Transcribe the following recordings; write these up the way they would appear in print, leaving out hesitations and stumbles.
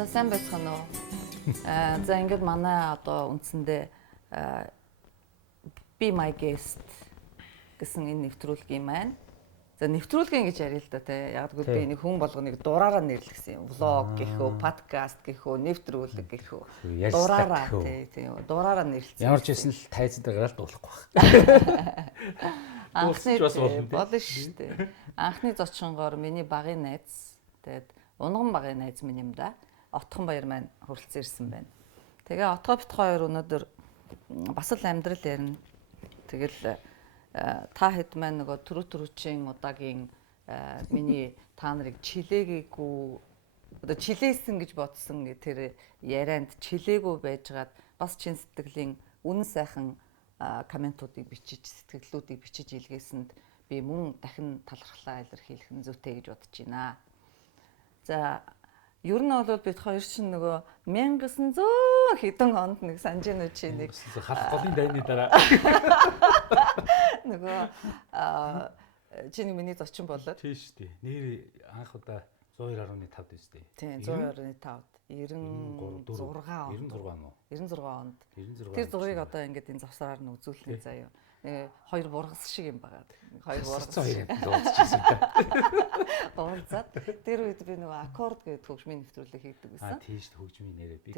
За сайн байцгаана уу? За ингээд манай одоо үндсэндээ Be My Guest гэсэн энэ нэвтрүүлгийн маань. За нэвтрүүлгийн гэж ярил л да тий. Яг гэвэл би нэг хүн болгоныг дураараа нэрлэсэн юм. Влог гэх үү, подкаст гэх үү, нэвтрүүлэг гэх үү. Дураараа тий. Дураараа нэрлэсэн. Ямар ч байсан л тайзад гараад дуулахгүй байна. Анхны болно шүү дээ. Анхны зочингоор миний багын найз. Тэгээд унган багын найз минь юм да. Отхон баяр маань хүрэлцэн ирсэн байна. Тэгээ отгоо бит хоёр өнөөдөр бас л амьдрал ярина. Тэгэл та хэд маань нөгөө төрөчийн удаагийн миний та нарыг чилээгээгүй одоо чилээсэн гэж бодсон тэр ярианд чилээгүй байжгаад бас чин сэтгэлийн үнэн сайхан комментуудыг бичиж сэтгэлдлүүдийг бичиж илгээсэнд би мөн дахин талархлаа илэрхийлэх нь зүйтэй гэж бодож байна. За ер нь бол бид хоёр чинь нөгөө 1900 хэдэн онд нэг санаж байна чи нэг халах голын дайны дараа нөгөө чиний миний зочин болоод тийм шүү дээ. Нэр анх удаа 102.5 дээ шүү дээ. Тийм 102.5 96 онд. 96 онд. Тэр зургийг одоо ингээд энэ завсраар нь үзүүлнэ заяа. Хоёр бургас шиг юм байгаа. Хоёр бургас шиг уулзчихсан та. Уулзаад тэр үед би нөгөө аккорд гэдэг хөгжмийн нэвтрүүлэг хийдэг байсан. Тийм шүү хөгжмийн нэрээ би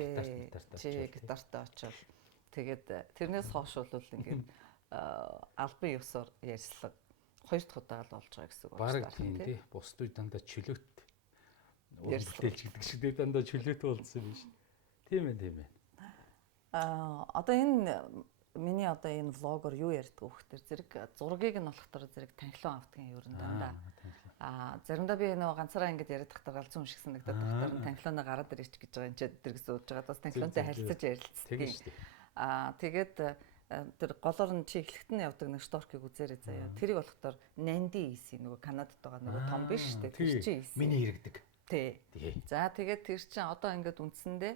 гитартаа очоод тэгээд тэрнээс хойш бол ингээд албан ёсоор ярьслага хоёр дахь удаа л болж байгаа гэсэн үг байна. Бараг тийм тий. Бусд үед дандаа чөлөөт ярьслагдаж гэдэг шиг дандаа чөлөөт болсон юм биш. Тийм ээ. Одоо энэ миний одоо энэ влогоор юу ярьдаг вэ гэхээр зэрэг зургийг нь болохоор зэрэг танхилан автгийн ер нь дандаа. Заримдаа би нөгөө ганцаараа ингэж яриад тахтар галзуу юм шиг санагдаад тахтар нь танхилаанаа гараад ирэх гэж байгаа энэ ч өдөр гэсэн үг байгаа. Бас танхилаантай харилцаж ярилцдаг. Тэгээд тэр голоор нь чи эхлэхтэн явдаг нэг шторкийг үзээрэй заяа. Тэрийг болохоор Нанди ИС нөгөө Канадад байгаа нөгөө том биш үү? Тэр чи ИС. Миний иргэдэг. Тий. За тэгээд тэр чинь одоо ингээд үндсэндээ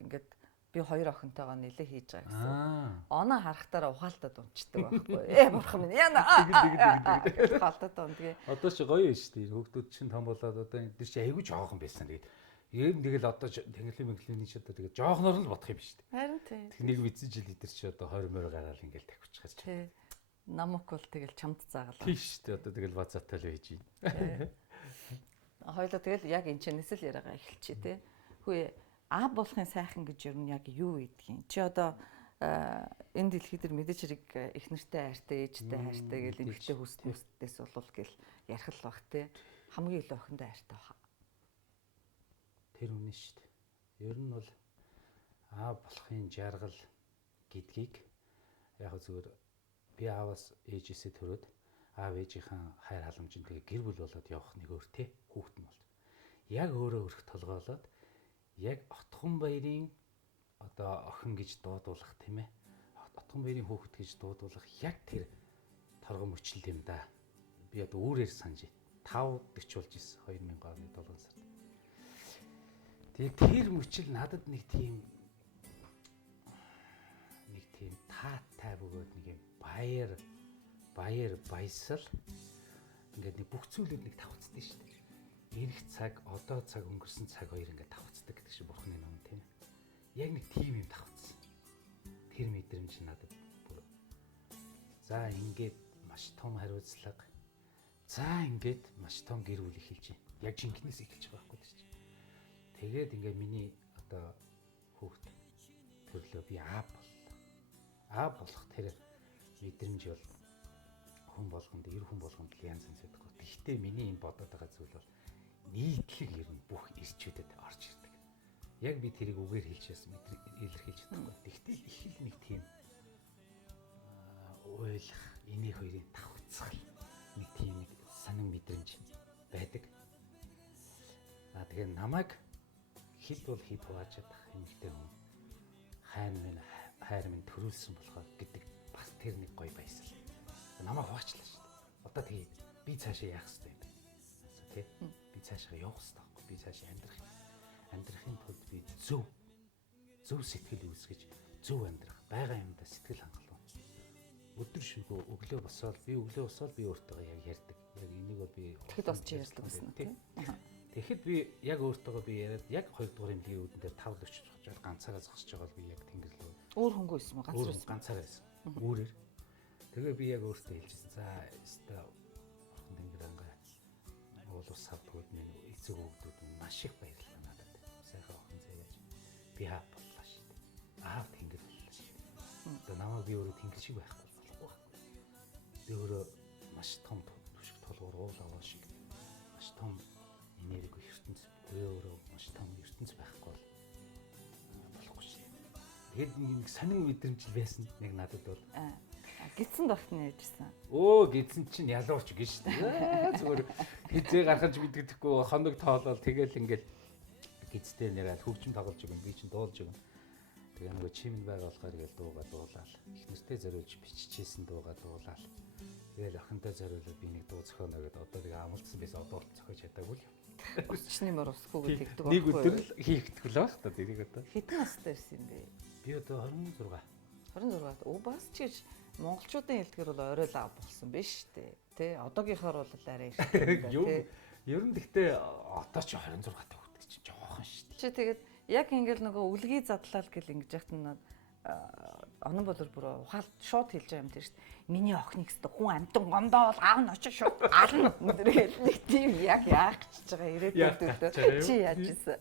ингээд би хоёр охинтойгоо нэлээ хийж байгаа гэсэн. Оноо харахтаараа ухаалтад унцдаг байхгүй. Бурхан минь яна. Ухаалтад унтгээ. Одоо чи гоё шүү дээ. Хүүхдүүд чинь том болоод одоо энэ чи айгүй жоохон байсан. Тэгээд ер нь тэгэл одоо тэнгэрлийн ч одоо тэгээд жоохноор нь бодох юм шүү дээ. Харин тий. Нэг мэдсэн жил идэр чи одоо 20 морь гараал ингээл тавьчихаж. Тий. Намок бол тэгэл чамд заагалаа. Тий шүү дээ. Одоо тэгэл вазаатай л байж байна. Хоёлоо тэгэл яг энэ чэнэс л яриагаа эхэлчихэ тий. Хүү А болохын сайхан гэж ер нь яг юу гэдгийг. Чи одоо энэ дэлхий дээр мэдээж хэрэг их нартай хайртай, ээжтэй хайртай гэл эмэгтэй хүснэс бол гэл ярих л бах те. Хамгийн илүү охиндоо хайртай баха. Тэр үнэн шүү дээ. Ер нь бол А болохын жаргал гэдгийг яг зүгээр би ааваас ээжээсээ төрөөд аав ээжийнхэн хайр халамжийн тэгээ гэр бүл болоод явах нэг өөр те хүүхэд нь бол. Яг өөрөө өрх толгоолоод яг Отхон баярын одоо охин гэж дуудуулах тийм ээ. Отхон баярын хүүхэд гэж дуудуулах яг тэр торгон мөчлөл юм да. Би одоо өөрөөр санаж 5:40 болж ирсэн 2017 сард. Тэгээд тэр мөчл надад нэг тийм таатай бөгөөд нэг юм баясал ингээд нэг бүх зүйлүүд нэг тавцдаг шүү дээ. Ирэх цаг, одоо цаг өнгөрсөн цаг хоёр ингээд тавцдаг гэдэг шиг бурхны ном тийм. Яг нэг тийм юм тавцсан. Тэр мэдрэмж надад бүр за ингээд маш том хариуцлага. За ингээд маш том гэр бүл эхэлж байна. Яг жинкнээс эхэлж байгаа байхгүй тийм. Тэгээд ингээд миний одоо хүүхд төрлөө би аа боллоо. Аа болох тэр мэдрэмж бол хүн болгонд, эр хүн болгонд янз янз байдаг. Гэхдээ миний энэ бодоод байгаа зүйл бол нийтлэг ер нь бүх ирчүүдэд орж ирдэг. Яг би тэрийг үгээр хэлчихсэн илэрхийлж чадахгүй. Гэхдээ их л нэг тийм ойлгох, энэ хоёрын давхцах нэг тийм санин мэдрэмж байдаг. Тэгээ намайг хэд бол хэд хувааж чадах юмтэй хүн хайр минь төрүүлсэн болохоор гэдэг бас тэр нэг гоё баясал. Намайг хуваачлаа шүү дээ. Одоо тэгээ би цаашаа яах вэ? Тэ? Би цаашаа явах хэрэгтэй байхгүй. Би цаашаа амьдрахын тулд би зөв сэтгэл үүсгэж зөв амьдрах, байгаа юмдаа сэтгэл хангалуун. Өдөр шөнөгүй өглөө босоод би өөртөө яг ярьдаг. Яг энийг бол би тэгэхэд бас чи ярьдаг гэсэн тийм. Тэгэхэд би яг өөртөөгөө би яриад яг 2 дугаар эмнэлгийн үүдэн дээр 5:40 очоод ганцаараа зогсож байгаа бол би яг тэнгэр рүү Өөр хөнгөө байсан уу? ганцаараа байсан. Өөрөөр. Тэгээ би яг өөртөө хэлчихсэн. За өстой орхон тэнгэр ангаа уул ус савдгууд минь эцэг өвгдүүд минь маш их баярлалаа надад. Сайхан охин заяаж би хаа боллоо шүү дээ. Аав тэнгэр боллоо шүү дээ. Одоо намайг би өөрөө тэнгэр шиг байхгүй болохгүй. Би өөрөө маш том түвшиг толгуур уул аваа шиг маш том энерги ертөнц өөрөө маш том ертөнц байхгүй болохгүй шээ. Тэгээд нэг сонин мэдрэмж байсан нэг надад бол. Гидсэн тогтно яжсан. Гидсэн чинь ялуурч гэж шүү дээ. Зүгээр хизээ гаргаж мэддэхгүй хоног тоолол тэгэл ингээл гидстэй нэрэл хөгжим тоглож байгаа би чинь дуулж байгаа. Тэгээ нөгөө чимэн байгаа болохоор ингээл дуугаа дуулаад их нэртэй зориулж биччихсэн дуугаа дуулаад тэгэл охинтой зориулаад би нэг дуу зохионо гэдэг одоо нэг амлцсан байсан одоо зохиож чадаагүй л. Өчний мөр усгүй тэгдэг байхгүй. Нэг өдөр л хийгдэх л байх та тэрийг одоо. Хэдэн настай байсан юм бэ? Би одоо 26. 26. Бас ч гэж монголчуудын хэлдгэр бол орой лав болсон биш үү? Тэ одоогийнхоор бол арай их юм. Ер нь гэхдээ одоо ч 26 таа хөлт чинь жоохон шүү дээ. Чи тэгээд яг ингээл нөгөө үлгий задлал гэл ингэж яхад нь онон болор бүр ухаал шууд хэлж байгаа юм тийм шүү дээ. Миний охиныг өстө хүн амтан гомдоо бол аав нь очиж шууд ална. Өнөргөл нэг тийм яг яах гэж байгаа ирээдүйд төлөө чи яаж ийсэн?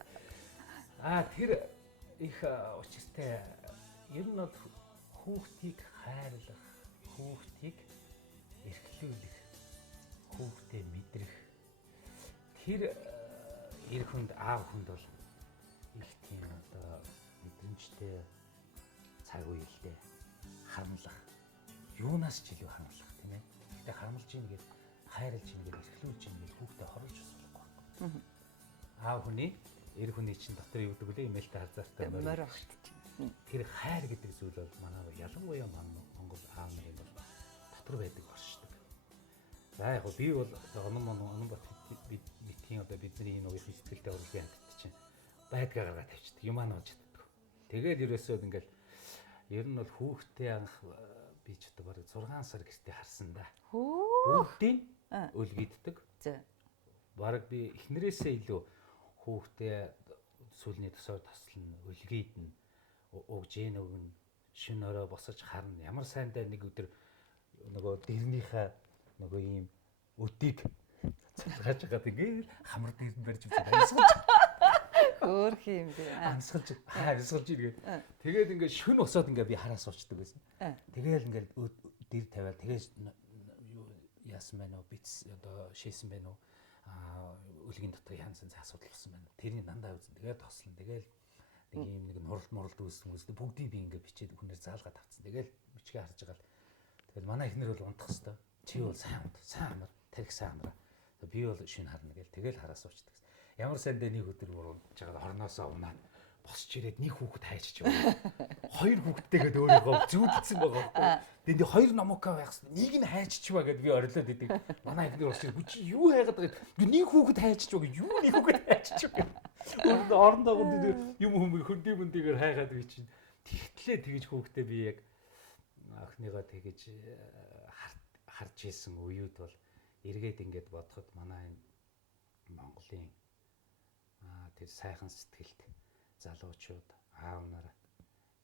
Тэр их учиртай ер нь бол хүүхдийг хайрлах, хүүхдийг эрхлүүлэх, хүүхдээ мэдрэх тэр эр хүнд аав хүнд бол их тийм одоо мэдрэмжтэй цаг үе л дээ. Харамлах. Юунаас ч илүү харамлах тийм ээ. Гэтэ харамлж ийн гэж хайрлж ийн гэж эрхлүүлж ийн гэж хүүхдээ хоруулж болохгүй байхгүй. Аав хүний эр хүний чинь дотор юу гэдэг вэ? Имэлтэй хазаартай морь багт. Тэр хайр гэдэг зүйл бол манай ялангуяа Монгол аав нарын бол дотор байдаг оршдог. За яг би бол онон бат мэдхийн одоо бидний энэ уяхан сэтгэлтэй урлагийн амьтад чинь байдгаа гаргаад тавьчихдаг. Юм аа нууж чаддаг. Тэгээд ерөөсөө ингээл ер нь бол хүүхдээ анх би ч одоо бараг 6 сар гэртээ харсан да. Бүгдийн өлгийддэг. Бараг би эхнэрээсээ илүү хүүхдээ сүлний тосоор таслана, өлгийднэ, угжээн өгнө, шин орой босож харна. Ямар сайндаа нэг өдөр нөгөө дэрнийхээ нөгөө ийм өдийг цацгаж байгаа тэгээд хамар дэрн барьж үзээд амьсгалж хөөх юм бэ. Амьсгалж иргээд тэгээд ингээд шүн босоод ингээд би хараа суучдаг байсан. Тэгээл ингээд дэр тавиал тэгээд яасан байна уу? Битс одоо шээсэн байна уу? Үлгийн дотор янз янз асуудал болсон байна. Тэрний дандаа үзэн тэгээд тослон тэгээд нэг юм нэг нуралт үүссэн үстэй бүгдийг би ингээд бичээд хүнээр заалгаад тавцсан. Тэгээд бичгээ харж байгаа л тэгэл манай эхнэр бол унтах хэвээр чи бол сайн унт, сайн амар, тарих сайн амраа. Би бол шин харна гээл тэгэл хараа суучдаг. Ямар сандаа нэг өдөр бүр унтж байгаа хорноосоо унаад босч ирээд нэг хүүхэд хайчиж байгаа. Хоёр хүүхэдтэйгээд өөрийгөө зүүдэлсэн байгаа. Тэгээд хоёр номока байхсан. Нэг нь хайчиж ба гэдээ би орилоод идэг. Манай эхнэр урч чи юу хайгаад байгаа юм? Нэг хүүхэд хайчиж байгаа. Юу нэг хүүхэд хайчиж байгаа. Орондоо юм хөндөй мөндийгээр хайгаад би чинь тэгтлээ тэгэж хүүхдээ би яг охиныгоо тэгэж харж исэн үеуд бол эргээд ингээд бодоход манай Монголын тэр сайхан сэтгэлт залуучууд аав нар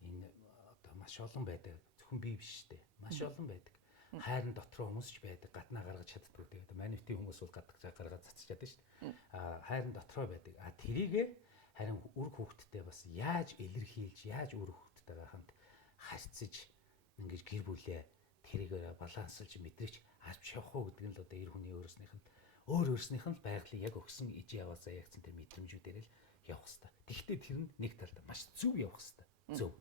энэ одоо маш олон байдаг. Зөвхөн би биш дээ. Маш олон байдаг. Хайрын дотроо хүмүүс ч байдаг. Гаднаа гаргаж чаддгүй дээ. Манифтийн хүмүүс бол гаргаж цацж чаддаг шүү дээ. Хайрын дотроо байдаг. Тэрийгэ харин үр хүүхдтэй бас яаж илэрхийлж, яаж үр хүүхдтэйгээ хамт харьцаж ингэж гэр бүлээ тэрийгээ балансалж мэдрэж авч явах уу гэдэг нь л одоо эр хүний өөрснийх нь байгалыг яг өгсөн ижи яваасаа ягцсан тэр мэдрэмжүүдээр л явах хэвээр. Тэгвэл тэр нь нэг талдаа маш зөв явах хэвээр. Зөв.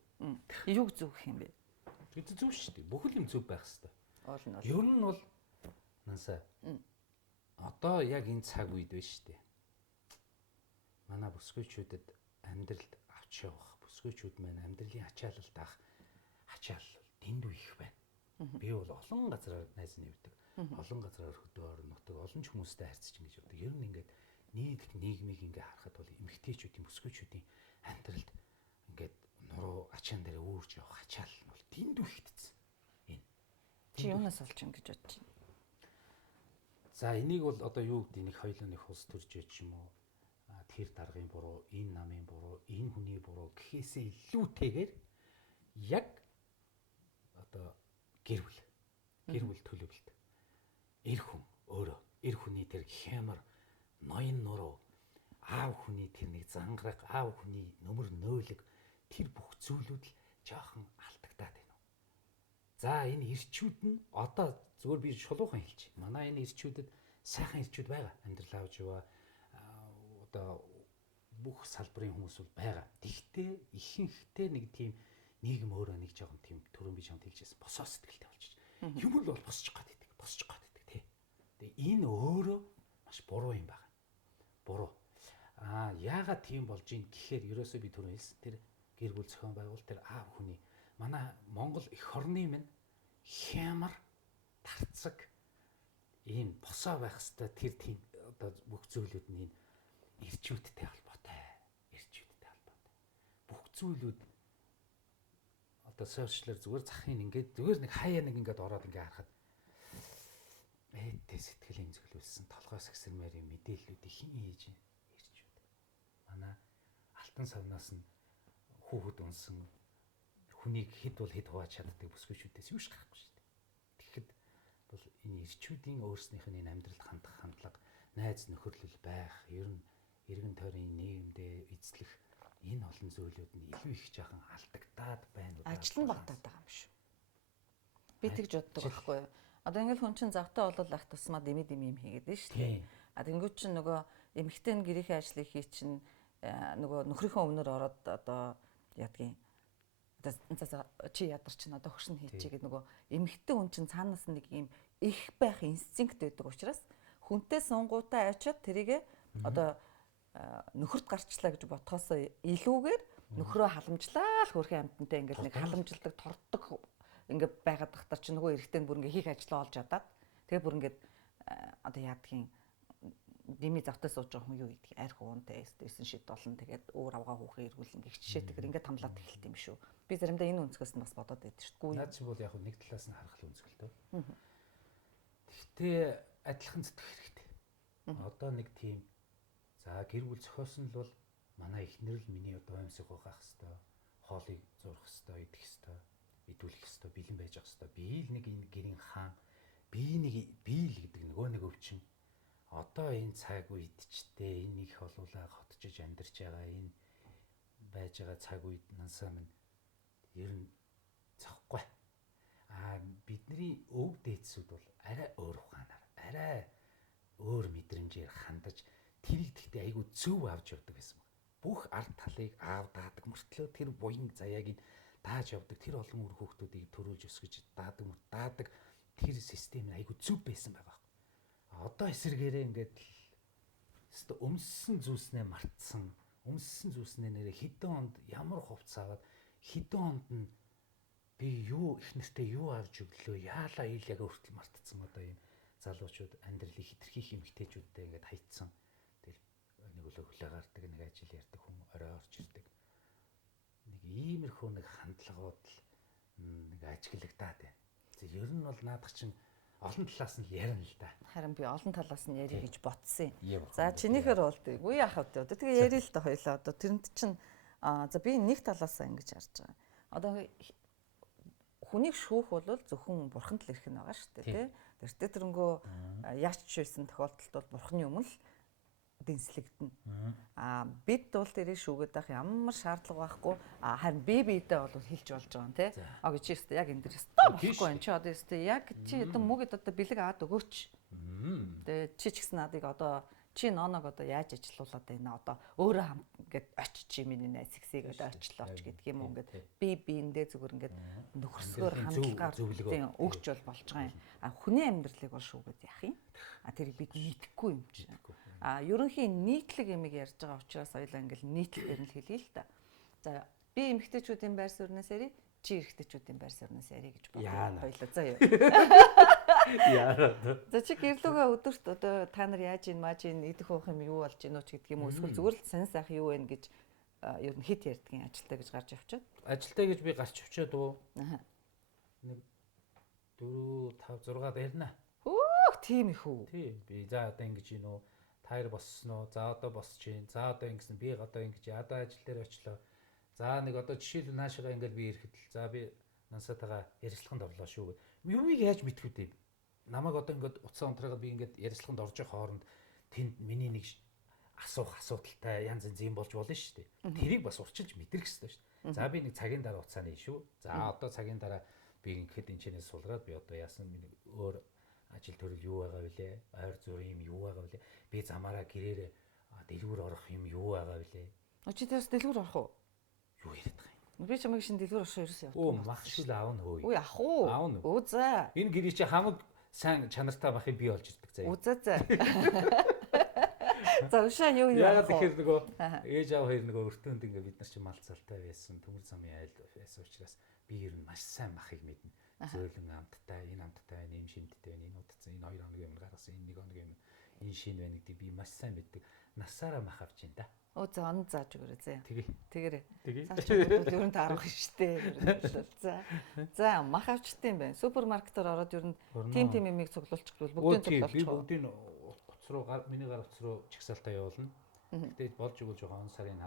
Юг зөв гэх юм бэ? Тэгээд зөв шүү дээ. Бүхэл юм зөв байх хэвээр. Ер Ер нь бол нансаа. Одоо яг энэ цаг үед байна шүү дээ. Манай бүсгүйчүүдэд амьдралд авч явах, бүсгүйчүүд маань амьдралын ачаалалд авах ачаал дэндүү их байна. Би бол олон газараар найз нэвдэг. Олон газараар хөдөө орон нутаг олон ч хүмүүстэй харьцаж ингэж явдаг. Ер нь ингээд нийгмийг ингээ харахад бол эмэгтэйчүүдийн бүсгүйчүүдийн амьдралд ингээд нуруу ачаан дээр өөрж явах ачаал нь бол дэндүү ихтсэн. Энэ. Чи юунаас олж юм гэж бодож байна? За энийг бол одоо юу гэдэг нэг хоёулаа нэг хус төрж яж юм уу? тэр даргын буруу, энэ намын буруу, энэ хүний буруу гэхээсээ илүүтэйгээр яг одоо гэр бүл төлөвлөлт. Эр хүн өөрөө эр хүний тэр хямар ноён нуруу аав хүний тэр нэг зангараг, аав хүний нөмөр нөөлөг тэр бүх зүйлүүд л жоохон алдагдаад байна. За энэ ирчүүд нь одоо зөвөр би шулуухан хэлчих. Манай энэ ирчүүдэд сайхан ирчүүд байгаа. Амьдрал авч яваа одоо бүх салбарын хүмүүс бол байгаа. Тэгтээ ихэнхдээ нэг тийм нийгэм өөрөө нэг жоохон тийм түрүүн би чамд хэлжсэн босоо сэтгэлтэй болчих. Юм л бол босчих гад идэг тий. Тэгээ энэ өөрөө маш буруу юм байна. Буруу. Яагаад тийм болж ийн гэхээр ерөөсөө би түрүүн хэлсэн тэр гэр бүл зохион байгуул тэр аав хүний манай Монгол эх орны минь хямар тарцаг ийм босоо байх хэвээр тэр тийм одоо бүх зүйлүүд нь ирчүүдтэй холбоотой. Бүх зүйлүүд одоо сошиалэр зүгээр захын ингээд зүгээр нэг хаяа нэг ингээд ороод ингээд харахад ээдтэй сэтгэл имзэглүүлсэн толгоос гисэрмээр юм мэдээллүүдийг хин хийж ирчүүд. Манай алтан савнаас нь хүүхэд унсан хүнийг хэд бол хэд хувааж чаддаг бүсгүйчүүдээс юуш гарахгүй шүү дээ. Тэгэхэд бол энэ ирчүүдийн өөрснийх нь энэ амьдралд хандах хандлага, найз нөхөрлөл байх, ер нь эргэн тойрны нийгэмдээ эзлэх энэ олон зүйлүүд нь илүү их жаахан алдагдаад байна. Ажил нь багтаад байгаа юм шүү. Би тэгж боддог байхгүй юу? Одоо ингээл хүн чинь завтай болол ах тусмаа дими юм хийгээд нь шүү дээ. Тэнгүүт чинь нөгөө эмэгтэй нь гэрийнхээ ажлыг хий чинь нөгөө нөхрийнхөө өмнөр ороод одоо ядгийн одоо чи ядарч чинь одоо хөшин хийчихээ гэдэг нөгөө эмэгтэй хүн чинь цаанаас нэг юм их байх инстинкт байдаг учраас хүнтэй сунгуудаа авчиад тэрийгэ одоо нөхөрт гарчлаа гэж бодхоос илүүгээр нөхрөө халамжлаа л хөрхийн амтантай ингээл нэг халамжилдаг торддог ингээд байгаад тахтар чи нөгөө эрэгтэй нь бүр ингээ хийх ажлаа олж чадаад тэгээ бүр ингээд одоо яадгийн дими завтай сууж байгаа хүн юу гэдэг арх уунтай эссэн шид болон тэгээд өөр авгаа хүүхээ эргүүлэн гих жишээ тэгэхээр ингээд тамлаад эхэлт юм шүү. Би заримдаа энэ өнцгөөс нь бас бодоод байдаг шүү. Наад чи бол яг нэг талаас нь харах өнцгөлтөө. Гэхдээ адилхан зүтгэх хэрэгтэй. Одоо нэг тийм за гэр бүл зохиосон л бол манай эхнэр л миний одоо амьсыг ухаах хэвээр, хоолыг зурах хэвээр, идэх хэвээр, идүүлэх хэвээр, бэлэн байж ах хэвээр. Би л нэг энэ гэрийн хаан, би л гэдэг нөгөө нэг өвчин. Одоо энэ цаг үед ч дээ энэ их олуулаа хотжиж амьдарч байгаа энэ байж байгаа цаг үед нансаа минь ер нь цохгүй. Бидний өв дээдсүүд бол арай өөр ухаанаар, арай өөр мэдрэмжээр хандаж тэрийг тэгтээ айгүй зөв авч явдаг байсан баг. Бүх ард талыг аав даадаг мөртлөө тэр буян заяаг нь дааж явдаг тэр олон үр хүүхдүүдийг төрүүлж өсгөж даадаг тэр систем айгүй зөв байсан байгаа. Одоо эсэргээрээ ингээд өмссөн зүйлснээ мартсан, өмссөн зүйлснээ нэрээ хэдэн онд ямар хувцас аваад хэдэн онд нь би юу их нэртэй юу авч өглөө яалаа яг өөртөл мартцсан одоо юм залуучууд амьдралыг хитрхийх эмгтээчүүдтэй ингээд хайцсан. Тэгэл нэг өглөө гардаг нэг ажил ярьдаг хүн орой орж ирдэг. Нэг иймэрхүү нэг хандлагууд л нэг ажиглагдаад байна. Ер нь бол наадах чинь олон талаас нь ярина л да. Харин би олон талаас нь ярих гэж ботсон юм. За чинийхэр бол үгүй яах вэ? Одоо тэгээ ярил л да хоёлаа. Одоо тэрэнд чинь за би нэг талаасаа ингэж харж байгаа. Одоо хүнийг шүүх бол зөвхөн бурханд л ирэх нь байгаа шүү дээ, тий. Тэртээ тэрнгөө яач ч байсан тохиолдолд бол бурханы өмнө л дэнслэгдэнэ. Бид бол тэрийг шүүгээд байх ямар шаардлага байхгүй. Харин биедээ бол хэлж болж байгаа юм тий. Гэж чи өстө яг энэ дэр өстө болохгүй юм чи одоо өстө яг чи одоо мөгөд одоо бэлэг аваад өгөөч. Тэгээ чи ч гэсэн надыг одоо чи нооног одоо яаж ажилуулад байна одоо өөрөө хам ингээд очиж миний найз ихсийг одоо очлооч гэдэг юм уу ингээд би биэндээ зүгээр ингээд нөхөрсгөр хандлагаар тийм өгч бол болж байгаа юм. Хүний амьдралыг бол шүүгээд яах юм? Тэрийг бид нийтэхгүй юм чи. Ерөнхийн нийтлэг юмыг ярьж байгаа учраас хоёлаа ингээд нийтлэлээр нь хэлье л та. За би эмэгтэйчүүдийн байр суурнаас ярив, чи эрэгтэйчүүдийн байр суурнаас ярив гэж бодлоо. Хоёлаа заа юу. Яараа. За чи гэрлүүгээ өдөрт одоо та нар яаж ийн мааж ийн идэх уух юм юу болж ийн үү ч гэдэг юм уу эсвэл зүгээр л сан сайх юу вэ гэж ер нь хит ярьдгийн ажилтаа гэж гарч авчаад. Ажилтаа гэж би гарч авчаад уу? Нэг 4 5 6 барина. Хөөх тийм их үү? Тийм. Би за одоо ингэж ийн үү Та хоёр боссноо. За одоо босч чинь. За одоо ингэсэн би одоо ингэж одоо ажил дээр очлоо. За нэг одоо жишээлбэл наашгаа ингээл би ирэхэд л за би Нансатайгаа ярилцлаганд орлоо шүү гэд. Юуийг яаж мэдэх үү? Намайг одоо ингээд уцаа унтраагаад би ингээд ярилцлаганд орж явах хооронд тэнд миний нэг асуух асуудалтай янз янз юм болж болно шүү дээ. Тэрийг бас урчилж мэдрэх хэрэгтэй шүү дээ. За би нэг цагийн дараа уцаа нэ шүү. За одоо цагийн дараа би ингээд энэчнээс сулгаад би одоо яасан миний өөр ажил төрөл юу байгаа вүлээ? Ойр зүрийн юм юу байгаа вүлээ? Би замаараа гэрээрээ дэлгүүр орох юм юу байгаа вүлээ? Чи тэрс дэлгүүр орох уу? Юу яриад байгаа юм? Би чамайг шин дэлгүүр орох ерөөсөө явах. Оо махшил аав нь хөөе. Үгүй ах уу? Аав нь. Оо за. Энэ гэрээ чи хамаг сайн чанартай бахыг би олж ирдэг заяа. Оо за за. За ушаа юу юу. Яагаад тэгэхээр нөгөө ээж аав хоёр нөгөө өртөөнд ингээ бид нар чи мал цалтай байсан, төмөр замын айл байсан учраас би ер нь маш сайн махыг мэднэ. Зөөлөн амттай, энэ амттай байна, энэ шинттэй байна, энэ удацсан, энэ 2 хоногийн өмнө гаргасан, энэ 1 хоногийн өмнө энэ шин байна гэдэг би маш сайн мэддэг. Насаараа мах авч ин да. Оо за он зааж өгөөрэй зэ. Тэгээрэй. Ер нь таарах штэ. За мах авчтсан юм байна. Супермаркетаар ороод ер нь тим юмыг цуглуулчихвал бүгдийг цуглуулчих. Би бүгдийг утас руу миний гар утас руу чагсаалтаа явуулна. Гэтэ болж өгөл жоохон сарын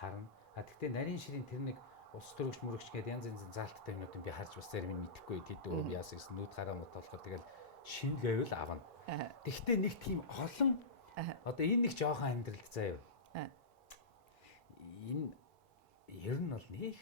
харна. Тэгтээ нарийн ширийн тэр нэг ус төрөгч мөрөгч гээд янз янзын заалттай юмнуудыг би харж бас зарим нь мэдэхгүй хэдүү яасан гэсэн нүд гараа мод болохоор тэгэл шин левел авна. Тэгтээ нэг тийм олон одоо энэ нэг жоохон амьдралд заяа. Энэ ер нь бол нэг их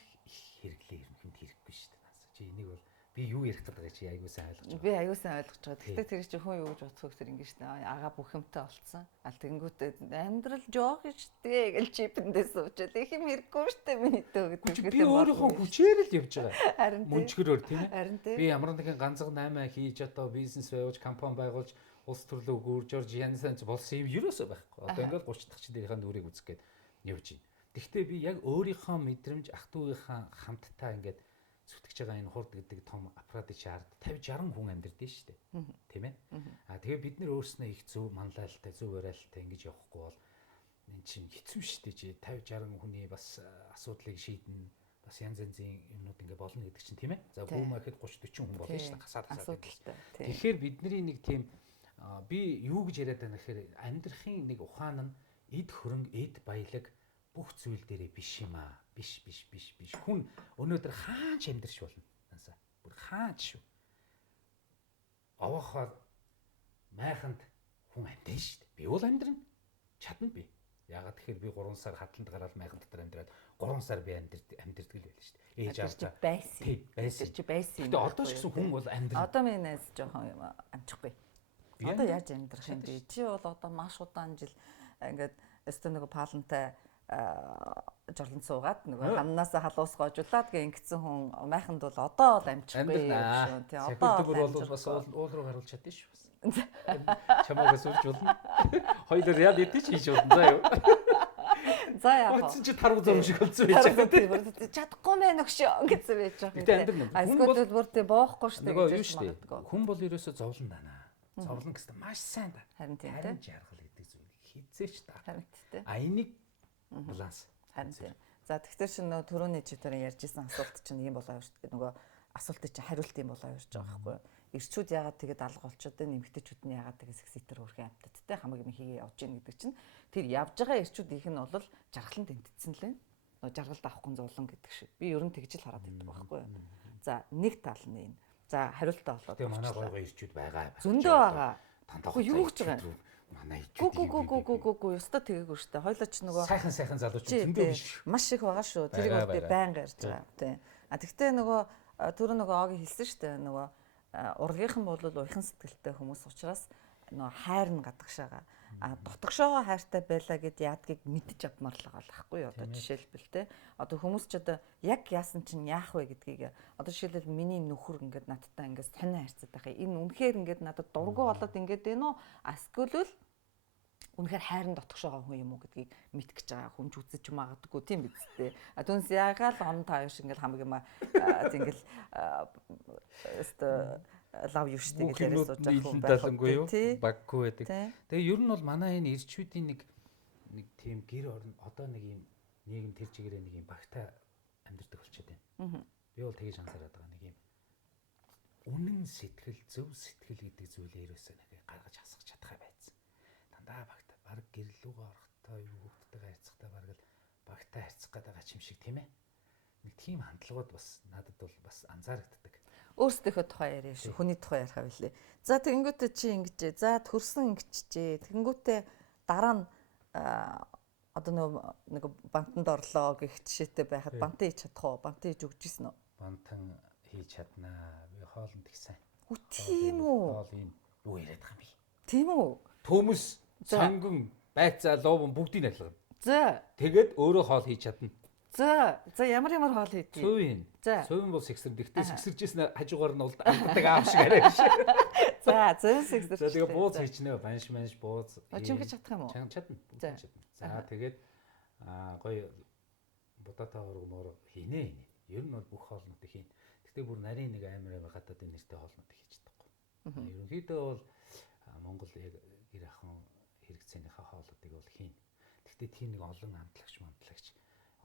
хэрэглээ ерөнхийд хэрэггүй шүү дээ. Чи энийг бол би юу ярих гэдэг байгаа чи аягүй сайн ойлгож байгаа. Би аягүй сайн ойлгож байгаа. Гэхдээ тэр чи хүн юу гэж бодсоо тэр ингэ шүү дээ. Ага бүх юмтай олцсон. Аль тэгэнгүүтээ амьдрал жоох штэ гэл чипэндээ суучаад их юм хэрэггүй штэ миний дөө гэдэг. Би өөрийнхөө хүчээр л явж байгаа. Харин мөнчгөрөөр тийм ээ. Харин тийм. Би ямар нэгэн ганцхан 8 хийж одоо бизнес байгуулж, компани байгуулж, улс төрлөө гүрж орж янз янз болсон юм ерөөсөө байхгүй. Одоо ингээл 30 дахь жилийнхаа нүрийг үзэх гээд явж байна. Гэхдээ би яг өөрийнхөө мэдрэмж ах トゥ угийнхаа хамтдаа ингээд зүтгэж байгаа энэ хурд гэдэг том аппаратыг шаард 50 60 хүн амьдэрдээ шүү дээ. Тийм ээ. Тэгээ бид нэр өөрснөө их зөв манлайлалтай, зөв барайлалтай ингэж явахгүй бол энэ чинь хэцүү шүү дээ чи 50 60 хүний бас асуудлыг шийднэ. Бас янз янзын юмнууд ингэ болно гэдэг чинь тийм ээ. За гүмээ гэхэд 30 40 хүн болно шүү дээ. Хасаад асуудалтай. Тэгэхээр бидний нэг тийм би юу гэж яриад байна гэхээр амьдрахын нэг ухаан нь эд хөрөнгө, эд баялаг бүх зүйл дээрээ биш юм аа. Биш. Хүн өнөөдөр хаач амьдрч болно. Нансаа. Бүр хаач шүү. Овоохоор майханд хүн амьдрэн шүү дээ. Би бол амьдрна. Чадна би. Ягаад тэгэхээр би 3 сар хатланд гараад майхан дотор амьдраад 3 сар би амьдрдаг л байл шүү дээ. Ээж авчаа байсан. Тийм, байсан. Чи байсан. Гэтэ одоо ч гэсэн хүн бол амьдрна. Одоо миний найз жоохон амжихгүй. Одоо яаж амьдрах юм бэ? Чи бол одоо маш удаан жил ингээд өстө нэг палантай жорлон суугаад нөгөө хамнаасаа халуус гоожуулаад гэ ингэсэн хүн майханд бол одоо л амжихгүй шүү. Тий одоо бол бас уул руу гаруулж чадчих шүү. Чамаагаас үрж болно. Хоёулаа яа дэдэж хийж болно заа юу. За яах вэ? Чи таруу зурм шиг болсон байж байгаа. Чадахгүй мэн өгшөө гэсэн байж байгаа. Гэтэ амьдрна. Эсвэл бүр тий боохгүй шүү дээ гэж магадгүй. Хүн бол ерөөсөө зовлон дана. Зовлон гэсэн маш сайн да. Харин тийм харин жаргал гэдэг зүйл хизээч та. Харин тийм. Энийг баланс. Харин тийм. За тэгэхээр чинь нөгөө түрүүний чи тэр ярьжсэн асуулт чинь юм болоо шүү дээ. Нөгөө асуултыг чинь хариулт юм болоо явж байгаа байхгүй юу? Ирчүүд яагаад тэгээд алга болчиход байна? Нэмэгтэйчүүд нь яагаад тэгээд секситер хөрхөн амттадтэй хамаг юм хийгээ явж гин гэдэг чинь тэр явж байгаа ирчүүдийнх нь бол жаргалан тэмтдсэн л байна. Нөгөө жаргалд авахгүй зовлон гэдэг шиг. Би ер нь тэгж л хараад байдаг байхгүй юу? За нэг тал нь энэ. За хариултаа болоод. Тэгээ манай гой ирчүүд байгаа. Зөндөө байгаа. Тантаа юу гэж байгаа юм? Манай ирчүүд. Гү ёстой тэгээгүй шүү дээ. Хойлоо ч нөгөө сайхан залуучууд зөндөө биш. Маш их байгаа шүү. Тэрийг бол байнга ярьж байгаа. Тий. Тэгтээ нөгөө түрүү нөгөө огийн хэлсэн шүү дээ. Нөгөө урлагийнхан бол уйхан сэтгэлтэй хүмүүс учраас нөгөө хайр нь гадагшаага. Дотгошоогоо хайртай байлаа гэд яадгийг мэдчих авмаар л байгаа л байхгүй юу? Одоо жишээлбэл те. Одоо хүмүүс ч одоо яг яасан чинь яах вэ гэдгийг одоо жишээлбэл миний нөхөр ингээд надтай ингээд сонио хайрцаад байгаа. Энэ үнэхээр ингээд надад дургу болоод ингээд байна уу? Эсвэл үнэхээр хайрын дотгошоогоо хүн юм уу гэдгийг мэдгэж байгаа. Хүн ч үзэж магадгүй тийм биз дээ. Түүнээс ягаал он тааш ингээд хамаг юм ингээл лав юу штэ гэж яриад сууж байгаа хүн байхгүй юу? Баггүй байдаг. Тэгээ ер нь бол манай энэ ирчүүдийн нэг тийм гэр орон одоо нэг юм нийгэм тэр чигээрээ нэг юм багтаа амьдардаг болчиход байна. Би бол тэгэж анзаараад байгаа нэг юм үнэн сэтгэл, зөв сэтгэл гэдэг зүйлээ ерөөсөө нэг гаргаж хасах чадхаа байсан. Дандаа баг гэрлүүгээ орохдоо юу хүүхдтэйгээ харьцахтаа баг л багтай харьцах гэдэг байгаа юм шиг тийм ээ. Нэг тийм хандлагууд бас надад бол бас анзаарэгддэг. Өөрсдийнхөө тухай яриа шүү. Хүний тухай ярих авилээ. За тэгэнгүүтээ чи ингэжээ. За төрсөн ингэчжээ. Тэгэнгүүтээ дараа нь одоо нэг бантанд орлоо гэх жишээтэй байхад бантан хийж чадах уу? Бантан хийж өгч гисэн үү? Бантан хийж чаднаа. Би хоолнд их сайн. Үгүй тийм үү? Хоолын юу яриад байгаа юм бэ? Тийм үү? Төмөс, санган, байцаа, лууван бүгдийг алгана. За. Тэгээд өөрөө хоол хийж чадна. За ямар хоол хийдэг? Сувын. За. Сувын бол сэгсэр. Гэхдээ сэгсэржсэн хажуугаар нь алддаг аав шиг арай биш. За сэгсэр. За тэгээ бууз хийчнэ. Банш бууз. Чимхэж чадах юм уу? Чадна. За тэгээд гоё будаатай оргомоор хийнэ. Ер нь бол бүх хоолнуудыг хийн. Гэхдээ бүр нарийн нэг амар гадаадын нэртэй хоолнуудыг хийж чадахгүй. Ерөнхийдөө бол Монгол яг гэр ахын хэрэгцээнийхээ хоолнуудыг бол хийн. Гэхдээ тийм нэг олон амтлагч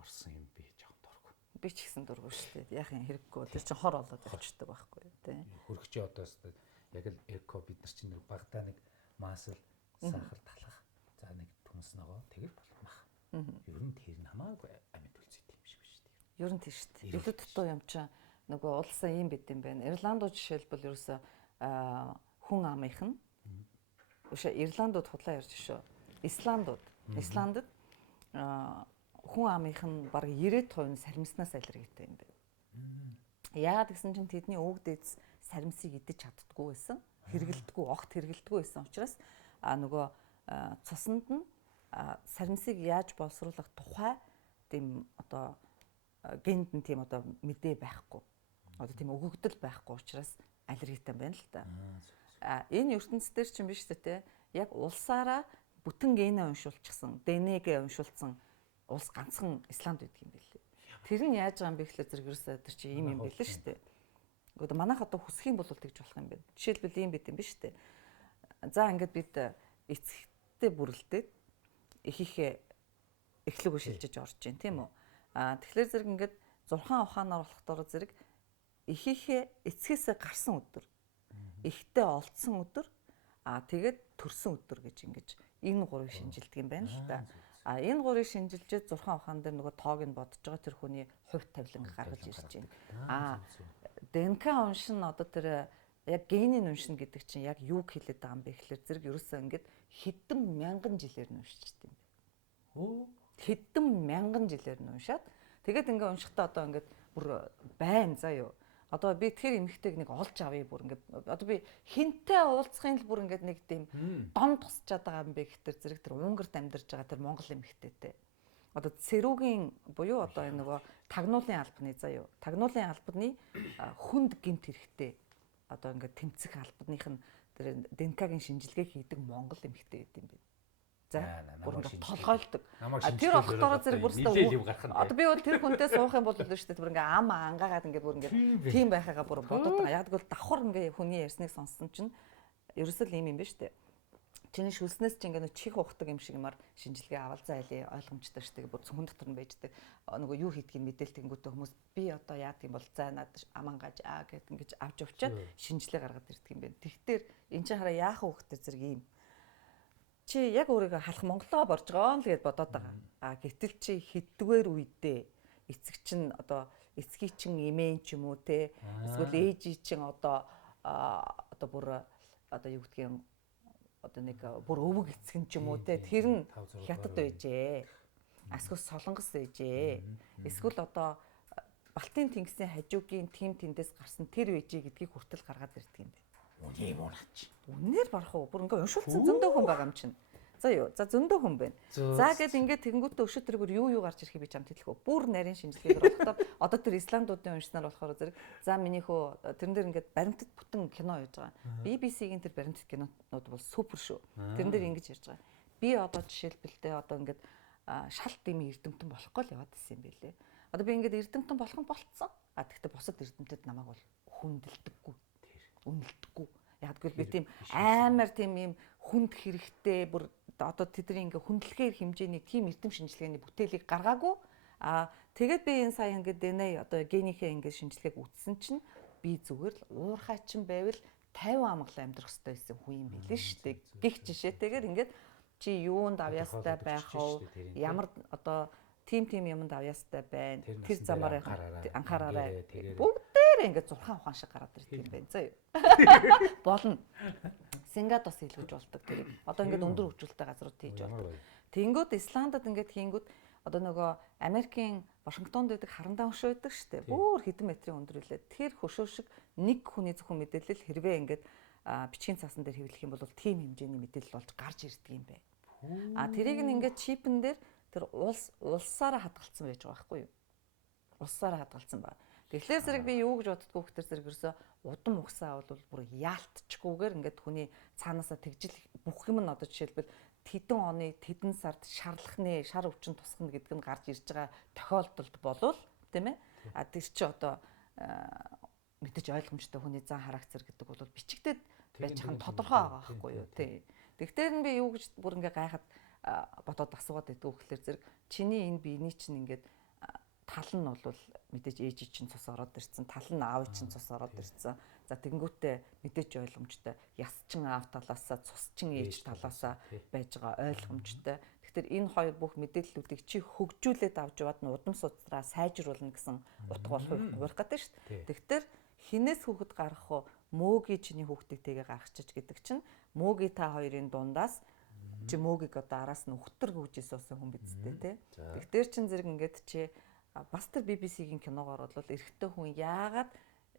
орсон юм би жоохон дурггүй. Би ч гэсэн дурггүй шүү дээ. Яахын хэрэггүй. Тэр чинь хор олоод авчдаг байхгүй тий. Хөргөчөө одоос яг л эко бид нар чинь нэг багтаа нэг маасл сахар талах. За нэг түнс ногоо тэгэр болмах. Ер нь тэр нь хамаагүй амьд үлцэт юм шиг биш үү? Ер нь тийм шүү дээ. Илүү дутуу юм чинь нөгөө улсаа ийм байд юм байна. Ирландууд жишээлбэл ерөөсө хүн амынх нь Ирландууд худлаа ярьж шүү. Исландд хүн амынх нь бараг 90% нь саримснаас аллергитэй юм байна. Яагаад гэсэн чинь тэдний өвөг дээдс саримсыг идэж чаддаггүй байсан. Хэрэгэлдэггүй, огт хэрэгэлдэггүй байсан учраас нөгөө цуснд нь саримсыг яаж боловсруулах тухай тийм одоо генд нь тийм одоо мэдээ байхгүй. Одоо тийм өгөгдөл байхгүй учраас аллергитай байна л да. Энэ ертөнцийн чинь биш үү те? Яг улсаараа бүтэн генээ уншуулчихсан, ДНХ-гээ уншуулсан улс ганцхан Исланд байдаг юм билээ. Тэр нь яаж байгаа юм бэ гэхлээр зэрэг ерөөсөө тэр чинь ийм юм билээ шүү дээ. Гэхдээ манайх одоо хүсэх юм бол тэгж болох юм байна. Жишээлбэл ийм байт юм биш үү? За ингээд бид эцэгтэй бүрлдээд эхийнхээ эхлэг шилжиж орж जैन тийм үү? Тэгэхээр зэрэг ингээд 6 ухаанаар болохдоор зэрэг эхийнхээ эцгээсээ гарсан өдөр, эхтэй олдсон өдөр, тэгээд төрсөн өдөр гэж ингэж энэ гурыг шинжилдэг юм байна л да. Энэ гурыг шинжилжээд 6 ухаан дээр нөгөө тоог нь бодож байгаа тэр хүний хувь тавиланг гаргаж ирж байна. ДНК уншин одоо тэр яг генийн уншин гэдэг чинь яг юг хэлээд байгаа юм бэ гэхэлэр зэрэг ерөөсөө ингээд хэдэн мянган жилээр нь уншижтэй юм байна. Хэдэн мянган жилээр нь уншаад тэгээд ингээд уншихтаа одоо ингээд бүр байна заа юу. Одоо би тэр эмэгтэйг нэг олж авъя бүр ингээд одоо би хинтээ уулзахын л бүр ингээд нэг тийм дом тусчаад байгаа юм бэ гэхтэр зэрэг тэр Унгарт амьдарч байгаа тэр Монгол эмэгтэйтэй. Одоо цэрүүгийн буюу одоо энэ нөгөө тагнуулын албаны заа юу. Тагнуулын албаны хүнд гэмт хэрэгтэй. Одоо ингээд тэмцэх албаных нь тэр ДНК-гийн шинжилгээ хийдэг Монгол эмэгтэй байд юм байна. За бүр ингээд толгойлдог. Тэр болохоор зэрэг бүрстээ одоо би бол тэр хүнтэй суух юм бол л шүү дээ бүр ингээд ам ангаагаад ингээд бүр ингээд тийм байхагаа бүр бодоод байгаа. Яг тэгвэл давхар ингээд хүний ярьсныг сонссон чинь ерөөсөө ийм юм байна шүү дээ. Чиний шүлснээс чи ингээд чих ухдаг юм шиг юмар шинжилгээ авал за айлээ ойлгомжтой шүү дээ. Бүр хүн дотор нь байждаг. Нөгөө юу хийдгийг мэдээлтэнгүүтээ хүмүүс би одоо яадаг юм бол за надад амангааж гэд ингээд авч явчаад шинжилгээ гаргаад ирдэг юм байна. Тэгтэр эн чинь хараа яахан хөхтэй зэрэг ийм чи яг өөрийгөө халах Монголоо борж байгаа л гэж бодоод байгаа. Гэтэл чи хэддгээр үедээ эцэг чинь одоо эцгийн чин эмээн ч юм уу те эсвэл ээжийн чин одоо бүр одоо юу гэдгийг одоо нэг бүр өвөг эцэг ч юм уу те тэр нь хятад байжээ. Эсвэл солонгос байжээ. Эсвэл одоо Балтийн тэнгисийн хажуугийн тим тэндээс гарсан тэр байжээ гэдгийг хүртэл гаргаад ирдэг юм байна. Үний муунач. Үнээр барах уу? Бүр ингээ уншуулсан зөндөө хүн байгаа юм чинь. За юу? За зөндөө хүн байна. За гэд ингээ тэгэнгүүтээ өшөөтрөгөр юу гарч ирэхийг би чамд хэлэхгүй. Бүр нарийн шинжилгээгээр болохоор одоо тэр Исландуудын уншнаар болохоор зэрэг за миний хөө тэрэн дээр ингээ баримтат бүтэн кино хийж байгаа. BBC-гийн тэр баримтат кинонууд бол супер шүү. Тэрэн дээр ингэж ярьж байгаа. Би одоо жишээлбэлтэй одоо ингээ шалт дэмий эрдэмтэн болохгүй л яваад ирсэн юм байлээ. Одоо би ингээ эрдэмтэн болох нь болцсон. Тэгэхдээ бусад эрдэмтэд намайг бол хүндэлдэггүй. Үнэлдэггүй. Яг гэвэл би тийм амар тийм юм хүнд хэрэгтэй бүр одоо тэдний ингээ хүндлэхээр хэмжээний тийм эрдэм шинжилгээний бүтээлийг гаргаагүй. Тэгээд би энэ сая ингээ ДНХ одоо генийхээ ингээ шинжилгээг үтсэн чинь би зүгээр л уурхай чин байвал 50 амгалан амьдрах хэрэгтэй байсан хүн юм билээ шүү дээ. Гэх жишээтэйгээр ингээд чи юунд авьяастай байх вэ? Ямар одоо тим юмд авьяастай байна. Тэр замаар анхаараарай. Бүгдээр ингээд 6 ухаан шиг гараад ирдэг юм байна заа юу. Болно. Сингад бас хэлгэж болдог тэрийг. Одоо ингээд өндөр хөгжилтэй газрууд хийж болдог. Тэнгүүд Исландад ингээд хийнгүүд одоо нөгөө Америкийн Вашингтонд байдаг харандаа хөшөө байдаг шүү дээ. Бүр хэдэн метрийн өндөр үлээ. Тэр хөшөө шиг нэг хүний зөвхөн мэдээлэл хэрвээ ингээд бичгийн цаасан дээр хэвлэх юм бол тийм хэмжээний мэдээлэл болж гарч ирдэг юм бэ. Тэрийг ингээд чипэн дээр тэр улсаараа хадгалсан байж байгаа байхгүй юу? Улсаараа хадгалсан байна. Тэгэхээр зэрэг би юу гэж боддгоо гэхээр зэрэг ерөөсө удам угсаа бол бүр яалтчгүйгээр ингээд хүний цаанаасаа тэгжил бүх юм нь одоо жишээлбэл тэдэн оны тэдэн сард шарлахны шар өвчин тусахна гэдэг нь гарч ирж байгаа тохиолдолд болвол тийм ээ. Тэр чи одоо мэдээж ойлгомжтой хүний зан характер гэдэг бол бичигдээд байж байгаа нь тодорхой байгаа байхгүй юу тий. Тэгэхээр нь би юу гэж бүр ингээ гайхаад бодоод асуугаад байдгүй гэхээр зэрэг чиний энэ биений чинь ингээд тал нь бол мэдээж ээж чинь цус ороод ирсэн, тал нь аав чинь цус ороод ирсэн. За тэгэнгүүтээ мэдээж ойлгомжтой. Яс чин аав талаасаа, цус чин ээж талаасаа байж байгаа ойлгомжтой. Тэгэхээр энэ хоёр бүх мэдээллүүдийг чи хөгжүүлээд авч яваад нь удам судраа сайжруулна гэсэн утга болох гэдэг шүү дээ. Тэгэхээр хинээс хүүхэд гарах уу, мөөгийн чиний хүүхдийг тэгээ гаргачих гэдэг чинь мөөгийн та хоёрын дундаас чи мөөгийг одоо араас нь өхтөр гүйжээс уусан хүн бидтэй тий. Тэгэхээр чин зэрэг ингээд чи бас тэр BBC-гийн киногоор бол эрэгтэй хүн яагаад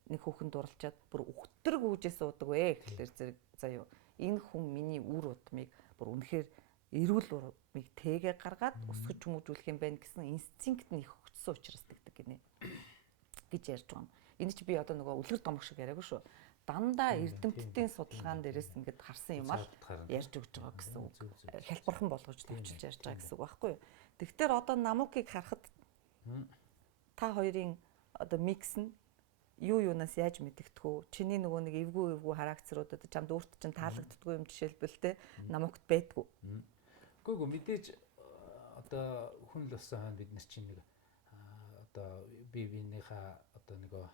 нэг хүүхэн дурлчаад бүр өхтөр гүйжээс уудаг вэ гэхэлэр зэрэг заяа энэ хүн миний үр удмыг бүр үнэхээр эрүүл урмыг тээгээ гаргаад өсгөж хүмүүжүүлэх юм байна гэсэн инстинкт нь их өгчсөн учраас тэгдэг гинэ гэж ярьж байгаа юм. Энэ чи би одоо нөгөө үлгэр домог шиг яриаггүй шүү. Дандаа эрдэмтдийн судалгаан дээрээс ингээд харсан юм аа ярьж өгч байгаа гэсэн үг. Хялбархан болгож төвчилж ярьж байгаа гэсэн үг байхгүй юу. Тэгэхээр одоо намукийг харахад та хоёрын одоо микс нь юунаас яаж мэдэгдэхүү? Чиний нөгөө нэг эвгүй характеруудад чамд өөрт чинь таалагддаггүй юм жишээлбэл те намукт байдгүй. Гүг мэдээж одоо хүн л болсон хойно бид нар чинь нэг одоо биенийхээ одоо нөгөө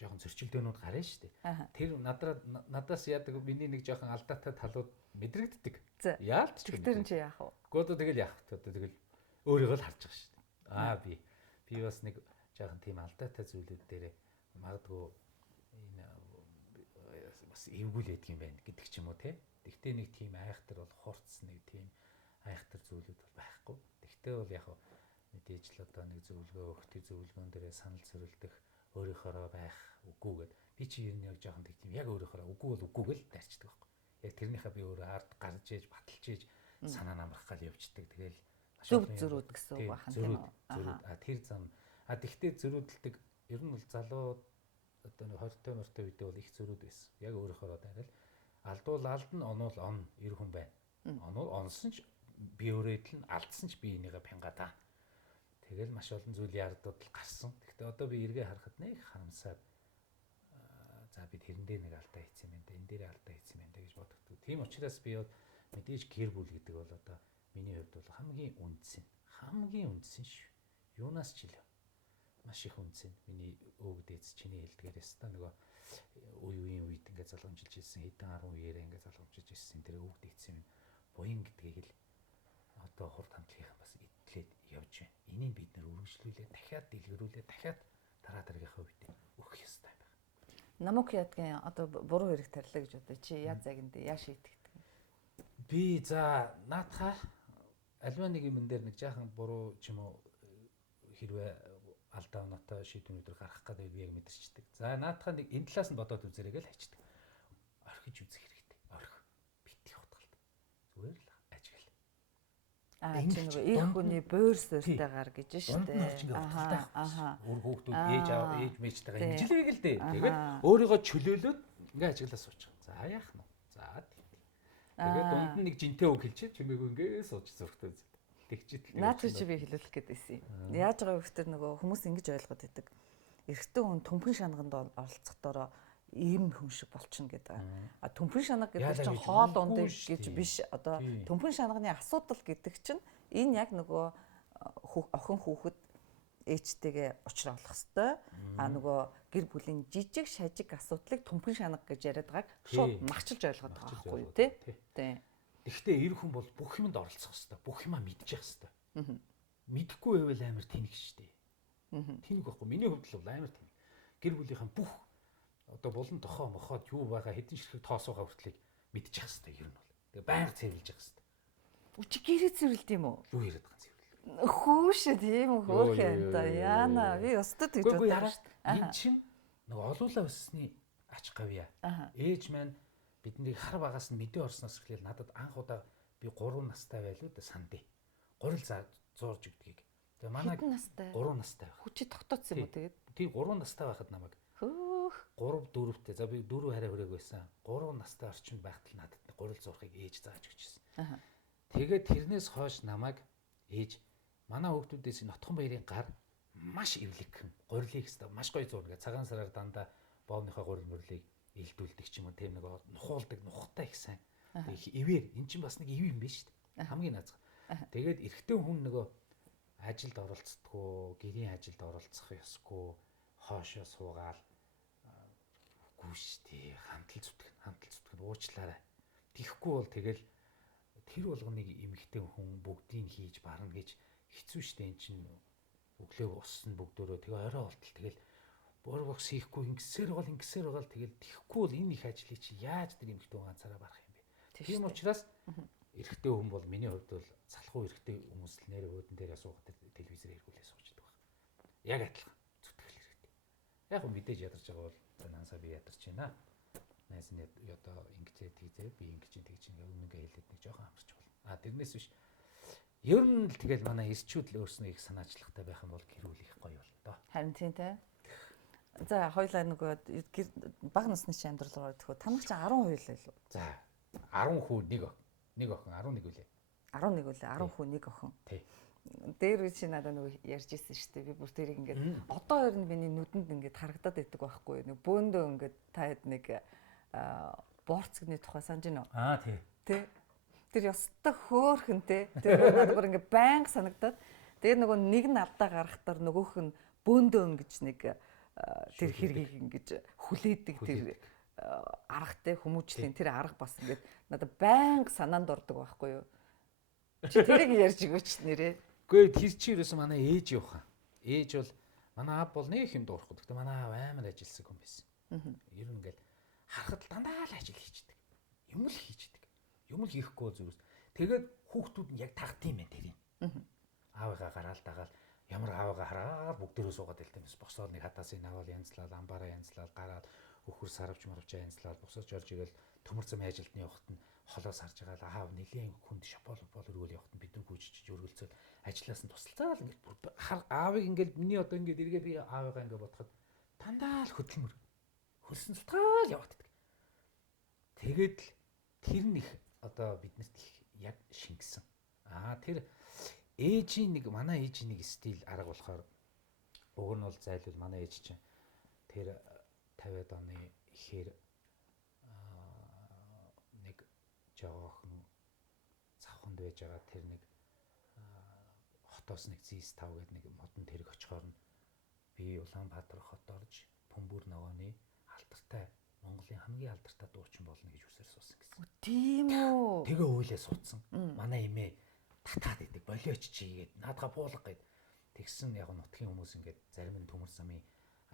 жоохон зөрчилдөөнүүд гарна шүү дээ. Тэр надаас яадаг миний нэг жоохон алдаатай талууд мэдрэгддэг. Яалт ч тэр нь чи яах вэ? Гоо тэгэл яах вэ? Тэгэл өөрийгөө л харж байгаа шүү дээ. Би бас нэг жоохон тийм алдаатай зүйлүүд дээр магадгүй энэ бас эвгүй л байдг юм байна гэдэг ч юм уу те. Тэгтээ нэг тийм айхтар бол хурц нэг тийм айхтар зүйлүүд бол байхгүй. Тэгтээ бол яг мэдээж л одоо нэг зөвлөгөө өгөх зөвлөгөөн дээрээ санал зөрүүлдэх өөрийнхоороо байх үгүйгээд би чи ер нь яг жоохон тийм яг өөрийнхоороо үгүй бол үгүйгээл дайрчдаг байхгүй. Яг тэрнийхээ би өөрөө ард гарч ээж баталж ээж санаа намрах гал явждаг. Тэгэл зөв зөрүүд гэсэн үг байна тийм үү. Тэр зам тэгтээ зөрүүдэлдэг ер нь бол залуу одоо нэг 20-той мөртэй үедээ бол их зөрүүд байсан. Яг өөрийнхоороо дайрал алдвал алдна, онвол он эр хүн байна. Онсон ч би өөрөөдөл нь алдсан ч би энийгээ пянгаа. Тэгэл маш олон зүйлийн ардууд л гарсан. Гэхдээ одоо би эргээ харахад нэг харамсаад за би тэрэн дээр нэг алдаа хийсэн юм байна. Энэ дээр алдаа хийсэн юм байна гэж бодогддог. Тийм учраас би бол мэдээж гэр бүл гэдэг бол одоо миний хувьд бол хамгийн үндсэн шүү. Юунаас ч илүү маш их үндсэн. Миний өвөг дээдс чиний хэлдгээрээс та нөгөө үеийн үед ингээд залгамжилж ирсэн хэдэн 10 үеэрээ ингээд залгамжилж ирсэн тэр өвөг дээдс юм буян гэдгийг л одоо хурд хамтлагийнхан бас итлээд явж байна. Энийг бид нэр үргэлжлүүлээ, дахиад дэлгэрүүлээ, дахиад дараагийнхаа үед өгөх ёстой байна. Намук ядгийн одоо буруу хэрэг тарилаа гэж бодъё. Чи яа загинд яа шийтгэдэг? Би за наатахаа альва нэг юм дээр нэг жаахан буруу ч юм уу хэрвээ алдаа оноотой шийдвэрүүдээр гарах гэдэг би яг мэдэрчдэг. За наатахаа нэг энэ талаас нь бодоод үзээрэй гэж хайчдаг. Орхиж үзэх хэрэгтэй. Орхи. Битгий хутгалт. Зүгээр л ажигла. Чи нөгөө их хүний бөөр сууртайгаар гэж штэ. Өөр хүүхдүүд ээж мэжтэйгээ имжилвэг л дээ. Тэгээд өөрийгөө чөлөөлөөд ингээ ажиглаа суучих. За яах нь. За тэгээд дунд нь нэг жинтэй үг хэлчихэ чимээгүй ингээ сууж зурхтай. Наадах чи би хэлүүлэх гэдээсэн юм. Яаж байгаа вэ гэхээр нөгөө хүмүүс ингэж ойлгоод байдаг. Эрэгтэй хүн төмпөн шанганд оролцохдороо ийм хүн шиг болчихно гэдэг. Төмпөн шанаг гэдэг чинь хоол ундыг гэж биш. Одоо төмпөн шанагны асуудал гэдэг чинь энэ яг нөгөө охин хүүхэд ээжтэйгээ уулзрах хэвээр. Нөгөө гэр бүлийн жижиг шажиг асуудлыг төмпөн шанаг гэж яриад байгааг шууд магчилж ойлгоод байгаа байхгүй юу тий. Гэхдээ эр хүн бол бүх юмд оролцох хэрэгтэй. Бүх юмаа мэдчих хэрэгтэй. Мэдэхгүй байвал амар тэнэг шүү дээ. Тэнэг байхгүй. Миний хувьд л амар тэнэг. Гэр бүлийнхэн бүх одоо булан тохоо мохоод юу байгаа хэдэн ширхэг тоосоогоо хүртлийг мэдчих хэрэгтэй ер нь бол. Тэгээ байнга цэвэрлж явах хэрэгтэй. Үчи гэрээ цэвэрлд юм уу? Юу яриад байгаа цэвэрлэл. Хөөшөө тийм үү хөөхөн та яана би өстөд гэж бодлоо. Энэ чинь нөгөө олуулаа өссөний ач гавья. Ээж маань биднийг хар багаас нь мэдээ орсноос эхлээл надад анх удаа би 3 настай байлуу да сандээ. Гурил зуурж өгдгийг. Тэгээ манай 3 настай байх. Хүчи тогтооцсон юм уу тэгээд? Тийм 3 настай байхад намайг 3 4-тэй. За би 4 хараа хүрээг байсан. 3 настай орчинд байхад л надад гурил зурхыг ээж зааж өгчээсэн. Тэгээд тэрнээс хойш намайг ээж манай хүүхдүүдээс Нотхон баярын гар маш эвлэгхэн гурилыг хэвээр маш гоё зураг. Цагаан сараар дандаа боовныхоо гурил мөрлийг илдүүлдэг ч юм уу тийм нэг нухуулдаг нухтай их сайн. Ивэр эн чинь бас нэг ив юм биш үү? Хамгийн наазга. Тэгээд эрэгтэй хүн нөгөө ажилд оролцдгоо, гэрийн ажилд оролцох ёсгүй, хоошоо суугаал гүйш тий хамтал зүтгэн уучлаарай. Тихгүй бол тэгэл тэр болгоныг эмэгтэй хүн бүгдийг хийж барна гэж хэцүү штэ эн чинь өглөө усна бүгдөө тэгээ орой болтол тэгэл бор бокс хийхгүй ингэсээр байгаа л тэгэл тихгүй бол энэ их ажлыг чи яаж тэр эмэгтэй хүн ганцаараа барах юм бэ? Тийм учраас эрэгтэй хүн бол миний хувьд бол залхуу эрэгтэй хүмүүс л нэр өөдөн дээр суугаад телевизээр эргүүлээ суучдаг баг. Яг адилхан зүтгэл хэрэгтэй. Яг нь мэдээж ядарч байгаа бол нансаа би ядарч байна. Найс нь одоо ингэчээ тийзээ би ингэчээ тэгж ингээ хэлээд нэг жоохон амарч болно. Тэрнээс биш. Ер нь л тэгэл манай эрчүүд л өөрснөө их санаачлагтай байх юм бол гэр бүл их гоё болно доо. Харин тийм те. За хоёлаа нөгөө бага насны чи амьдрал руу орох. Танах чи 10 хоёул л. За 10 хүү нэг охин 11 үлээ. 11 үлээ 10 хүү нэг охин. Тий. Дээр чи надад нөгөө ярьж ирсэн шүү дээ. Би бүр тэрийг ингээд одоо ер нь миний нүдэнд ингээд харагдаад байдаг байхгүй юу. Нэг бөөндөө ингээд та хэд нэг борцгны тухай санаж байна уу? Тий. Тэ. Тэр ёстой хөөхөн те. Тэр надад бүр ингээд байнга санагдаад. Тэгээ нөгөө нэг нь алдаа гаргахтаар нөгөөх нь бөөндөө ингэж нэг тэр хэргийг ингэж хүлээдэг тэр аргатай хүмүүжлийн тэр арга бас ингээд надад байнга санаанд ордог байхгүй юу? Чи тэрийг ярьж өгөөч нэрээ. Гэхдээ тэр чи юусэн манай ээж явах. Ээж бол манай аав бол нэг юм дуурахгүй. Гэхдээ манай аав амар ажилсаг хүн байсан. Ер нь ингээл харахад дандаа л ажил хийчихдэг. Юм л хийчихдэг. Юм л хийхгүй зүрс. Тэгээд хүүхдүүд нь яг тагт юм байна тэрийг. Аавыгаа гараал дагаал ямар аавыгаа хараад бүгдээрээ суугаад илтэмс босоод нэг хатаасыг аваад янзлал амбаараа янзлал гараад өхөр сарвч марвч янзлал босож орж игээл төмөр зам ажилтны явахт нь холоос харж байгаа л аав нэлийн хүнд шапол өргөөл явахт нь бид нар гүйжиж өргөлцөөл ажиллаас нь тусалцаа л ингээд аавыг ингээд миний одоо ингээд эргээ би аавыгаа ингээд бодоход дандаа л хөдөлмөр хөлсөн цутгаал явагддаг. Тэгээд л тэр нэг одоо биднэрт их яг шингэсэн. Тэр ээжийн нэг манай ээжийн нэг стил арга болохоор уг нь бол зайлвал манай ээж чинь тэр 50-аад оны ихээр нэг жоохон завханд байж байгаа тэр нэг хотоос нэг зис тав гэдэг нэг модон тэрэг очихоор нь би Улаанбаатар хот орж Бөмбөр ногооны алдартай Монголын хамгийн алдартай дуучин болно гэж үсээр суусан гэсэн. Тийм үү. Тэгээ үйлээ суудсан. Манай эмээ татаад идэг болиоч чигээд наадга буулга гэд тэгсэн яг нутгийн хүмүүс ингээд зарим нь төмөр замын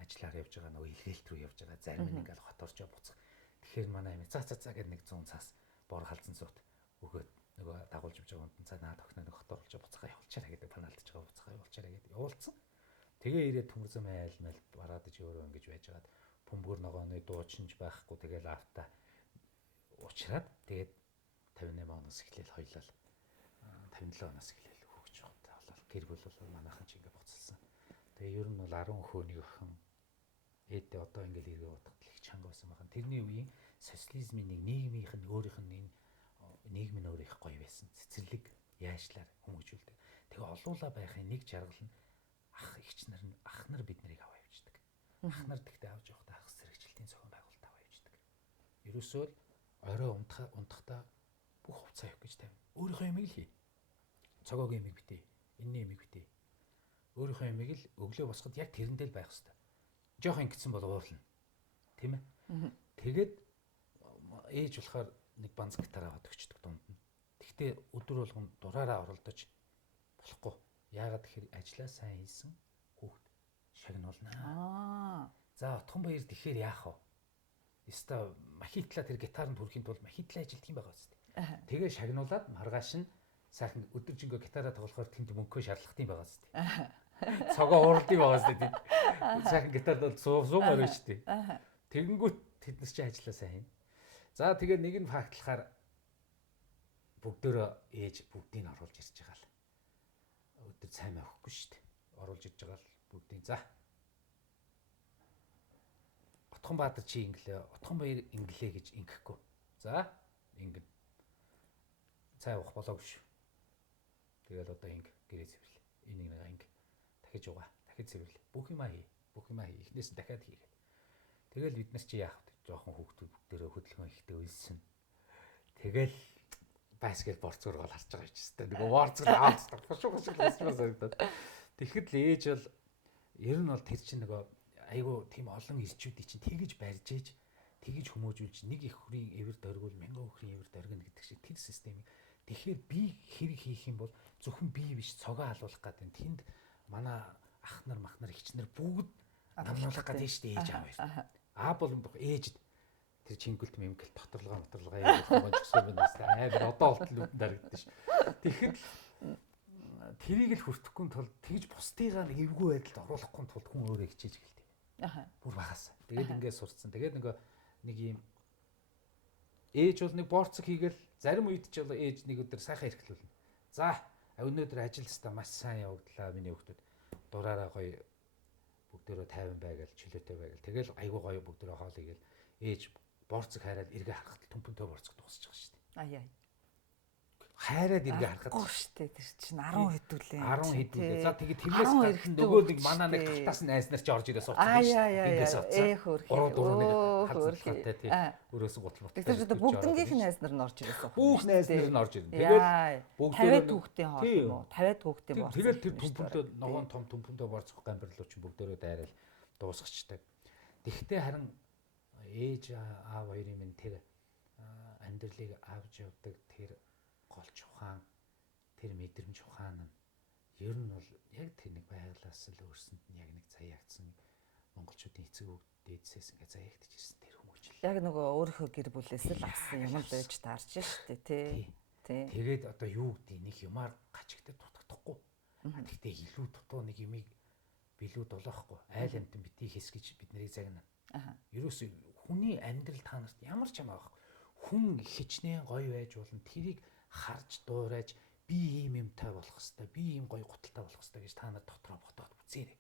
ажиллаар явж байгаа нөгөө илгээлт рүү явж байгаа зарим нь ингээд хот орчоо буцах. Тэгэхээр манай эмээ за гэдэг нэг 100 цаас бор халзан зуут өгөөд нөгөө дагуулж явж байгаа хүнд за наад охиноо нэг хот орчоо буцаага явуулчаарай гэдэг панаалдаж байгаа буцаага явуулчаарай гэдэг явуулсан. Тэгээ ирээд төмөр замын айл мэл бараад иж өөрөө ингэж байж байгаад Бөмбөр ногооны дуучинж байхгүй тэгэл автаа уучраад тэгээд 58 оноос эхлээл хоёлаа 57 оноос эхлээл хөгж явахтай болол гэр бүл бол манайхан ч ингэ буцалсан. Тэгээ ер нь бол 10 хөөнийг охин ээдээ одоо ингээл эргээ бодоход их чанга байсан байгаа. Тэрний үеийн социализмын нэг нийгмийнх нь өөрийнх нь энэ нийгэм нь өөр их гоё байсан. Цэцэрлэг яашлаар хүмүүжүүлдэг. Тэгээ олуула байхын нэг жаргал нь ах нар бид нарыг аваа явждаг. Ах нар тэгтээ авч явахдаа ах сэргийлтийн зохион байгуулалт аваа явждаг. Ерөөсөө л орой унтахдаа бүх хувцас авах гэж тавина. Өөрийнхөө ямиг л хий. Цогоогийн ямиг битээ. Энэний ямиг битээ. Өөрийнхөө ямиг л өглөө босоход яг тэрэндээ л байх хэрэгтэй. Жохон ингэсэн бол уурлна. Тийм ээ. Тэгээд ээж болохоор нэг банц гитар аваад өгчдөг дунд нь. Гэхдээ өдөр болгон дураараа оролдож болохгүй. Яагаад тэгэхээр ажлаа сайн хийсэн хүүхд шагнуулнаа. За Отхон баяр тэгэхээр яах вэ? Яста махитлаа тэр гитаранд хүрэхийн тулд махитлаа ажилтдаг юм байгаа үстэй. Тэгээ шагнуулаад маргааш нь сайхан өдөржингөө гитараа тоглохоор тэнд мөнгөө шаардлагатай юм байгаа үстэй. Цогоо уралдсан байгаа үстэй. Сайхан гитард бол суумаар байна шүү дээ. Тэгэнгүүт тэднес чи ажиллаа сайн хийн. За тэгээ нэг нь фактлахаар бүгдөө ээж бүгдийг оруулж ирж байгаа л. Өдөр сайн авахгүй шүү дээ. Оруулж ирж байгаа л бүгдийг. За. Отхон Баатар чи инглээ. Отхон баяр инглээ гэж ингэхгүй. За, ингэн. Цай уух болоогүй шүү. Тэгэл одоо инг гэрээ цэвэрлээ. Энийг нэг инг дахиж угаа. Дахиж цэвэрлээ. Бүх юмаа хий. Бүх юмаа хий. Эхнээс нь дахиад хийгээд. Тэгэл бид нар чи яах вэ? Жохон хүүхдүүд бүгдээрээ хөдөлгөөн ихтэй үйлсэн. Тэгэл баскет борцгоор гол харж байгаа юм чи тест. Нөгөө борцгоор аавцдаг. Хушуугаш санагдаад. Тэгэхэд л ээж бол ер нь бол тэр чинь нөгөө айгу тийм олон ирчүүдийг чинь тэгэж барьж ээж тэгэж хүмүүжүүлж нэг их хүрийн эвэр дөргөл 1000 хүрийн эвэр дөргөн гэдэг шиг тэр системийг тэгэхээр би хэрэг хийх юм бол зөвхөн би биш цогоо халуулах гэдэг. Тэнд манай ах нар мах нар ихчнэр бүгд намруулах гэдэг шүү дээ ээж аав хоёр. Аа бол ээжд тэр чингэлт мэмгэл доторлогоо яг гонжгсон байна гэсэн амар одоо болтол үдэнд харагддаг ш. Тэгэхэд тэрийг л хүртэхгүй тул тэгж бусдыгаа нэг эвгүй байдалд оруулахгүй тулд хүн өөрөө хичээж эхэлдэг. Бүр багаас. Тэгээд ингээд сурцсан. Тэгээд нэг юм ээж бол нэг борцог хийгээл зарим үед ч бол ээж нэг өдөр сайхан эрхлүүлнэ. За, өнөөдөр ажил хэвээр маш сайн явагдлаа миний хүүхдүүд. Дураараа гоё бүгдөө тайван байгаад чөлөөтэй байгаад. Тэгэл айгуу гоё бүгдөө хоол игээл ээж борцог хайраад эргээ харахад төмпөнтэй борцог дуусчих шүү дээ. Аяа. Хайраад эргээ харахад шүү дээ. Тэр чинь 10 хэдүүлээ. 10 хэдүүлээ. За тэгээд тэрнээс нөгөө нэг манаа нэг галтаас нь айснаар чи орж ирээ сууцсан шүү дээ. Ингээс оцсон. 3 4 нэг хацлахтай тий. Өрөөс гутал бот. Тэгэхээр одоо бүгднгийнх нь айснаар нь орж ирээ суух. Бүх айснаар нь орж ирнэ. Тэгээд бүгд 50 хүүхдийн хоол юм уу? 50 хүүхдийн борцог. Тэгээд тэр төмпөнтэй ногоон том төмпөнтэй борцох гамбирлуу чи бүгдөө дайрал дуусгачдаг. Тэгтээ харин ээж аав хоёрын минь тэр амьдралыг авч явдаг тэр голч ухаан тэр мэдрэмж ухаан нь ер нь бол яг тэр нэг байгалаас л өөрсөнд нь яг нэг заяагдсан монголчуудын эцэг дээдсээс ингээ заяагдж ирсэн тэр хүмүүжил. Яг нөгөө өөрийнхөө гэр бүлээс л авсан юм л байж таарч штэ тий. Тэгээд одоо юу гэдэг нэг юмар гачигтай дутагдахгүй. Гэхдээ илүү дутуу нэг юмыг билүүд болохгүй. Айл амтан битгий хэс гэж бид нарыг загнана. Ерөөсөө хүний амьдрал та нарт ямар ч юм аахгүй. Хүн хичнээн гоё байж болно. Тэрийг харж дуурайж би ийм юмтай болох хэвээр би ийм гоё гуталтай болох хэвээр гэж та нар дотроо ботоод үзээрэй.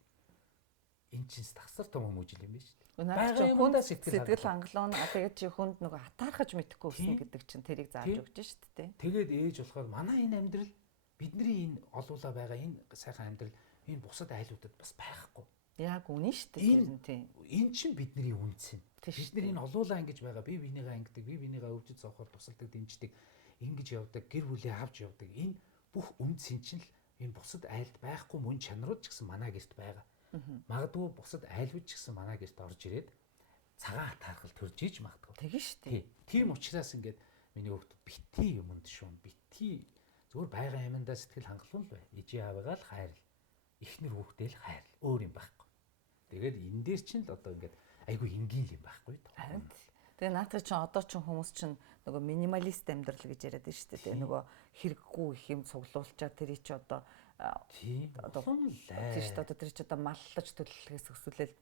Энд чинь тагсар том хүмүүжил юм биш үү? Байгаль хүнд сэтгэл хангалуун тэгээд чи хүнд нөгөө хатаархаж мэдэхгүй өснө гэдэг чинь тэрийг зааж өгч шүү дээ. Тэгээд ээж болохоор манай энэ амьдрал бидний энэ олуулаа байгаа энэ сайхан амьдрал энэ бусад айлуудад бас байхгүй. Яг үнэн шүү дээ тэр нь тийм. Энэ чинь бидний үнц юм. Бид нар энэ олуулаа ингэж байгаа би бинийгаа ангидаг би бинийгаа өвдөж зовхоор тусалдаг дэмждэг ингэж явдаг гэр бүлээ авч явдаг энэ бүх үнц чинь л энэ бусад айлд байхгүй мөн чанарууд ч гэсэн манай гэрт байгаа. Магадгүй бусад айлууд ч гэсэн манай гэрт орж ирээд цагаан хатаархал төрж иж магадгүй. Тэгэн шүү дээ. Тийм учраас ингээд миний хүүхдүүд битгий юмд шүүн битгий зөвхөн байгаа юмдаа сэтгэл хангалуун л бай. Ижи аавыгаа л хайрл. Эхнэр хүүхдээ л хайрл. Өөр юм байхгүй. Тэгээд энэ дээр чинь л одоо ингээд айгүй энгийн юм байхгүй. Тэгээ наадах чинь одоо ч хүмүүс чинь нөгөө минималист амьдрал гэж яриад байна шүү дээ. Нөгөө хэрэггүй их юм цуглуулчаа тэрий чи одоо тийм одоо тийм шүү дээ. Одоо тэр чи одоо маллаж төлөлгөөс өсвөлэл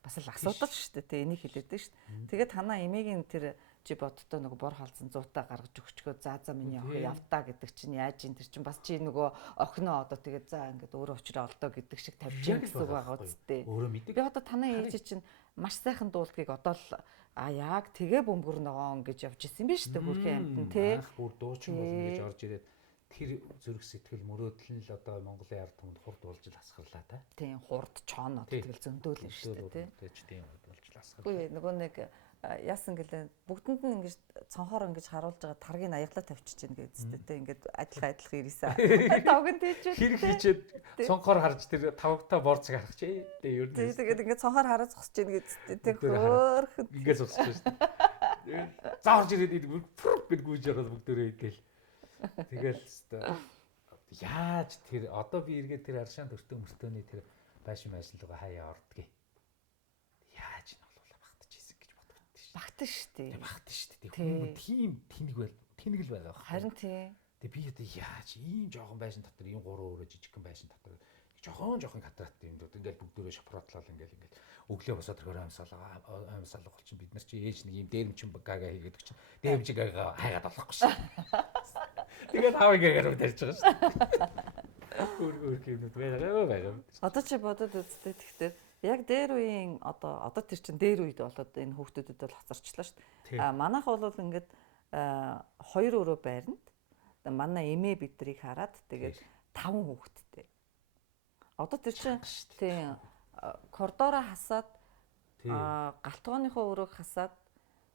бас л асуудал шүү дээ. Энийг хэлээд байна шүү дээ. Тэгээд танаа эмээгийн тэр чи бодтоо нөгөө бор халдсан 100-таа гаргаж өгчгөө за миний охин явтаа гэдэг чинь яаж ин тэр чинь бас чи нөгөө охиноо одоо тэгээд за ингээд өөрөө учраа олдоо гэдэг шиг тавьж гэсэн үг байгаа үстэй. Би одоо танаа ээж чинь маш сайхан дуулдгийг одоо л яг тэгээ бөмбөр ногоон гэж явж исэн юм биш үү бүрхэн амтан тий. Бүр дуучин болно гэж орж ирээд тэр зүрх сэтгэл мөрөөдөл нь л одоо Монголын ард түмэнд хурд болж л асгарлаа та. Тийм хурд чооноо тэгэл зөндөөлнө шүү дээ тий. Тийм болж л асгарлаа. Үгүй нөгөө нэг яасан гэлээ бүгдэнд нь ингэж цонхоор ингэж харуулж байгаа таргийг аяглаа тавьчих чинь гэдэг зүтэй ингээд адилхан ирээсээ тавг нь тийчээ хэрэг хийчээд цонхоор харж тэр тавгтаа борцог харах чи ер нь тэгээд ингээд цонхоор хараа зогсож чинь гэдэг тэг хөөх ингээд зогсож шүү дээ зааварж ирээд гэд гүйж яраад бүгдээрээ идэл Тэгэл яаж тэр одоо би эргээд тэр аршаанд өртөөний тэр байшин руугаа хаяа ордгийг. Яаж нь болов багтчихсэн гэж бодогдсон шүү. Багтана шүү дээ. Багтана шүү дээ. Хүмүүс тийм тэнэг л байгаа. Харин тий. Тэгээ би одоо яаж ийм жоохон байшин дотор ийм 3 өрөө жижигхэн байшин дотор жоохон квадрат юм дүүд ингээл бүгдөө шапратлал ингээл өглөө босоод төрхөр амьсаалга болчих бид нар чи ээж нэг ийм дээрэмчин гага хийгээд өгч дээрэмчин гага хайгаад болохгүй шүү. Тэгээд хавыг гага тарьж байгаа шүү. Өөр юмуд байгаа. Одоо чи бодод үзтээ тэгэхээр яг дээр үеийн одоо тэр чин дээр үед болоод энэ хүүхдүүдэд бол хоцорчлаа шүү дээ. Манайх бол ингээд 2 өрөө байранд манай эмээ бидрийг хараад тэгээд 5 хүүхэдтэй. Одоо тэр чинь тийм коридороо хасаад галтгооныхоо өрөөг хасаад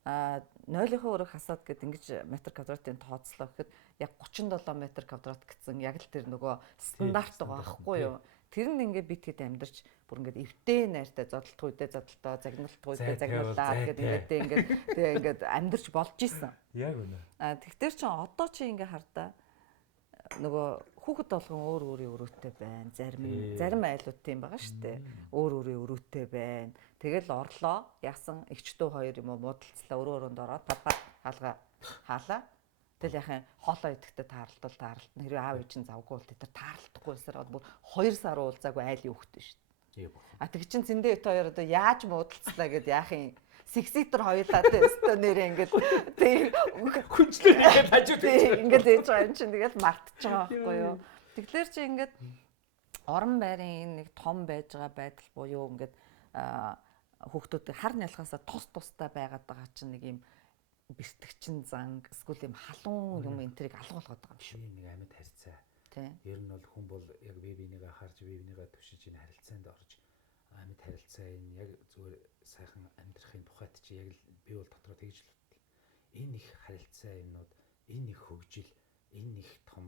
0-ийнхоо өрөөг хасаад гэд ингэж метр квадратын тооцлоо гэхэд яг 37 метр квадрат гэсэн яг л тэр нөгөө стандарт байгаа байхгүй юу? Тэр нь ингээд бид хэд амьдарч бүр ингээд эвтэй найртай зодтолтгүй үедээ зодтолтоо загналтгүй үедээ загнуулаад ингээд амьдарч болж исэн. Яг үнэ. Тэгтэр чин одоо чи ингээд хардаа нөгөө хүүхэд болгон өөр өөрийн өрөөтэй байна. Зарим айлууд тийм байгаа шүү дээ. Өөр өөрийн өрөөтэй байна. Тэгэл орлоо яасан эгчдүү хоёр юм уу муудалцлаа өрөөнд ороод хаалга хаалаа. Тэгэл яхаа хоолоо идэхдээ таарлтал нэр аав ээж нь завгүй бол тэр таарлахгүй бүр 2 сар уулзаагүй айлын хүүхэд шүү дээ. Тэг чин зэндээ ит хоёр одоо яаж муудалцлаа гэд яахын секситер хоёулаатай өстөө нэрээ ингээд тийм хүнчлээ хажууд ингээд ээж байгаа юм чинь тэгэл мартчих байгаа байхгүй юу. Тэгэхээр чи ингээд орон байрын нэг том байж байгаа байдал буюу ингээд хүүхдүүд хар нялхаасаа тустай байгаад байгаа чинь нэг юм бэртгчин занг эсвэл юм халуун юм энтрийг алга болгоод байгаа юм шүү. Нэг амьд харьцаа. Тийм. Ер нь бол хүн бол яг бибинийгээ харж бибинийгээ төвшиж энэ харилцаанд орж амьд харилцаа энэ яг зүгээр сайхан амьдрахын тухайд чи яг л би бол дотроо тэгж л боддог. Энэ их харилцаа юмнууд, энэ их хөгжил, энэ их том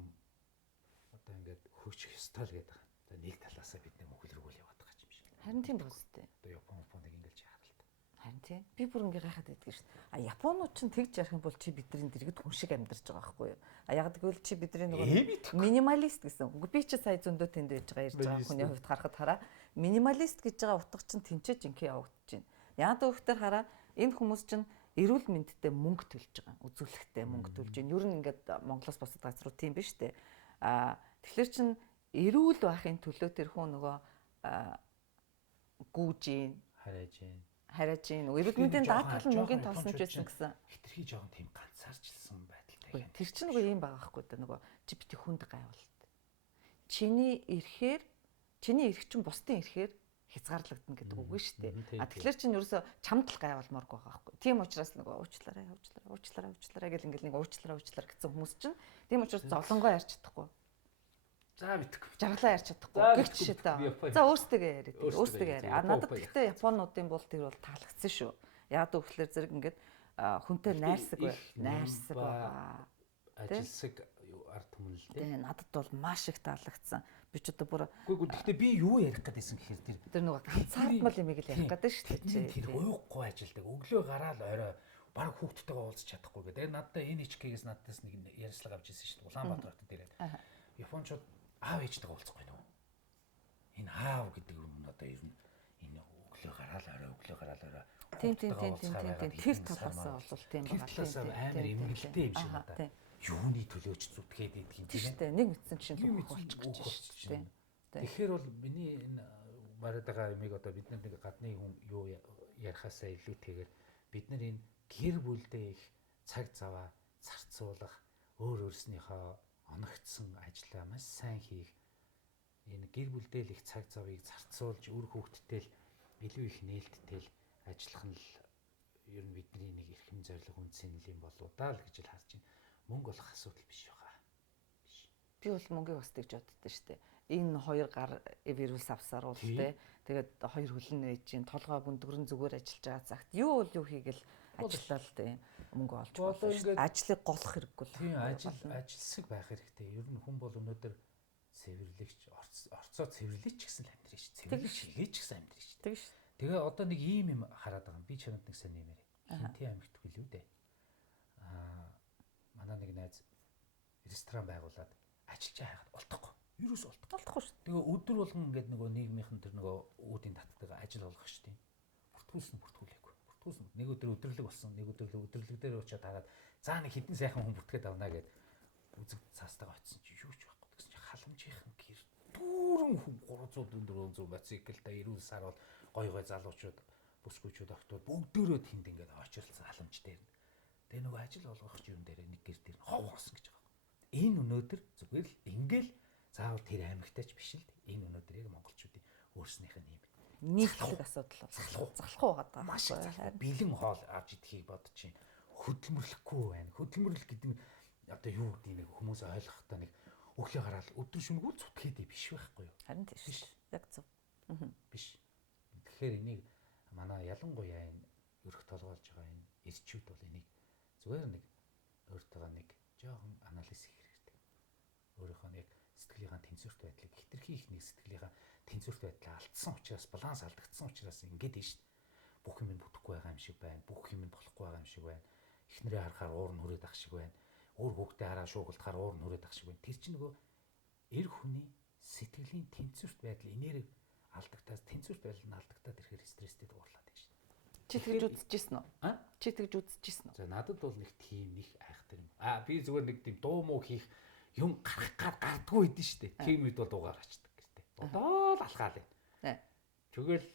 одоо ингээд хөгжих ёстой л гэдэг. За нэг талаасаа бид нэг мөхөл рүү яваад байгаа юм шиг. Харин тийм бүстэй. Одоо Японыг ингээл харалт. Харин тийм. Би бүр ингээ гайхаад байдаг шүү дээ. Японууд ч тэгж ярих юм бол чи бидний дэргэд хүн шиг амьдарч байгаа байхгүй юу? Яг гэвэл чи бидний нөгөө минималист гэсэн. Би ч сая зөндөө тэнд байж байгаа ярьж байгаа хүний хувьд харахад хараа. Минималист гэж байгаа утга чинь тэнцэж инхээ явагдаж байна. Яг өгөхтөр хараа энэ хүмүүс чинь эрүүл мэндтэй мөнгө төлж байгаа. Үзүүлэхтэй мөнгө төлж байна. Ер нь ингээд Монголоос босод газруу тийм биш үү? Тэгэхээр чин эрүүл байхын төлөө тэр хүн нөгөө гүүж ийн, харааж ийн. Эрүүл мэндийн даатгал нь мөнгөний тоосноч байсан гэсэн. Хитрхи жоохон тийм ганцаарчлсан байдалтай. Тэр чинь нөгөө юм байгаа байхгүй да нөгөө чи бити хүнд гайвалт. Чиний эрхээр чиний эрх чинь бусдын эрхээр хязгаарлагдана гэдэг үг шүү дээ. Тэгэхээр чинь ерөөсө чамд л гайвалмааргүй байгаа байхгүй. Тийм учраас нөгөө уучлаарай гэл ингээл нэг уучлаарай гэсэн хүмүүс чинь тийм учраас зовлонгоо ярьж чадахгүй. За мэдгүй. Жаргалаа ярьж чадахгүй. Гэх жишээ та. За өөрсдөө яриад. Өөрсдөө яриа. Надад гэхдээ Японуудын бол тэр бол таалагдсан шүү. Яг үгээр зэрэг ингээд хүнтэй найрсаг байгаа. Ажилсаг ард түмэн л дээ. Надад бол маш их таалагдсан. Би ч одоо бүр үгүй гэхдээ би юу ярих гэдээсэн гэхээр тэр нөгөө ганцаардмал юм л ярих гэдэг шүү дээ. Тэр уйхгүй ажилдаг. Өглөө гараал орой баг хүүхдтэйгээ уулзах чадахгүй гэдэг. Надад энэ HK-гээс надаас нэг ярьслага авч ирсэн шүү дээ. Улаанбаатар хотод ирээд. Японочууд аав ээжтэйгээ уулзахгүй нөө. Энэ аав гэдэг юм одоо ер нь энэ өглөө гараал орой. Тийм. Тэр талаасаа бол тийм байгаа. Тэр талаасаа амар эмгэлтэй юм шиг надаа. Юуны төлөөч зүтгээд идэх юм тийм дээ. Нэг мэдсэн чинь л болчих гэж байна. Тэгэхээр бол миний энэ бараад байгаа юмыг одоо бид нар нэг гадны хүн юу ярихаасаа илүүтэйгээр бид нар энэ гэр бүлдээ их цаг заваа зарцуулах, өөр өөрснийхөө оногдсон ажлаа маш сайн хийх, энэ гэр бүлдээ л их цаг завыг зарцуулж үр хүүхдтэй л илүү их нээлттэй л ажиллах нь л ер нь бидний нэг эрхэм зорилго үндсэн юм болоо даа л гэж л харж байна. Мөнгө болох асуудал биш байгаа. Биш. Би бол мөнгөийг бас тэгж боддоо шүү дээ. Энэ хоёр гар вирус авсаар бол тээ. Тэгээд хоёр хөлн нээж чинь толгой бүндгэрэн зүгээр ажиллаж байгаа цагт юу бол юу хийгээл ажиллаа л тээ. Мөнгө олж болно шүү дээ. Ажлыг голох хэрэггүй л. Тийм ажилсаг байх хэрэгтэй. Ер нь хүн бол өнөөдөр цэвэрлэгч орцоо цэвэрлэж гэсэн л амьдрын шүү. Цэвэрлэж хийгээч гэсэн амьдрын шүү. Тэг шүү. Тэгээ одоо нэг ийм юм хараад байгаа юм. Би чамд нэг сайн нэмэр. Хинтээ амьд билүү дээ. Манай нэг найз ресторан байгуулад ажиллаж байгаад олдохгүй. Юус олдохгүй. Олдохгүй шүү. Тэгээ өдөр болгон ингээд нөгөө нийгмийнхэн тэр нөгөө үүдийн татдаг ажил болгох шүү дээ. Бүртгүүлээгүй. Нэг өдөр өдөрлөг болсон. Нэг өдөрлөг дээр очиад хараад за нэг хідэн сайхан хүн бүртгээд авнаа гэд үзэг цаастайгаа очисон чи юу ч байхгүй гэсэн чи халамжийнхан гэр дүүрэн хүн 300 400 мотоциклтай 90 сар бол гой залуучууд бүсгүүчүүд октод бүгдөө тэнд ингээд очирлцсан халамж дээр. Тэгээ нөгөө ажил болгох юм дээр нэг гэр дээр хов хосон гэж байгаа. Энэ өнөөдөр зүгээр л ингээл заавал тэр аймагтайч биш л энэ өнөөдөр яг монголчуудын өөрснийх нь юм нийтлэг асуудал залхуу байгаа маш их залхуу бэлэн хоол авч идэхийг бод чинь хөдөлмөрлөхгүй байна. Хөдөлмөрлөл гэдэг нь одоо юу гэдэг нэг хүмүүс ойлгохдоо нэг өглөө гараад өдөр шөнөгүй зүтгээд биш байхгүй юу? Харин тийш. Яг зөв. Биш. Тэгэхээр энийг манай ялангуяа энэ өрх толгойлж байгаа энэ ирчүүд бол энийг зүгээр нэг өөртөө нэг жоохон анализ хийх хэрэгтэй. Өөрийнхөө нэг сэтгэлийнхаа тэнцвэрт байдлыг хитрхи их нэг сэтгэлийнхаа тэнцвэрт байдлаа алдсан учраас баланс алдагдсан учраас ингэж нь шүү дээ. Бүх юм бүтэхгүй байгаа юм шиг байна. Бүх юм болохгүй байгаа юм шиг байна. Эхнэрээ харахаар уур нь хүрээд ах шиг байна. Өөр хүүхдээ хараа шуугалтахаар уур нь хүрээд ах шиг байна. Тэр чинь нөгөө эр хүний сэтгэлийн тэнцвэрт байдал энерги алдагтаас тэнцвэрт байдал нь алдагтаад ирэхээр стресстэй дуурлаад байна шүү дээ. Чи тэгж үзчихсэн үү? Чи тэгж үзчихсэн үү? За надад бол нэг тийм нэг айхтар юм. Би зүгээр нэг тийм дуу муу хийх юм гарах гад гардггүй байдэн шүү дээ. Тийм үед бол дуугаар ачдаг гэртээ. Бодоол алхаал байна. Тэгэл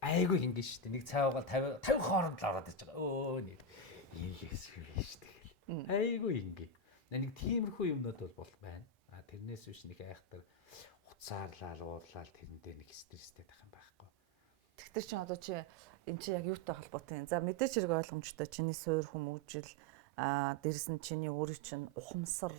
айгүй хингээ шүү дээ. Нэг цайваагаар 50 хооронд л ороод иж байгаа. Өө нэг ийгээс шүү дээ. Айгүй хингээ. Нэг тиймэрхүү юмнууд бол байна. Тэрнээс биш нэг айхтар уцаарлал уурлал тэрэн дээр нэг стресстэй тах юм байхгүй. Тэгтэр чинь одоо чи эн чи яг юутай холбоотой юм? За мэдээч хэрэг ойлгомжтой чиний суур хүмүүжил дээрэс нь чиний өөрийн чинь ухамсар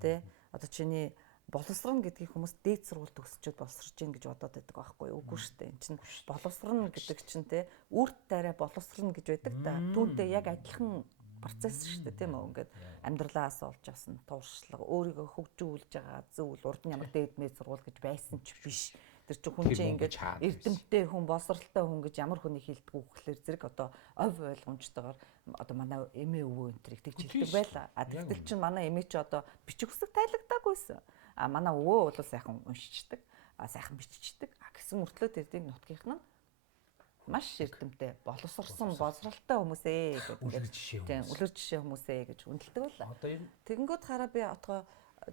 тий одоо чиний боловсрон гэдгийг хүмүүс дээд сургууль төгсчөөд боловсрож гин гэж бодоод байдаг байхгүй юу? Үгүй шүү дээ. Энд чинь боловсрон гэдэг чинь тий үрд дайраа боловсрон гэж байдаг та. Түүнтэй яг адилхан процесс шүү дээ тийм үү? Ингээд амьдралаас олж авсан тууршлага, өөрийгөө хөгжүүлж байгаа зүйл урд нь ямар дээд мэд сургууль гэж байсан ч биш. Тэр чинь хүн чинь ингээд эрдэмтдээ хүн, боловсралтай хүн гэж ямар хүнийг хэлдэг үг гэхэлэр зэрэг одоо ов ойлгомжтойгоор одоо манай эмээ өвөө энэ төрийг тэгж хэлдэг байла. Тэгтэл чинь манай эмээ чи одоо бичих үсэг тайлагдаагүйсэн. Манай өвөө бол сайхан уншичдаг, сайхан биччихдэг. Гэсэн мөртлөө тэрдийг нутгийнх нь маш эрдэмтэй, боловсрсан, боловсралтай хүмүүсээ гэдэг. Үлгэр жишээ хүмүүсээ гэж үнэлдэг байлаа. Тэгэнгүүт хараа би отгоо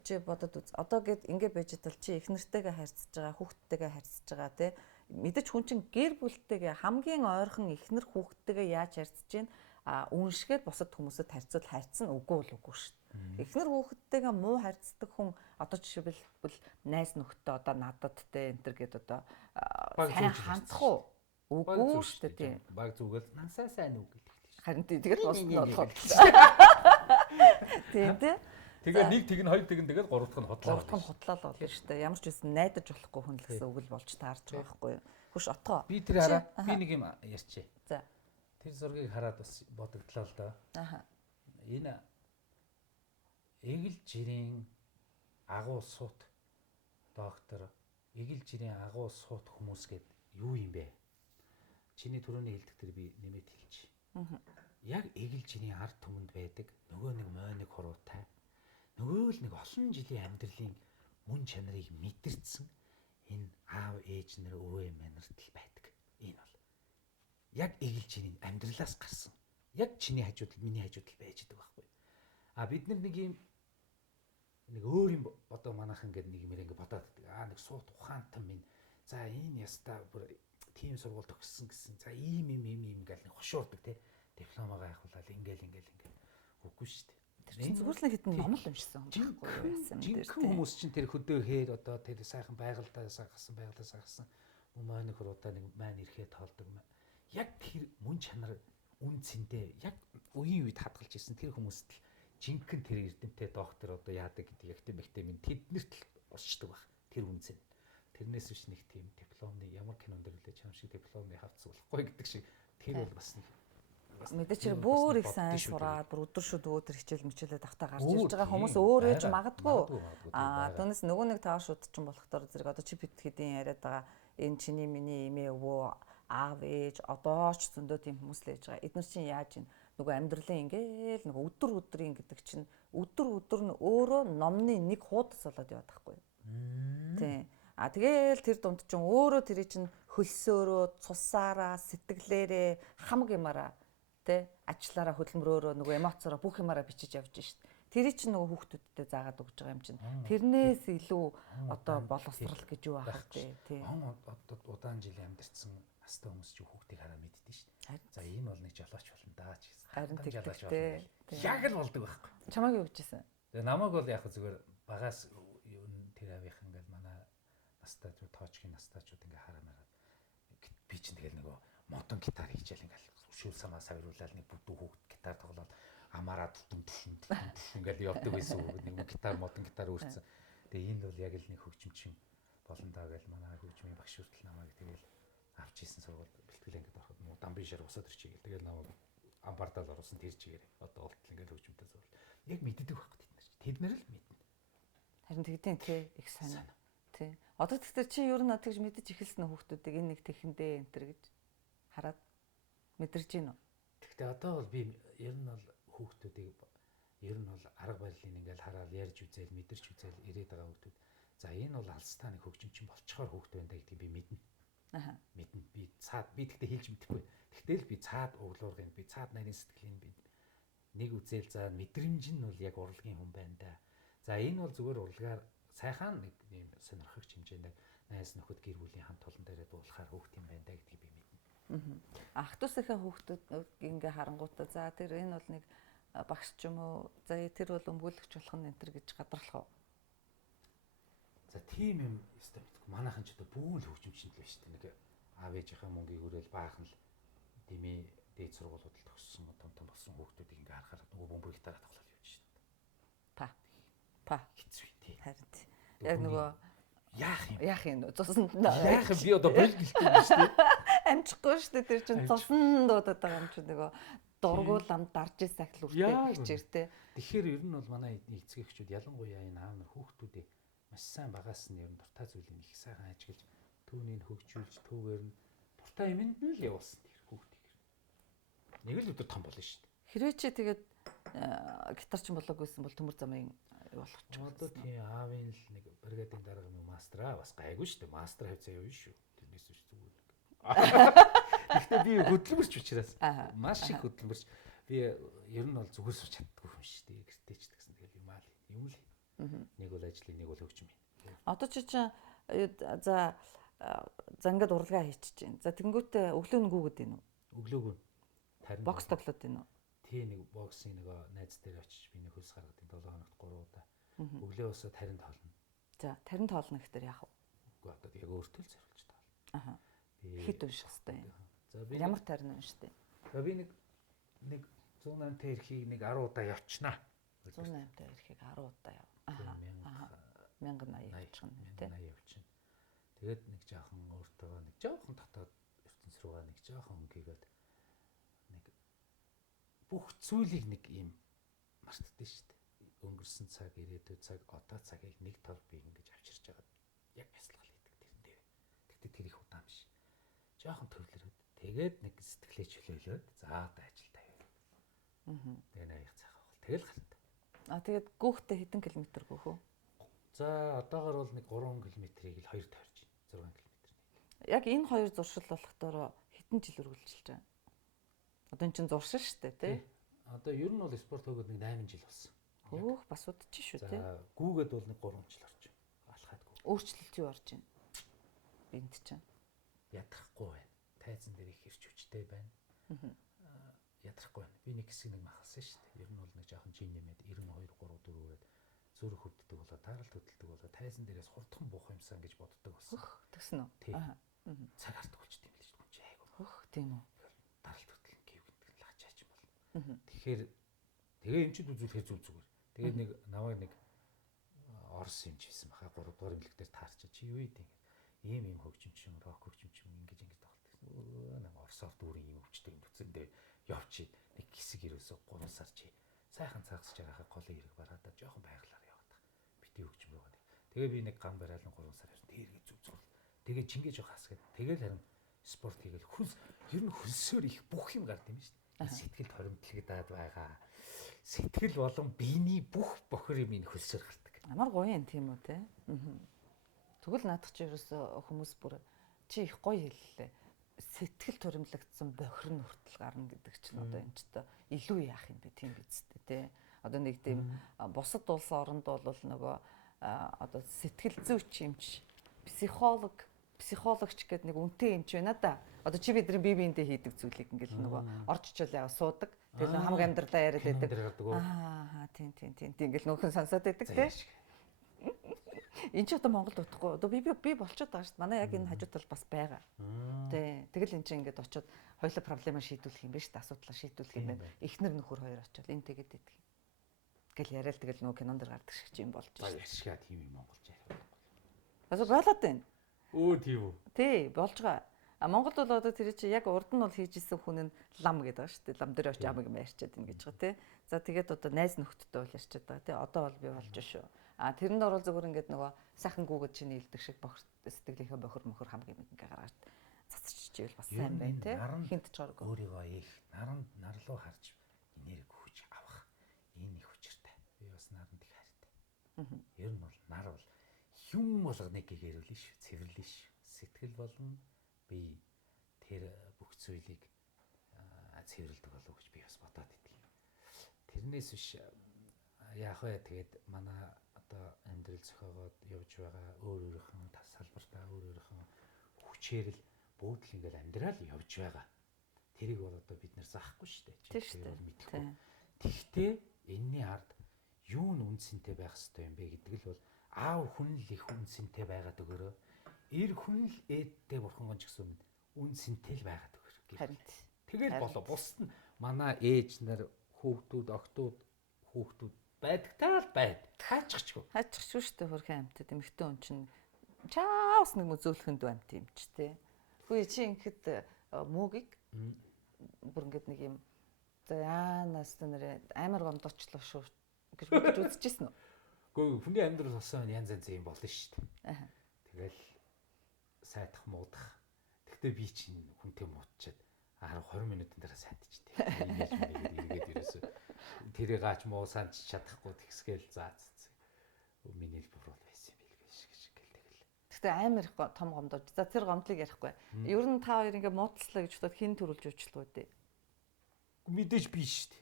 чи бодод үз. Одоо гээд ингэ байж тал чи их нэртэйгээ харьцаж байгаа, хүүхдтэйгээ харьцаж байгаа тий. Мэдээж хүн чинь гэр бүлтэйгээ хамгийн ойрхон ихнэр хүүхдтэйгээ яаж харьцаж гин үншгээд бусад хүмүүсэд харьцсан үгүй л үгүй шүү дээ. Ихнэр хүүхдтэйгээ муу харьцдаг хүн одоо жишээлбэл найз нөхдөд одоо надад тий энэ төр гээд одоо сайн хандах уу? Үгүй шүү дээ тий. Баг зүгэл насаа сайн үг гэдэг тийм. Харин тэгэл босно болоход. Тий. Тэгээ нэг тэгнэ хоёр тэгнэ тэгэл гурав дахь нь хотлоо. Гурав дахь нь хотлол болно шүү дээ. Ямар ч үсэн найдаж болохгүй хүн л гэсэн үг л болж таарч байгаа байхгүй юу. Хөш отгоо. Би тэр хараа би нэг юм ярьчээ. За. Тэр зургийг хараад бас бодогдлоо л доо. Энэ эгэл жирийн агуу суут доктор эгэл жирийн агуу суут хүмүүс гээд юу юм бэ? Чиний түрүүний хэлдэг тэр би нэмээд хэлчих. Яг эгэл жирийн ард түмэнд байдаг нөгөө нэг мойныг хуруутай нөгөө л нэг олон жилийн амьдралын мөн чанарыг мэдэрсэн энэ аав ээж нар өвөө манарт л байдаг. Энэ бол яг эгэл жирийн амьдралаас гарсан. Яг чиний хажууд миний хажууд л байж байгаа байхгүй. Бид нэг юм нэг өөр юм одоо манайхан гэдэг нэг юм ингэ бодоод байдаг. Нэг суут ухаантан минь. За энэ яста бүр тийм сургууль төгссөн гэсэн. За ийм гэл нэг хошуурдаг те. Дипломогоо явуулаад ингээл үгүй шүү дээ. Зүгээр л хэдэн ном л уншсан юм байхгүй яасан юм дээр. Хүмүүс чинь тэр хөдөөхээр одоо тэр сайхан байгальдаасаа гарсан мөн хуруудаа нэг маань ирэхэд тоолдог. Яг тэр мөн чанар үн цэндээ яг үеийн үед хадгалж ирсэн тэр хүмүүст л жинхэнэ тэр эрдэмтэй доктор одоо яадаг гэдэг ягтай бэгтэй минь тэднэрт л урчдаг баг. Тэр үн цэн. Тэрнээс биш нэг тийм дипломны ямар кинонд дөрвөлээ чам шиг дипломны хавц болохгүй гэдэг шиг тэр бол бас нэг мэдээч бүр их сайн сураад бүр өдөр шүд өдөр хичээл мичээлээ давтаа гарч ирж байгаа хүмүүс өөрөө ч магадгүй. Түүнээс нөгөө нэг таа шууд ч юм болохдоор зэрэг одоо чи бит хэдийн яриад байгаа энэ чиний миний эмээ өвөө аав ээж одоо ч зөндөө тийм хүмүүс л ээж байгаа. Эдгээр чинь яаж ийн нөгөө амьдралын ингээл нөгөө өдөр өдрийн гэдэг чинь өдөр нь өөрөө номны нэг хуудас болоод яваад байхгүй юу? Тийм. Тэгээл тэр дунд чинь өөрөө тэр чинь хөлсөөрөө, цусаараа, сэтгэлээрээ хамаг юмараа ажлаараа хөдөлмөрөөрөө нөгөө эмоцороо бүх юмараа бичиж явж шít. Тэр чинь нөгөө хүүхдүүдтэй заагаад өгж байгаа юм чинь. Тэрнээс илүү одоо боловсрал гэж юу аах вэ? Тийм. Удаан жил амьдэрсэн настай хүмүүс чинь хүүхдийг хараа мэддэж шít. За энэ бол нэг жолооч болно даа ч гэсэн. Харин тэгтэй. Яг л болдог байхгүй. Чамайг юу гэжсэн? Тэгээ намайг бол яг зүгээр багаас тэр авих ингээл манай настай тоочгийн настайчууд ингээ хараа мараад би чинь тэгэл нөгөө модон гитар хийчихэл ингээл шүүл самаа савируулаад нэг бүдүү хүүхд гитар тоглоод амаараа түтэн ингээл явдаг байсан нэг гитар модон гитар өөрчсөн. Тэгээ энэ бол яг л нэг хөгжимчин болон даа гэж манай хөгжмийн багш хүртэл намайг тэгэл авч ийсэн сургууль бэлтгэлээ ингээд ороход муу дамбишаар усаад ирчихээ. Тэгэл намайг амбардал оруулсан тэр чигээр одоо болтол ингээд хөгжмөнтэй зурлаа. Яг мэддэг байхгүй тэд нар л мэднэ. Харин тэгтийн их сайн. Тий. Одоо тэгтэр чи ер нь тэгж мэдэж эхэлсэн хүүхдүүдийг энэ нэг тэхэндээ энэ төр гэж хараад мэдэрч гин үү? Тэгтээ одоо бол би ер нь бол хүүхдүүдийг ер нь бол арга барилын ингээл хараад ярьж үзэл мэдэрч үзэл ирээд байгаа хүүхдүүд. За энэ бол алстаа нэг хөгжимчин болцохоор хүүхд байна гэдгийг би мэднэ. Мэднэ. Би тэгтээ хэлж мэдэхгүй. Тэгтэл би цаад углуургын би цаад нарийн сэтгэлийн би нэг үзэл за мэдрэмж нь бол яг урлагийн хүн байна да. За энэ бол зүгээр урлагаар сайхан нэг юм сонирхогч хэмжээнд найз нөхөд гэр бүлийн хамт олон дээрээ дуулахаар хүүхд юм байна да гэдгийг би мэднэ. Ах トゥ усынхаа хүүхдүүд ингээ харангуйтаа за тэр энэ бол нэг багш ч юм уу за тэр бол өмгөөлөгч болох нь энэ төр гэж гадарлах уу? За тийм юм өстой мэдгүй. Манайхан ч одоо бүүн л хөгжимчэнд л байна шүү дээ. Нэг аав ээжийнхээ мөнгийг өрөөл баахан л дэмий дээд сургуулиуд төгссөн том болсон хүүхдүүдийг ингээ харахаар нөгөө бөмбөг гитараа тоглоод явж шүү дээ. Па хэцүү тий. Харин яг нөгөө яах юм цуснд яах би одоо болд хэлдэг юм шүү дээ. Амжихгүй шүү дээ тэр чинь цуснд дуудаад байгаа юм чинь нөгөө дургуул ам дарж сахил үртэй хичээр те. Тэгэхээр ер нь бол манай эцэг эхчүүд ялангуяа энэ аав нар хүүхдүүдээ маш сайн багаас нь ер нь дуртай зүйлийг их сайхан ажиглаж түүнийг хөгжүүлж түүгээр нь дуртай юмд нь л явуулсан тэр хүүхдийг. Нэг л өдөр том болно шүү дээ. Хэрвээ чи тэгээд гитарчин болоогүйсэн бол төмөр замын болох ч одоо тийм аавын л нэг бригадын дарга нэг мастера бас гайгүй шүү дээ. Мастер хавцаа явна шүү. Тэрнээс ч зүгээр. Гэхдээ би хөдөлмөрч учраас маш их хөдөлмөрч би ер нь бол зүгээр сууч чаддгүй юм шүү дээ. Гэртээ ч гэсэн тэгэл юм л. Нэг бол ажлын нэг бол хөгжим юм. Одоо чи за ингээд урлагаа хийчихэж байна. За тэнгуүтээ өглөө нь гүгэд байна уу? Өглөөг нь тарин бокс тоглоод байна уу? Тий нэг боксing нэг найз дээр очиж би нэг хөлс гаргадیں 7 хоногт 3 удаа. Өглөө өсөө тарин тоолно. За тарин тоолно гэхээр яах вэ? Үгүй одоо яг өөртөө л зориулж тоолно. Хит унших хэрэгтэй юм. За би ямар тарин унштай? За би нэг 108 тэрхийг нэг 10 удаа явчихнаа. 108 тэрхийг 10 удаа яв. 1080 явчихна тий. 1080 явчихна. Тэгээд нэг жоохон өөртөө нэг жоохон дотоод ертөнц рүүгээ нэг жоохон өнгийгээд нэг бүх зүйлийг нэг юм мартдээ шүү дээ. Өнгөрсөн цаг, ирээдүйн цаг, одоо цагийг нэг тал би ингэж авчирч байгаа. Яг бясалгал хийдэг тэрэн дээр. Тэгтээ тэр их удаан биш. Жоохон төвлөрөөд тэгээд нэг сэтгэлээ чөлөөлөөд за одоо ажилдаа яваа. Тэгээ нэг их цаах бол тэгэл гарт. Тэгээд гүүхтэй хэдэн километр гөөх үү? За одоогор бол нэг 3 км-ийг л 2 тойрч 6 км. Яг энэ хоёр зуршил болохдоор хэдэн жил үргэлжилж байгаа? Одоо эн чинь зуршил шүү дээ тий. Одоо ер нь бол спорт хөгөөд нэг 8 жил болсон. Хөөх бас удчих шүү тий. За гүүгээд бол нэг 3 жил орж байна. Алхаадгүй. Өөрчлөлт юу орж байна? Энд чинь ядрахгүй байна. Тайзан дээр их ирч хүчтэй байна. Ядрахгүй байна. Би нэг хэсэг нэг махалсан шүү дээ. Ер нь бол нэг жоохон жин нэмээд 92 3 4-өөд зүрх хөвддөг болоо, таралт хөдөлдөг болоо, тайзан дээрээс хурдхан буух юмсан гэж боддог болсон. Тэгсэн үү? Цаг арддаг болчтой юм л шүү дээ. Айгу. Хөх тийм үү. Таралт хөдөлгөн гів гэнтэг л хачаач юм бол. Тэгэхээр тэгээ эмчид үзүүлэхээр зүг зүгээр. Тэгээд нэг намайг нэг орс юмч хийсэн баха 3 дугаар эмнэлэг дээр таарч чи юу ийд ийм хөгжимчин, рок хөгжимчин ингэж тоглолт гэсэн. Намайг орсоор дүүрэн ийм өвчтэй юм төцөндөө явчих. Нэг хэсэг ирээсөө 3 сар чи сайхан цагсаж байгаахаа голын хэрэг бараадаа жоохон байглаар яваад. Бити хөгжим рүү. Тэгээ би нэг гам бараалан 3 сар харин тэргээ зүг зүг. Тэгээ чингээж явах хасгээд тэгэл харин спорт хийгээл хөлс ер нь хөлсөөр их бүх юм гард юм шүү дээ. Сэтгэл торимтлагдаад байгаа. Сэтгэл болон биений бүх бохир юм энэ хөлсөөр гардаг. Амар гоё юм тийм үү те. Тэгвэл наадах чи ерөөсө хүмүүс бүр чи их гоё хэллээ. Сэтгэл торимлагдсан бохир нь хүртэл гарна гэдэг чинь одоо энэ ч та илүү яах юм бэ тийм биз дээ те. Одоо нэг тийм бусад улс оронд бол нөгөө одоо сэтгэл зүйч юмч психологч гэдэг нэг үнэтэй юмч байна да. Одоо чи бидний бие биендээ хийдэг зүйлийг ингээл нөгөө орж ичэл яа суудаг. Тэгэл хамаг амьдралаа яриад байдаг. Тийм ингээл нөхөн сонсоод байдаг те. Энд ч одоо Монголд утахгүй. Одоо би болчиход байгаа шүү дээ. Манай яг энэ хажуу тал бас байгаа. Тэ. Тэгэл эн чинь ингээд очиод хоёулаа проблемаа шийдвүүлэх юм байна шүү дээ. Асуудлаа шийдвүүлэх юм байна. Эхнэр нөхөр хоёр очиод энэ тэгээд идэг. Гэл яриад тэгэл нөгөө кинонд дэр гардаг шиг юм болж байна. Яшгаа тийм юм монголч яриад. Бас болоод байна. Тийм үү. Тий, болж байгаа. Монголд бол одоо тэр чи яг урд нь бол хийж исэн хүн нь лам гэдэг байгаа шүү дээ. Лам дээр очиж амиг юм ярьчаад ин гэж байгаа тий. За тэгээд одоо найз нөхдөдтэй бол ярьчаад байгаа тий. Одоо бол би болж шүү. Тэрэнд орол зөвхөн ингээд нөгөө сайхан гүгэд чиний илдэг шиг бохир сэтгэлийнхээ бохир мохор хамгийн ингээ гаргаж цацчихживэл бас сайн байна тий. Хинт ч орог. Өөрийгөө их нарлуу харж энерги хүч авах энэ их хүчтэй. Би бас наранд их хайртай. Ер нь бол нар бол юм болгоныг гэгэрүүлнэ шүү. Цэвэрлэн шүү. Сэтгэл болон би тэр бүх зүйлийг цэвэрлдэг болов уу гэж би бас бодоод идэв. Тэрнээс биш яах вэ? Тэгээд манай одоо амьдрал зохиогоод явж байгаа өөрийнхөө салбартаа өөрийнхөө хүчээр л бөөдөл ингээл амьдрал явж байгаа. Тэрийг бол одоо бид нэр заахгүй шүү дээ. Тэр бол мэдэхгүй. Тэгтээ энэний ард юу нь үнцэнтэй байх ёстой юм бэ гэдэг л бол аав хүн л их үнцэнтэй байгаад өгөөрөө. Эр хүн л ээдтэй бурхан ч гэсэн үнцэнтэй л байгаад өгөөрөө. Тэгэл болоо. Бусд нь манай ээж нар хүүхдүүд байдагтаа л байд. Хайчихгүй шүү дээ хөрхэн амьтад эмэгтэй хүн чинь чаас нэг мөзөөлөхөнд амт юм ч тий. Хөөе чи ингэхэд мөөгийг бүр ингэдэг нэг юм за яанаас нэрээ амар гомдочлоо шүү гэж бодож үзчихсэн үү? Гэхдээ хүний амьдрал болсон янз янз юм болно шүү дээ. Тэгэл сайтах муудах. Тэгтээ би чинь хүнтэй муудчаад 10-20 минутын дараа сайтчихтэй. Ингэж эргээд ерөөсөө тэрийг аач муу санч чадахгүй тэгсгээл заацсан. Миний л буруу байсан юм билгээ шиг гэл тэгэл. Тэгтээ амар их том гомдож. За тэр гомдлыг ярихгүй. Ер нь та хоёр ингээ муудалцлаа гэж бодоход хэн төрүүлж уучлаа үү? Мэдээж би шүү дээ.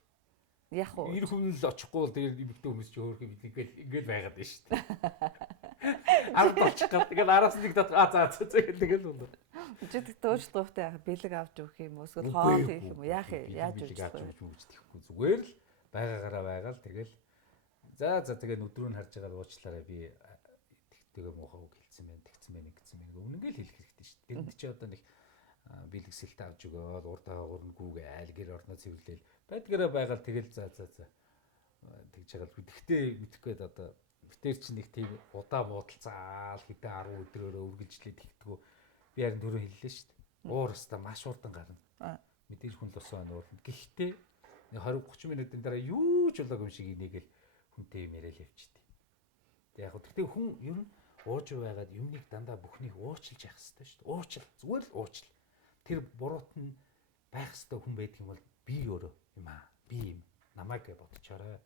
Яг уу. Эр хүн л очихгүй бол тэгээд эмэгтэй хүмүүс чи өөрхөн ингээл байгаад байна шүү дээ. Ард болчих гал тэгэл араас нэг за тэгэл бол. Жид төөждөгтэй яах бэлэг авч өгөх юм уу эсвэл хоол хийх юм уу яах яаж үйлчлэх вэ? Зүгээр л байгаагаараа байгаал тэгэл за тэгээ өдрөө нь харж байгаа уучлаарай би тэгтэйгээ муухай үг хэлсэн байна тэгсэн байна гэсэн мэн өмнө л хэлэх хэрэгтэй шүү дээ. Тэнд чи одоо нэг бэлгэсэлтэй авч өгөөл урдаа гурн гүүгээ айл гэр орноо цэвэрлээл байдгаараа байгаал тэгэл за тэгж байгаа л гэхдээ мэдхгүй одоо битэр чи нэг тийм удаа буудалцаал хэдэн 10 өдрөөрөө үргэлжлээд тэгтгүү би харин түрүү хэллээ шүү дээ. Уур өстө маш урдан гарна. Мэдээж хүн л уусаа нуурна. Гэхдээ 20-30 минутын дараа юу ч болоогүй юм шиг инээгээл хүнтэй юм яриад явчихдээ. Тэг яг гэхдээ хүн ер нь ууж байгаад юмныг дандаа бүхнийг уучлж явах хэрэгтэй шүү дээ. Уучил зүгээр л уучил. Тэр буруут нь байх хэрэгтэй хүн байдаг юм бол би өөрөө юм аа. Би юм намайг гэж бодчоорой.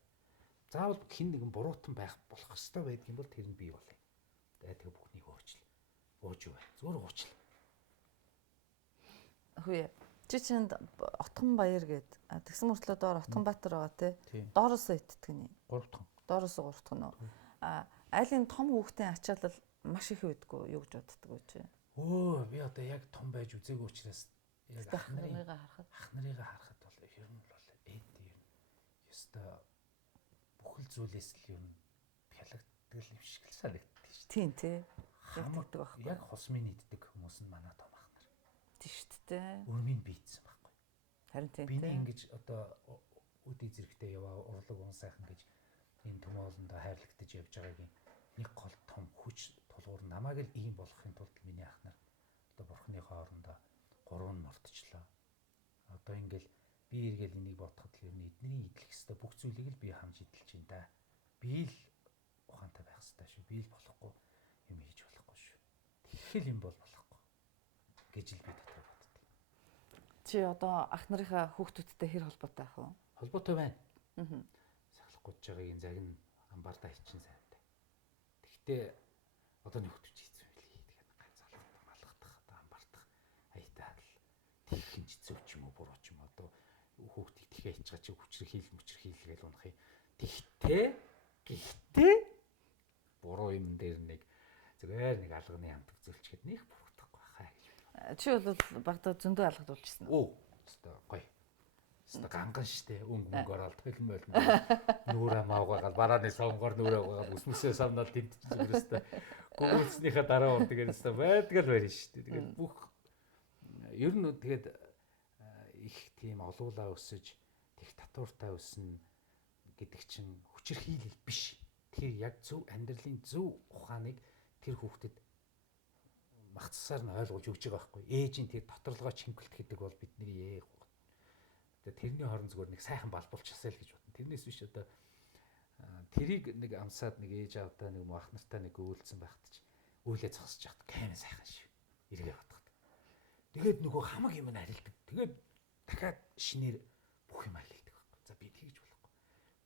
Заавал хин нэгэн буруутан байх болох хэрэгтэй байдаг юм бол тэр нь би болъё. Тэгээ бүхнийг уучлаа. Ууж бай. Зүгээр уучлаа. Хөөе. Чи чинь Отгон баяр гээд тэгсэн мөртлөө доор Отгон Баатар байгаа тий. Доороосоо итдэг нь. 3 дахь. Доороосоо 3 дахь нь. Айлын том хүүхдийн ачаалал маш их байдгүй юу гэж боддог үү чи? Би одоо яг том байж үзээгүй учраас яг ах нарыгаа харахад бол ер нь бол ээд юм. Ёстой бүхэл зүйлээс л ер нь пялагддаг юм шиг л санагддаг шүү дээ. Тийм тий. Яг хосмын иддэг хүмүүс нь манай том ах нар. Тийм шүү дээ. Өрмийн бийцсэн байхгүй. Харин тийм. Биний ингэж одоо үдий зэрэгтэй яваа урлаг уун сайхан гэж энэ төмөөлөндөө хайрлагтаж явж байгаагийн нэг гол том хүч тулгуур намайг л ийм болгохын тулд миний ах нар одоо бурхны хоорондоо 3 нь мартчихлаа. Одоо ингээл би эргээл энийг бодоход л ер нь эдний идэх хэвээр бүх зүйлийг л би хамж идэлж байна да. Би л ухаантай байх хэвээр шүү. Би л болохгүй юм хийж болохгүй шүү. Тэгэхэл юм бол болохгүй гэж л би дотроо Чи одоо ах нарынхаа хүүхдүүдтэй хэр холбоотой ах вэ? Холбоотой байна. Аа. Сахлах гэж байгааг энэ загин амбаардаа хийчин сайнтай. Тэгтээ одоо нөхдөж хийсэн байли. Тэгэхээр ганц алгадах одоо амбаардах аятаа л тэгхэн ч зөв ч юм уу буруу ч юм одоо хүүхдийг тихээ хийчихэж чи хүчрэх хийлгээл унах юм. Гэхдээ буруу юм дээр нэг зүгээр нэг алганы хамт үзүүлчихэд нэг буруудахгүй хаа гэж байна. Чи бол багтаа зөндөө алгадуулчихсан уу? Өстой гоё. Өстой ганган штэ. Мөнгө ороод хөлн бойл нүүр амаагаал барааны сонгоор нүүр аваагаал үсмэсээ самнал тэмтэж зүгээр өстой. Гүйлснийхээ дараа уу тэгээд өстой байдгаар байна штэ. Тэгээд бүх ер нь тэгээд их тийм олуулаа өсөж диктатуртаа өснө гэдэг чинь хүчирхийлэл биш. Тэр яг зөв амьдралын зөв ухааныг тэр хүүхдэд магтсаар нь ойлгуулж өгч байгаа байхгүй. Ээжийн тэр доторлогоо чимгэлт гэдэг бол бидний тэгээ тэрний хорон зүгээр нэг сайхан балбуулчихсаа л гэж бодно. Тэрнээс биш одоо тэрийг нэг амсаад нэг ээж аавдаа нэг ах нартаа нэг өвөлдсөн байхад ч үүлээ зогсож яхад кайм сайхан шүү. Эргээ бодоход. Тэгээд нөгөө хамаг юм харилдаг. Тэгээд дахиад шинээр бүх юм хэлдэг байхгүй. За би тэгж болохгүй.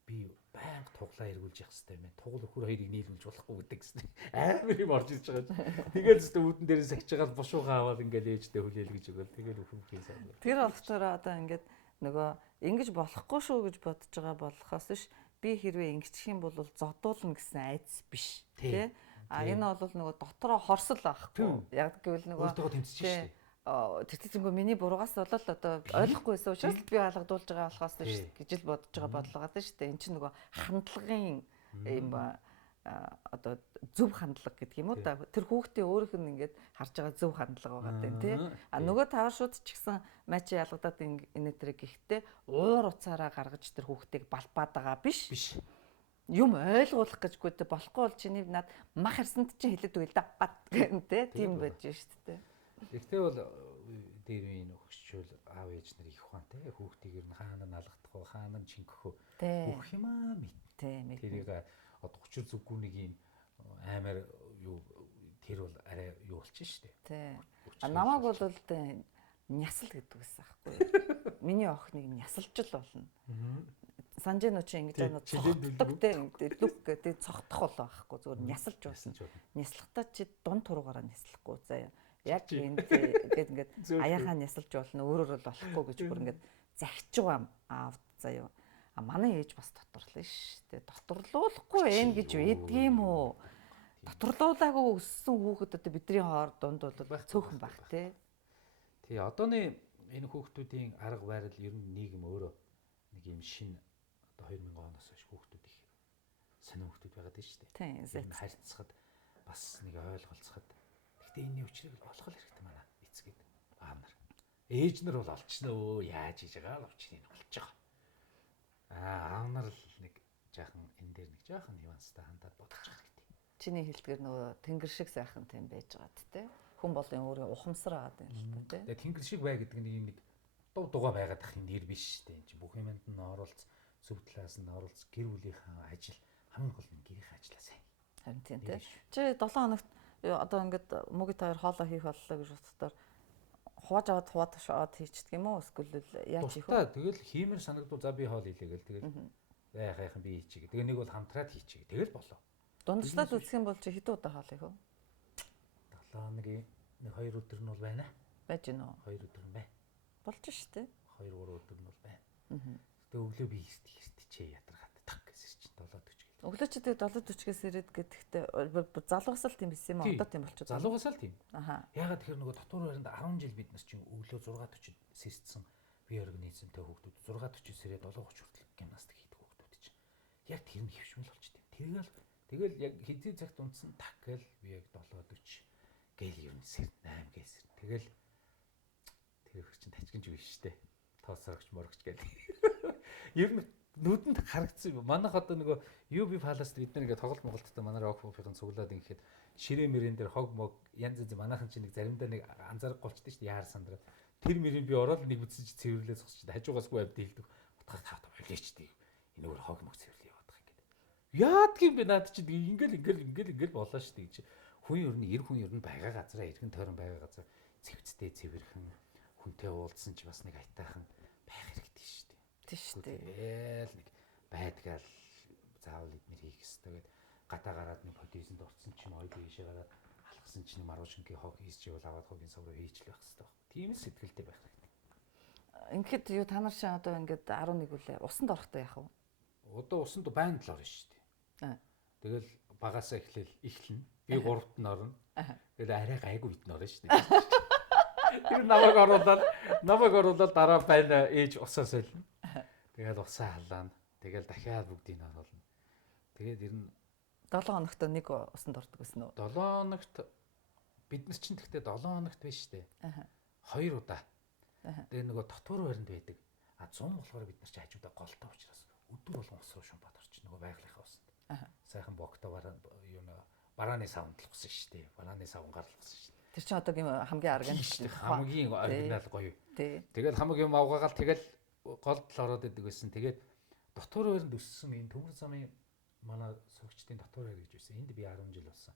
Би байнга туглаа эргүүлж явах хэрэгтэй юм. Тугал өхөр хоёрыг нийлүүлж болохгүй гэдэг гэсэн. Амар юм орж ирж байгаа юм. Тэгээд зөв үүдэн дээрээ сахиж байгаа бушуугаа аваад ингээл ээждээ хүлээл гэж өгөөл. Тэгээд өхөрхий сайн. Тэр болохоор одоо ингээд нөгөө ингэж болохгүй шүү гэж бодож байгаа болохоос ш би хэрвээ ингэчих юм бол зодуулна гэсэн айдас биш тий. Энэ бол нөгөө дотроо хорсол байхгүй. Яг гэвэл нөгөө өөртөө тэмцэж штэ. Тэгтээгүй миний буруугаас болол одоо ойлгохгүйсэн учраас би алгадуулж байгаа болохоос гэж л бодож байгаа бодлого гэдэг шүү дээ. Энд чинь нөгөө хандлагын юм одоо зөв хандлага гэдэг юм уу та тэр хүүхдээ өөрийнх нь ингээд харж байгаа зөв хандлага байгаа гэдэг тий. Нөгөө таваршууд ч гэсэн мачи ялгадаад энэ тэр гэхдээ уур уцаараа гаргаж тэр хүүхдийг балбаад байгаа биш. Юм ойлгуулах гэжгүй дээ болохгүй бол чиний над мах хэрсэнд чинь хэлээд үйл да бат гэнтэй тийм байж шүү дээ. Гэхдээ бол дээр үеийн өгчүүл аав ээж нар их ухаантай хүүхдийг ер нь хаана налгадах вэ хаана чингэх вэ бүх юмаа мэд. Тэрийг одоо хүчир зүггүй нэг юм амар юу тэр бол арай юу болчих штэ. Тий. Намайг бол нясал гэдэг байсан аахгүй. Миний охиныг нясалж л болно. Санжин чи ингэж цогтдог те лүк гэдэг цогтох болоо байхгүй зүгээр нясалж байсан. Няслахтаа чи дунд туруугаараа няслахгүй заяа. Яг энэ гээд ингээд аяахаа нясалж болно өөрөөр бол болохгүй гэж бүр ингээд захиж байгаа аав заяа. Манай ээж бас доторлоо шүү дээ. Доторлуулахгүй ээ гэж байдг юм уу? Доторлуулаагүй өссөн хүүхэд одоо бидний хоор дунд бол цөөхөн байх те. Тий одооны энэ хүүхдүүдийн арга барил ер нь нийгэм өөрөө нэг юм шин одоо 2000 оноос хойш хүүхдүүд их сонин хүүхдүүд байгаад байна шүү дээ. Тийм харьцахад бас нэг ойлголцоход. Гэхдээ энэний учрыг олох хэрэгтэй манай эцгээд аав нар. Ээж нар бол олчихно өө яаж хийж байгаа л учрыг олж байгаа. Аав нар л нэг жаахан энэ дээр нэг жаахан нюанстай хандаад бодож байгаа хэрэгтэй. Чиний хэлдгэр нөгөө тэнгэр шиг сайхан тийм байж байгаа те. Хүн болын өөрөө ухамсар аваад байна л та те. Тэгээ тэнгэр шиг бай гэдэг нэг юм нэг дугаа байгаад ах юм нэр биш шүү дээ. Энд чинь бүх юмд нь оролц зөв талаас нь оролц гэр бүлийнхаа ажил хамгийн гол нь гэрийн ажлаа сайн. Харин тийм те. Чи 7 хоногт одоо ингээд мөгөд хоёр хоолоо хийх боллоо гэж боддоор хувааж аваад хуваад хийчихдэг юм уу? Эсвэл яаж хийх вэ? Тэгэл хиймэр санагдуу за би хоол хийлээ гэл тэгэл яахын би хийчихье. Тэгээ нэг бол хамтраад хийчихье. Тэгэл болоо. Дундчлаад үзэх юм бол чи хэдэн удаа хоол хийх вэ? 7 хоногийн нэг 2 өдөр нь бол байна. Байж гэнэ үү? 2 өдөр нь байна. Болж штэ. 2 3 өдөр нь бол байна. Гэтэ өглөө би иртчээ ядаргаад таг гэсэн чинь 7:40 гээл. Өглөө чи тэгээ 7:40-гээс ирээд гэдэгтээ залуугаас л тийм байсан юм уу? Одоо тийм болчиход. Залуугаас л тийм. Аха. Ягаад тэгэхээр нөгөө дотор байранд 10 жил бид нар чинь өглөө 6:40-д сэрцсэн бие организмтэй хүүхдүүд 6:40 сэрээд 7:30 хүртэл гимнастик хийдэг хүүхдүүд чинь. Яг тэр нь хөвшмөл болчихдээ. Тэгэл яг хэзээ цагт унтсан так гээл би яг 7:40 гээл ер нь сэр 8 гээл сэр. Тэгэл тэр их чинь тачгинж биш штэ. Тоосорогч морогч гээл. Ер нь нүдэнд харагдсан юм. Манайх одоо нөгөө UB Palace бид нар ингээд тоглолт Монголдтой манай Rockpop-ын цуглаад ингээд ширээ мөрөн дээр хог мог янз янз манайхан чинь нэг заримдаа нэг анзаарах болчтой шүү дээ яар сандраад. Тэр мөрийг би ороод нэг үтсэж цэвэрлээ зогсож хажуугасгүй авд хэлдэг. Утгаа тавтаа болиочтэй. Энэ өөр хог мог цэвэрлээ яваад байгаа ингээд. Яадаг юм бэ наад чи ингээл болоо шүү дээ гэж. Хүн ер нь эр хүн ер нь байгаа газараа эргэн тойрон байгаа газар цэвцтэй цэвэрхэн хүнтэй уулзсан ч бас нэг айтайхан байх хэрэгтэй шүү дээ. Тийм шүү дээ. Тэгэл нэг байдгаал заавал эднэр хийх хэрэгтэй гэд гадаа гараад нэг подизэнд орсон ч юм уу ийшээ гараад алхсан ч нэг маргушингийн хог хийж ивэл аваад хогийн сав руу хийж л байх хэрэгтэй. Тийм л сэтгэлтэй байх хэрэгтэй. Ингээд юу та нар шиг одоо ингээд 11 үлээ усанд орохдоо яах вэ? Одоо усанд байна л орно шүү дээ. Тэгэл багасаа эхлэнэ. Би 3-т нь орно. Тэгэл арай гайгүй ид нь орно шүү дээ. Тэр намайг оруулаад дараа байна ээж усаа солино. Тэгэл усаа халаана. Тэгэл дахиад бүгдийг нь оруулна. Тэгээд ер нь 7 хоногт нэг усанд ордог гэсэн үү? 7 хоногт бид нар чинь тэгтээ 7 хоногт биш шүү дээ. 2 удаа. Тэгээ нөгөө дотор баринд байдаг. 100 болохоор бид нар чи хажуудаа голтой учраас өдөр болгон ус руу шумбаад орчих нөгөө байгалийнхаа усанд. Сайхан богтой юу нэ барааны савндлах гэсэн шүү дээ. Барааны савн гарлах гэсэн шүү дээ. Тэр чинь одоогийн хамгийн арга юм шүү дээ. Хамгийн оригинал гоё. Тэгэл хамаг юм авгаагаал тэгэл голд л ороод идэг байсан. Тэгээд дотор баринд өссөн энэ төмөр замын манай сурагчдын дотор байр гэж байсан. Энд би 10 жил болсон.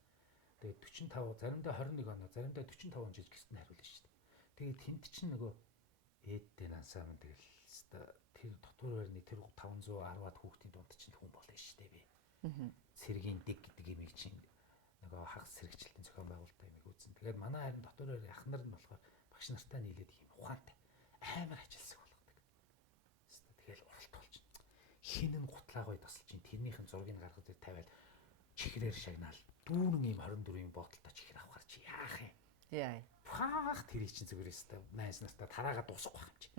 Тэгээд 45 заримдаа 21 оноо, заримдаа 45 жил гист нь хариулна шүү дээ. Тэгээд тэнд чинь нөгөө ээдтэй насаа мөн тэгэл тэр дотор байрны тэр 510-аад хүүхдийн дунд чинь хүн болно шүү дээ би. Цэргийн дэг гэдэг имийг чинь нөгөө хагас сэргийлтийн зохион байгуулалтаа имийг үзэн. Тэгээд манай харин дотор байрны ах нар нь болохоор багш нартай нийлээд ийм ухаантай амар ажилласан болгодог. Тэгэл уралт болж хин нь гутлаа гоё тасалж чинь тэрнийхэн зургийг гаргаж тавиал чихрээр шагнаал дүүрэн ийм 24-ийн боотолтой чихэр авахар чи яах юм? Яа. Фаах тэр чинь зүгээр өстой найз настаа тараагаад дуусах байх юм чи.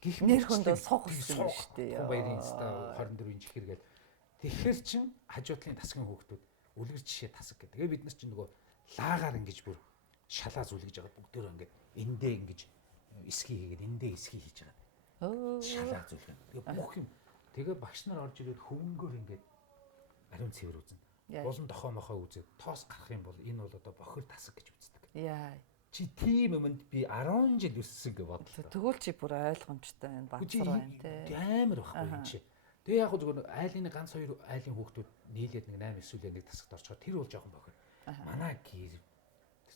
Гэх нэр хөндөө сог гэсэн юм шүү дээ. Баярын өстой 24-ийн чихэр гэл. Тэгэхээр чин хажуудлын тасгийн хүүхдүүд үлгэр жишээ тасаг гэдэг. Тэгээ бид нар чинь нөгөө лаагаар ингэж бүр шалаа зүлгэж байгаа бүгдөө ингээд эндээ ингэж эсхий хийгээд эндээ эсхий хийж байгаа. Шалаа зүлгэн. Тэгээ бүх юм. Тэгээ багш нар орж ирээд хөвөнгөөр ингээд ариун цэвэр үзнэ. Болон дохоо мохоо үзээд тоос гарах юм бол энэ бол одоо бохир тасаг гэж үздэг. Яа. Чи тийм юмд би 10 жил өссөн гэж бодлоо. Тэгвэл чи бүр ойлгомжтой байна. Бацар байна те. Амар байхгүй юм чи. Тэгээ яг зүгээр айлын ганц хоёр айлын хүүхдүүд нийлээд нэг 8 эсвэл нэг тасагт орчоод тэр бол жоохон бохир. Манай гэр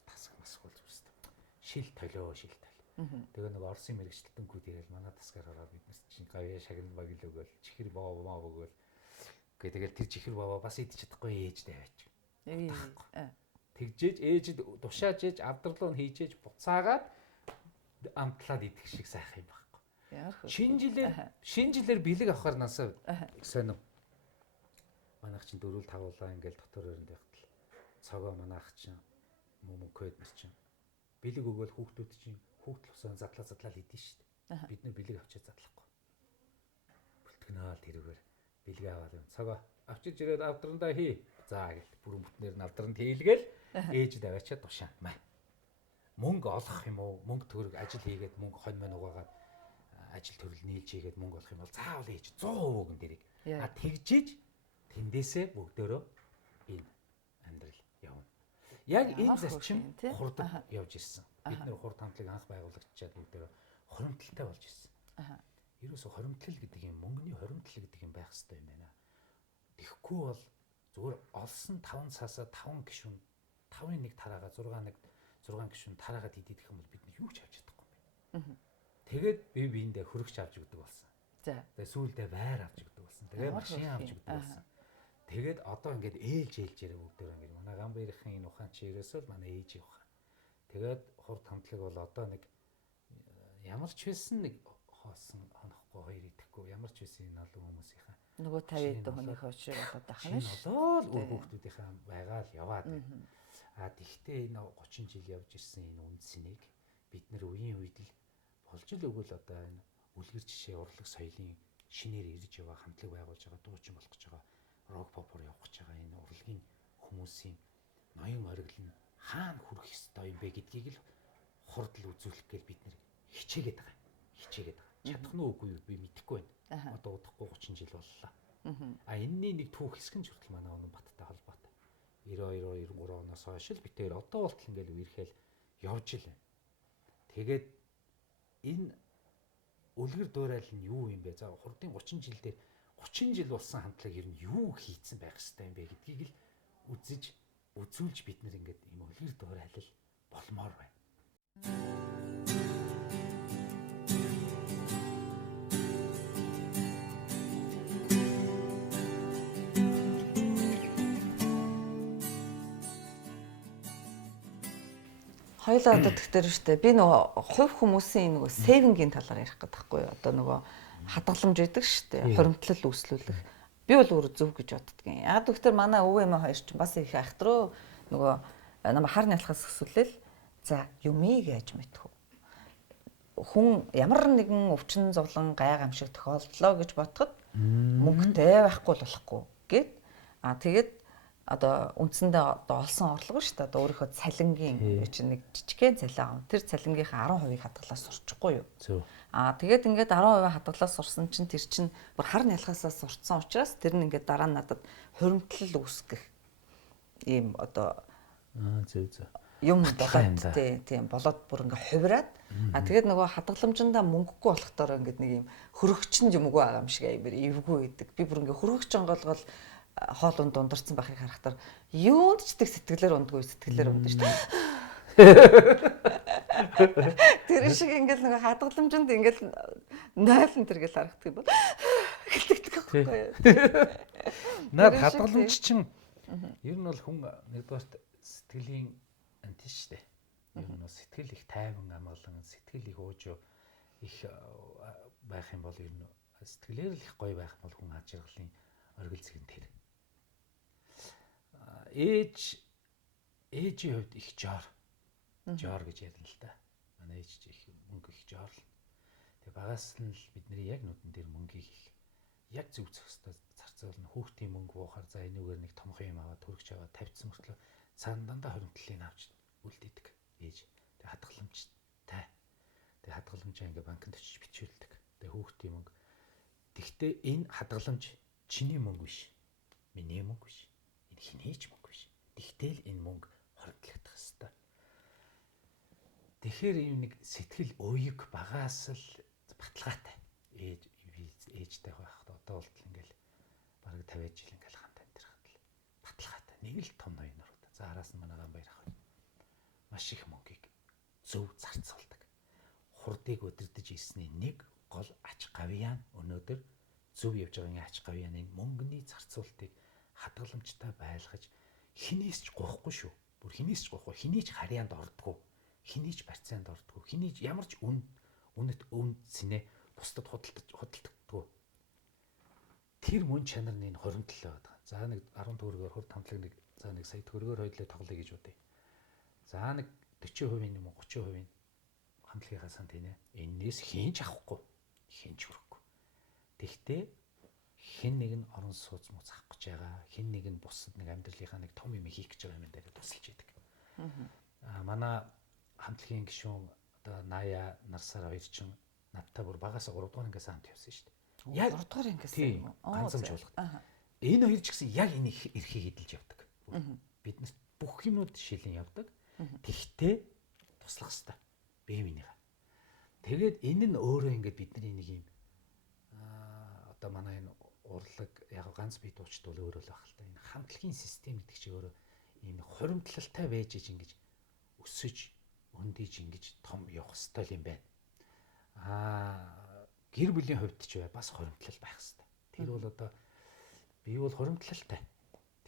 тасаг масх бол зүрстэй. Шил толио. Тэгээ нэг Оросын мэрэгчлэлтэнкүүд ирээл манай тасгаар ороод биднес чинь гавьяа шагнал баг л өгөөл чихэр боо өгөөл. Гэ тэгэл тэр чихэр боо бас идэж чадахгүй ээжтэй аваач. Тэгжээж ээжид тушааж ээж авдралуу нь хийжээж буцаагаад амтлаад идэх шиг сайхан юм байхгүй. Шинэ жилээр бэлэг авахар насаа сонирм. Манайх чинь 4-5 улаан ингээл дотор өрөнд байхтал цогоо манайх чинь мөмөкөд нар чинь бэлэг өгөөл хүүхдүүд чинь хүүхдэл усаа задлаа хийдэж шүү дээ. Бид нар бэлэг авчиж задлахгүй. Бүлтгэнээл тэрүүгээр бэлэг аваад юм. Цогоо авчиж ирээд авдрандаа хий. За гэл бүрэн бүтнээр нь авдранд хийлгээл ээжд аваачаад тушаа. Мөнгө олох юм уу? Мөнгө төгрөг ажил хийгээд мөнгө хонь мань угаагаад ажил төрөл нийлж хийгээд мөнгө олох юм бол заавал ээж 100% өгөн дэрийг. Тэгжиж тэндээсээ бүгдөө энэ амьдрал явна. Яг энэ зарчим хурдан явж ирсэн. Бид нэр хурд хамтлагийг анх байгуулагчаад бүгдөө хоримтлалтай болж ирсэн. Ерөөсө хоримтлал гэдэг юм мөнгөний хоримтлал гэдэг юм байх хэрэгтэй юм байна. Тэгэхгүй бол зүгээр олсон 5 цаасаа 5 гишүүн 5-ын 1 тараагаа 6 гишүүн тараагаад идэх юм бол бид юу ч авч чадахгүй юм. Тэгээд би биендээ хөрөгч авч өгдөг болсон. За. Тэгээд сүүлдээ байр авч өгдөг болсон. Тэгээд машин авч өгдөг болсон. Тэгээд одоо ингээд ээлж ярэ бүгдөө ингээд манай Гамбайрын энэ ухаан чи ерөөсөө манай ээжийн ухаан. Тэгээд хурд хамтлаг бол одоо нэг ямар ч байсан нэг хоосон хонохгүй хоёр идэхгүй ямар ч байсан энэ олон хүмүүсийнхаа нөгөө 50 хүнийхээ учрыг болоод ахна ш. Болоод үр хүүхдүүдийнхаа байгаал яваад. Тэгтээ энэ 30 жил явж ирсэн энэ үндснийг бид нэр үеийн үед л болж л өгвөл одоо энэ үлгэр жишээ урлаг соёлын шинээр ирж яваа хамтлаг байгуулж байгаа дуучин болох гэж байгаа рок попор явах гэж байгаа энэ урлагийн хүмүүсийн ноён оргил нь хаана хүрэх ёстой юм бэ гэдгийг л хурдл үзүүлэх гээл бид нэр хичээгээд байгаа. Чадах нь үгүй юу би мэдэхгүй байна. Одоо удахгүй 30 жил боллоо. Энэний нэг түүх хэсэг нь хүртэл манай өнөө Баттай холбоотой. 92 93 оноос хойш л битээр одоо болтол ингээл үерхэл явж л байна. Тэгээд энэ үлгэр дуурай нь юу юм бэ? За хурдын 30 жил дээр 30 жил болсон хамтлаг ер нь юу хийцэн байх хэвээр юм бэ гэдгийг л үзүүлж бид нэр ингээд юм үлгэр дуурайлал болмоор байна. хоёлаа одоо тэгтэр штэ. Би нөгөө хувь хүмүүсийн нөгөө сейвингийн талаар ярих гэдэг байхгүй юу? Одоо нөгөө хадгаламж идэг штэ. Хуримтлал үүслүүлэх. Би бол өөрөө зөв гэж боддгийн. Яг тэгэхээр манай өвөө эмээ хоёр ч бас их айхтруу нөгөө намайг хар нялхаас өсвөлэл за юмыг яаж мэдэх вэ? Хүн ямар нэгэн өвчин зовлон гайхамшиг тохиолдлоо гэж бодоход мөнгөтэй байхгүй болохгүй гэд тэгээд одоо үндсэндээ одоо олсон орлого шүү дээ. Одоо өөрийнхөө цалингийн чинь нэг жижигхэн цалин аав. Тэр цалингийнхаа 10% хадгалаад сурчихгүй юу? Зөв. Тэгээд ингээд 10% хадгалаад сурсан чинь тэр чинь бүр хар нялхаасаа сурцсан учраас тэр нь ингээд дараа нь надад хуримтлал үүсгэх ийм одоо зөв зөв юм болоод тийм болоод бүр ингээ хувираад тэгээд нөгөө хадгаламжиндаа мөнгөгүй болохдоор ингээд нэг юм хөрөгчн юмгүй байгаа юм шиг аймар эвгүй гэдэг. Би бүр ингээ хөрөгч онголгол хоолунд ундарсан байхыг харахаар юунд ч тэг сэтгэлээр ундгүй сэтгэлээр ундаг шүү дээ. Тэр шиг ингээл нөгөө хадгаламжинд ингээл нойлон тэргээл харагддаг юм бол гэлтэгдэх байхгүй юу. Наад хадгаламж чинь ер нь бол хүн нэгдүгээрт сэтгэлийн антиш штэ. Ер нь сэтгэл их тайван амгалан сэтгэл их уужуу их байх юм бол ер нь сэтгэлээр л их гоё байх бол хүн аж аргалын оргил зэгэн тэр. Ээжийн хувьд их жоор гэж ярина л да. Манай ээж их мөнгө их жоорлно. Тэгээ багаас нь л бидний яг нүдэн дээр мөнгийг яг зөв зөвхөстэй зарцуулна. Хүүхдийн мөнгө буухаар за энэгээр нэг томхон юм аваад төрөгч аваад тавьчихсан мөртлөө цаана дандаа хоримтлалыг авч үлдээдэг ээж. Тэгээ хадгаламжтай. Тэгээ хадгаламжаа ингээ банкнд очиж бичүүлдэг. Тэгээ хүүхдийн мөнгө. Тэгтээ энэ хадгаламж чиний мөнгө биш. Миний мөнгө биш. Энэ хинээч мөнгө биш. Тэгтэл энэ мөнгө хоримтлагдах ёстой. Тэгэхээр ийм нэг сэтгэл уяг багаас л баталгаатай. Ээжтэй байхад одоо бол ингээл бараг 50 жил ингээл хамт амьдрахад л баталгаатай. Нэг л том ноён ороод. За араас нь манай Ганбаяр ах. Маш их мөнгийг зөв зарцуулдаг. Хурдыг өдөрдөж ирсний нэг гол ач гавьяа өнөөдөр зөв явж байгаа ач гавьяаны мөнгөний зарцуултыг хадгаламжтай байлгаж хинээс ч гоохгүй шүү. Бүр хинээс ч гоохгүй. Хинээч харьяанд ордгоо. Хинээч барьцаанд ордгоо. Хинээч ямар ч үнэт синэ бусдад худалдагддаг. Тэр мөн чанар нь хоримтлал байдаг. За нэг 10 төгрөгөөр хувь тамтлаг нэг за нэг сая төгрөгөөр хоёулаа тоглоё гэж бодъё. За нэг 40% юм уу 30% хамтлагийнхаа сан тийм ээ. Энээс хинч авахгүй. Хинч хөрөхгүй. Тэгтээ хэн нэг нь орон сууц мууц авах гэж байгаа. Хэн нэг нь бусад нэг амьдралынхаа нэг том юм хийх гэж байгаа юм дээр тусалж идэг. Манай хамтлагийн гишүүн одоо 80 нарсаар хоёр чинь надтай бүр багаас 3 дугаар ангиас хамт явсан шүү дээ. Яг 3 дугаар ангиас юм уу? Ганцамж болгох. Энэ хоёр ч гэсэн яг энэ эрхийг эдэлж явдаг. Биднес бүх юмуд шилэн явдаг. Тэгтээ туслах хэрэгтэй. Бие биенийхээ. Тэгээд энэ нь өөрөө ингээд бидний нэг юм одоо манай энэ урлаг яг ганц бие дуучид бол өөрөө л байх л та. Энэ хамтлагийн систем гэдэг чинь өөрөө ийм хоримтлалтай байж ингэж өсөж өндийж ингэж том явах ёстой юм байна. Гэр бүлийн хувьд ч бас хоримтлал байх хэрэгтэй. Тэр бол одоо би бол хоримтлалтай.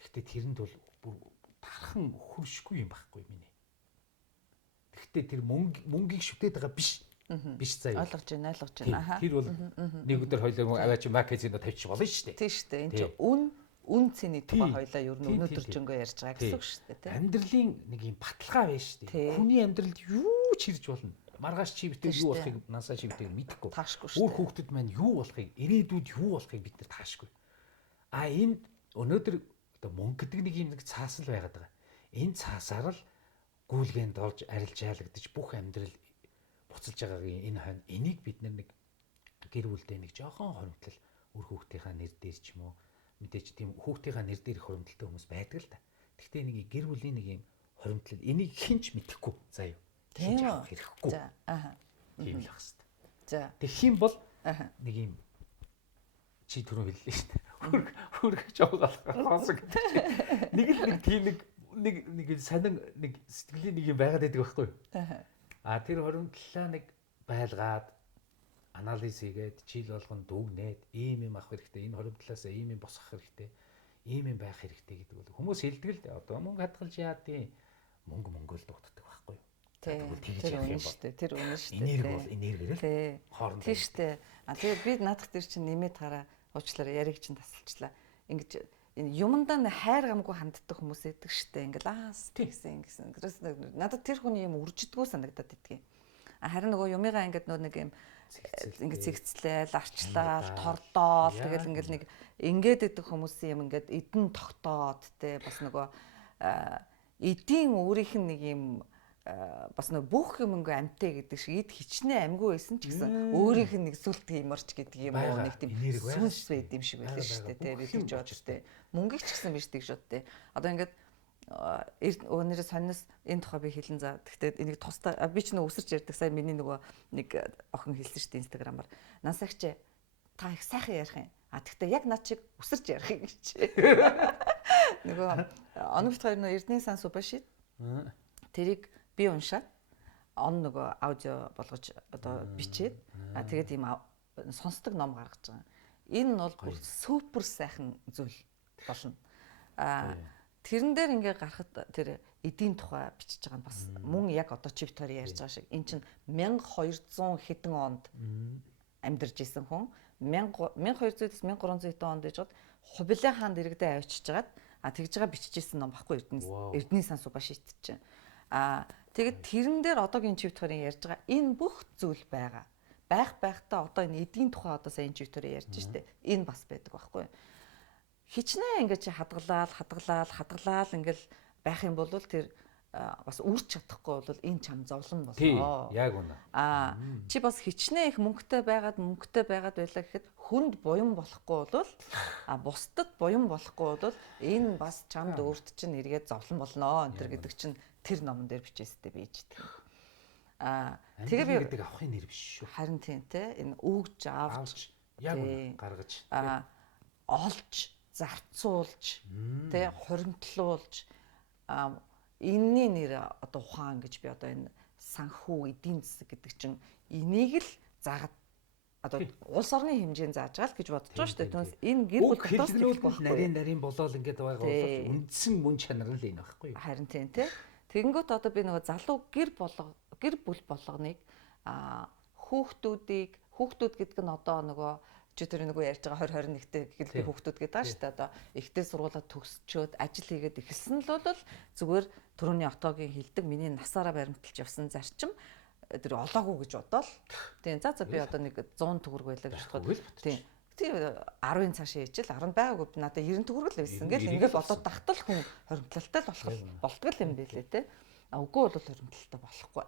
Гэхдээ тэрэнд бол бүр тархан хөршгүй юм байхгүй миний. Гэхдээ тэр мөнгийг шүтээд байгаа биш. Биш заяа. Ойлгож байна. Тэр бол нэг өдөр хоёлоо аваач макезино тавьчих болно шүү дээ. Тийм шүү дээ. Энд чинь үн цэний тухай хоёлаа ер нь өнөөдөр жингөө ярьж байгаа гэсэн үг шүү дээ. Амьдралын нэг юм баталгаа байна шүү дээ. Хүний амьдралд юу ч хийж болно. Маргааш чи битээ юу болохыг насаа чи битээ мэдэхгүй. Таашгүй шүү дээ. Өөр хүүхдэд маань юу болохыг, ирээдүйд юу болохыг бид нар таашгүй. Энд өнөөдөр одоо мөнгө гэдэг нэг юм нэг цаасал байгаад байгаа. Энэ цаасаар л гүйлгээнд орж арилж яалагдаж бүх амьдрал буцалж байгаагийн энэ хойно энийг бид нэг гэр бүлдээ нэг жоохон хоримтлал үр хүүхдийнхаа нэр дээр ч юм уу мэдээж тийм хүүхдийнхаа нэр дээр их хоримтлалтай хүмүүс байдаг л та. Гэхдээ нэг гэр бүлийн нэг юм хоримтлал энийг хинч мэдэхгүй заяа. Тийм хэрэггүй. За тийм л байх хэвээр. За тэгэх юм бол нэг юм чи түрүү хэллээ шүү дээ. Хөргөж аваад гэдэг. Нэг л нэг тийм нэг санин нэг сэтгэлийн нэг юм байгаад байдаг байхгүй юу? Тэр хоримтлалаа нэг байлгаад анализ хийгээд жил болгон дүгнээд ийм юм авах хэрэгтэй. Энэ хоримтлалаасаа ийм юм босгох хэрэгтэй. Ийм юм байх хэрэгтэй гэдэг бол хүмүүс хэлдэг л дээ. Одоо мөнгө хадгалж яа тийм мөнгө л дутдаг байхгүй юу? Тэр үнэн шүү дээ. Тэр үнэн шүү дээ. Энерги бол энергиэр хоорондоо. Тийм шүү дээ. Тэгээд би наадах тэр чинь нэмээд гараа уучлаарай яриг чинь тасалчлаа. Ингэж энэ юмдаа хайр гамгүй ханддаг хүмүүс идэг штэ. Ингээл тэгсэн ингэсэн. Надад тэр хүний юм үржидгүү санагдаад идэгюм. Харин нөгөө юмыгаа ингээд нэг юм ингээд цэгцлээл, арчлаад, тордоол тэгэл ингээл нэг ингээд идэх хүмүүсийн юм ингээд эдэн тогтоод те бас нөгөө эдийн өөрийнх нь нэг юм бас нэг бүх юм ингээ амтай гэдэг шиг эд хичнээн амгүй байсан ч гэсэн өөрийнх нь нэг сүлт юмарч гэдэг юм уу нэг тийм сүнс байд юм шиг байлаа шүү дээ тий би тэгж бодож тий мөнгөч ч гэсэн биш тэгж бод тий одоо ингээд өнөөдөр сонноос энэ тухай би хэлэн за гэхдээ энийг тусдаа би ч нэг өсөрч ярьдаг сая миний нөгөө нэг охин хэлсэн шүү дээ инстаграмаар насагч та их сайхан ярих юм гэхдээ яг над шиг өсөрч ярих юм гэж нөгөө оногт хоёр нөө Эрдэнэ сан Субашид тэрийг би уншаад он нөгөө аудио болгож одоо бичээд тэгээд ийм сонсдог ном гаргаж байгаа. Энэ нь бол бүр супер сайхан зүйл болно. Тэрэн дээр ингээ гарахад тэр эдийн тухай бичиж байгаа нь бас мөн яг одоо чи битээр ярьж байгаа шиг эн чинь 1200 хэдэн онд амьдарч исэн хүн 1200-аас 1300 хэдэн онд ижид Хувилаа хаанд иргэдээ авчиж жагаад тэгж байгаа бичижсэн ном баггүй Эрдэнэ сан Субашид чинь. Тэгээд тэрэн дээр одоогийн чивтэрийн ярьж байгаа энэ бүх зүйл байгаа. Байхдаа одоо энэ эдийн тухай одоо сайн чивтэрийн ярьж штэ. Энэ бас байдаг байхгүй. Хичнээн ингэж хадгалаад ингээл байх юм бол тэр бас үрч чадахгүй бол энэ чам зовлон болно. Тийм, яг үнэ. Чи бас хичнээн их мөнгөтэй байгаад байлаа гэхэд хүнд буян болохгүй бол бусдад буян болохгүй бол энэ бас чамд өөрт чинь эргээд зовлон болно энэ гэдэг чинь тэр номон дээр бичээстэй бийж гэдэг. Тэгээ би гэдэг авахын нэр биш шүү. Харин тийм те энэ өгж авч яг гаргаж олж зарцуулж те хуримтлуулж энэний нэр одоо ухаан гэж би одоо энэ санхүү эдийн засаг гэдэг чинь энийг л заагаад одоо улс орны хэмжээнд зааж байгаа л гэж бодож байгаа шүү дээ. Түүнээс энэ гэр бүл дотоос хэлбэл нарийн болоод ингээд байгаа бол үндсэн мөн чанар л энэ байхгүй юу? Харин тийм те. Тэгэнгүүт одоо би нөгөө залуу гэр бүл болгоныг хүүхдүүд гэдэг нь одоо нөгөө чи тэр нөгөө ярьж байгаа 2021-тэй гэлбэр хүүхдүүд гэдэг байгаа шүү дээ. Одоо ихтэй сургуулаа төгсчөөд ажил хийгээд эхэлсэн л бол зүгээр түрүүний отоогийн хилдэг миний насаараа баримталж явсан зарчим тэр олоогүй гэж бодоол. Тийм за би одоо нэг 100 төгрөг байлаа гэж бодоход тийм 10-ын цаашаа ичил 10 байгаагүй надад 90 төгрөг л байсан. Ингээл болоод тахтал хүн хоримтлалтай л болтгол юм байлээ те. Үгүй бол хоримтлалтай болохгүй.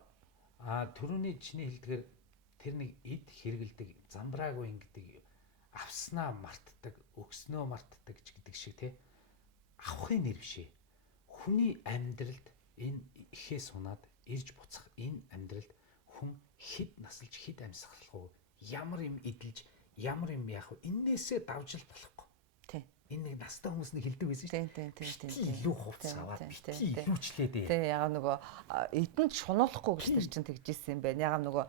Түрүүний чиний хэлдгээр тэр нэг эд хэрэгэлдэг замбраагүй ингэдэг авснаа мартдаг, өгснөө мартдаг ч гэдэг шиг те. Авахын нэр бишээ. Хүний амьдралд энэ ихээ сунаад ирж буцах энэ амьдралд хүн хэд насалж хэд амьсгалах уу? Ямар юм эдэлж ямар юм яах вэ? Иннээсээ давжил болохгүй. Тийм. Энэ нэг настай хүмүүс нэг хэлдэг байсан шүү дээ. Тийм. Илүү хувцас аваад илүүчлээ дээ. Тийм. Ягаад нөгөө эдэнд шунуулахгүй гэж тэр чинь тэгжсэн юм байна. Ягаад нөгөө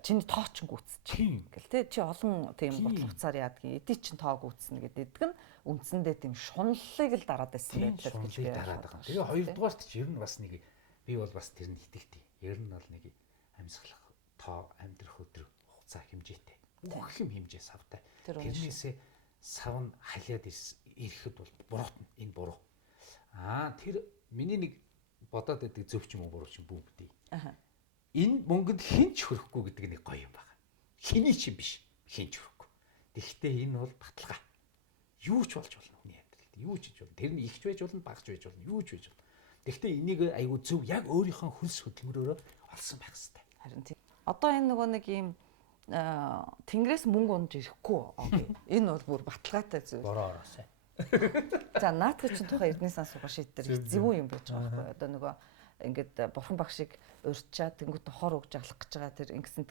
чиний тоо ч гүцчих. Ингээл тий чи олон тийм бодлогоцоор яадгийн эдий чин тоог үүснэ гэдэг нь үндсэндээ тийм шунлалыг л дараад байсан байлаа гэж би дараад байгаа. Тэгээ хоёрдугаарт ч ер нь бас нэг би бол бас тэр нь итгэдэг. Ер нь бол нэг амьсгалах тоо амьдрах өдөр хугацаа хэмжээтэй. Бүх юм хэмжээ савтай. Тэрнээсээ сав нь халиад ирэхэд бол буруутна. Энэ буруу. Тэр миний нэг бодоод байдаг зөв ч юм уу буруу ч юм бүү бдий. Энэ мөнгөнд хинч хөрөхгүй гэдэг нэг гоё юм байна. Хиний ч юм биш. Хинч хөрөхгүй. Тэгэхдээ энэ бол баталгаа. Юу ч болж болно хүний амьдралд. Юу ч хийж болно. Тэр нь ихч байж болно, багч байж болно, юу ч байж болно. Тэгэхдээ энийг айгүй зөв яг өөрийнхөө хөлс хөдөлмөрөөрөө олсон байх хэрэгтэй. Харин тийм. Одоо энэ нөгөө нэг юм тэнгэрээс мөнгө унж ирэхгүй. Энэ бол бүр баталгаатай зүйл. Бороо ороосай. За наадах чинь тухайн Эрдэнэ сан Субашид дээр зөвүүн юм байж байгаа байхгүй. Одоо нөгөө ингээд бурхан баг шиг урьдчаад тэнгуут хор өгж алах гэж байгаа тэр ингэсэн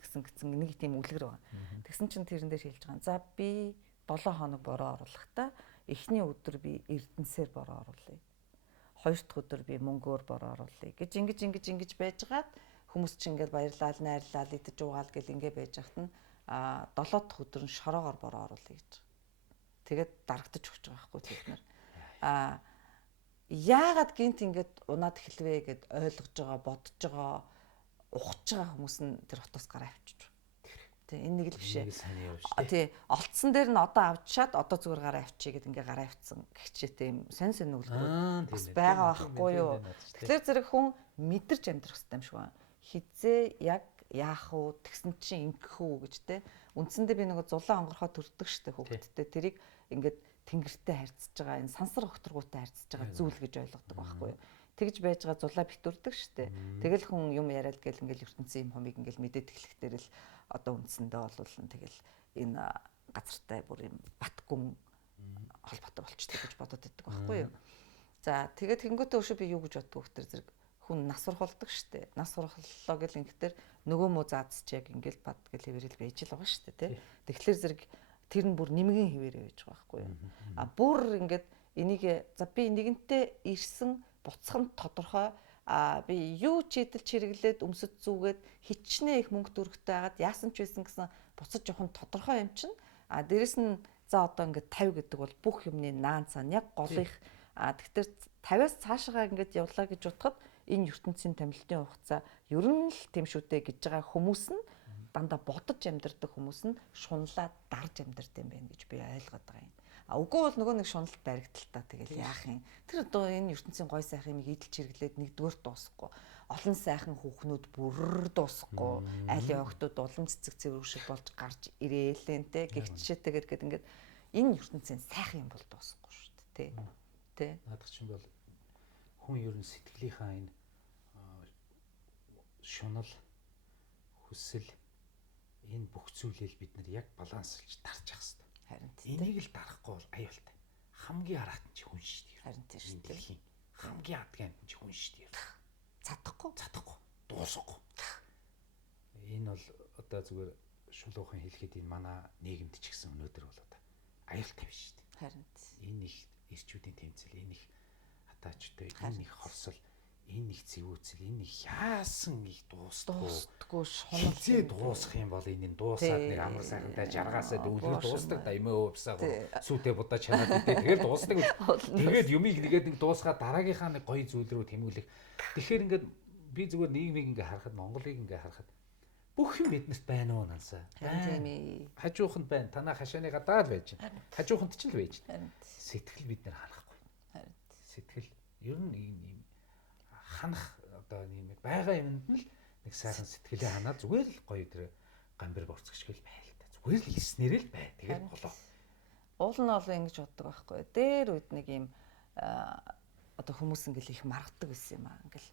нэг тийм үлгэр байгаа. Тэгсэн чинь тэрэн дээр хэлж байгаа. За би 7 хоног бороо оруулахдаа эхний өдөр би Эрдэнэсээр бороо оруулъя. Хоёр дахь өдөр би мөнгөөр бороо оруулъя гэж ингэж байжгаад хүмүүс чинь ингээд баярлал, найрлал, идэж уугаал гэл ингээд байж хахад нь 7 дахь өдөр нь шороогоор бороо оруулъя гэж. Тэгээд дарагдаж өгч байгаа байхгүй тэд нар. Яагаад гинт ингээд унаад эхэлвэ гэд ойлгож байгаа, бодож байгаа ухаж байгаа хүмүүс нь тэр хотоос гараа авчиж байгаа. Тэ энэ нэг л биш ээ. сайн явж штэ. Тий, олцсон дээр нь одоо авчаад одоо зүгээр гараа авчий гэд ингээ гараа авцсан гихчээтэй юм сонь үлгэрүүд бас байгаа байхгүй юу. Тэгэхээр зэрэг хүн мэдэрч амьдрах хэрэгтэй юм шиг байна. Хизээ яг яах уу тэгсэн чинь ингэх үү гэж те. Үндсэндээ би нэг зулаан онгорхоо төрдөг штэ хүүхдтэй. Тэрийг ингээд тэнгэртэй харьцаж байгаа энэ сансар өгтөргүүтэй харьцаж байгаа зүйл гэж ойлгодог байхгүй юу. Тэгж байж байгаа зулаа битүрдэг штэ. Тэгэл хүн юм яриад гэл ингээл ертөнцийн юм хомыг ингээл мэдээд эхлэхдээ л одоо үндсэндээ болвол тэгэл энэ газартай бүр юм батгүн холбоотой болчтой гэж бодоод байдаг байхгүй юу. За тэгээд тэнгуүтээ өшөө би юу гэж боддог вэ гэхээр зэрэг хүн нас урхалдаг штэ. Нас урхаллоо гэл ингэхтэр нөгөө муу заадч яг ингээл бад гэл хэвэрэл байж л байгаа штэ тий. Тэгэхээр зэрэг тэр нь бүр нэмгийн хэвээрээ байж байгаа байхгүй юу. А бүр ингээд энийг за би нэгэнтээ ирсэн буцах нь тодорхой би юу ч идэл чирэглээд өмсөд зүгээд хичнээн их мөнгө төрөхтэй хагаад яасан ч байсан гэсэн буцаж явах нь тодорхой юм чинь дээрэс нь за одоо ингээд 50 гэдэг бол бүх юмны наан цаан яг голынх тэгэхээр 50-аас цаашаа ингээд явлаа гэж утгад энэ ертөнцийн томилтын хугацаа ер нь л тийм шүү дээ гэж байгаа хүмүүс нь дандаа бодож амьдардаг хүмүүс нь шунлаад дарж амьдардаг юм байна гэж би ойлгоод байгаа юм. Үгүй бол нөгөө нэг шуналт баригдaltaа тэгэл яах юм. Тэр одоо энэ ертөнцийн гой сайхан юмыг идэл чирглээд нэгдүгээр дуусахгүй. Олон сайхан хүүхнүүд бүр дуусахгүй. Айлын охтууд улам цэцэг цэвэр шиг болж гарч ирээлэнтэй гихчээтэйгээр гээд ингээд энэ ертөнцийн сайхан юм бол дуусахгүй шүү дээ. Тэ. Наадах чинь бол хүн ер нь сэтгэлийнхаа энэ шунал хүсэл энэ бүх зүйлийг бид нар яг балансалж дарж явах хэрэгтэй. Харин энийг л дарахгүй бол аюултай. Хамгийн хараат нь чи хүн шүү дээ. Харин тийм шүү дээ. Хамгийн адгайн нь чи хүн шүү дээ. Цадахгүй, дуусахгүй. Энэ бол одоо зүгээр шулуухан хэлэхэд энэ манай нийгэмд ч гэсэн өнөөдөр бол одоо аюултай биш шүү дээ. Харин энэ их эрчүүдийн тэмцэл, энэ их хатаачтай, энэ их хорсол, энэ их зэвүүцэл, энэ их яасан их дуустдаггүй шунал зээ дуусах юм бол энэ дуусаад нэг амар сайхантай жаргаасаа дүүлэн дуустдаг да эмээ өвсаа сүүтэй будаа чанаад идэ тэгэл дуустдаг. Тэгээд юмыг нэгээд нэг дуусгаад дараагийнхаа нэг гоё зүйл рүү тэмүүлэх. Тэгэхээр ингээд би зүгээр нийгмийг ингээ харахад, Монголыг ингээ харахад бүх юм биднэрт байна уу нансаа. Хажууханд байна. Танаа хашааны гадаад байж байна. Хажууханд ч л байж байна. Сэтгэл бид нар ханахгүй. Сэтгэл ер нь ийм ханах одоо ийм байгаа юмд нь л нэг сайхан сэтгэлээ ханаа зүгээр л гоё тэр гамбар борцгч гэл байл та. Зүгээр л хийснээр л бай. Тэгээд болоо. Уул нь бол ингэж боддог байхгүй. Дээр үед нэг ийм одоо хүмүүс ингээл их маргадаг байсан юм аа. Ингээл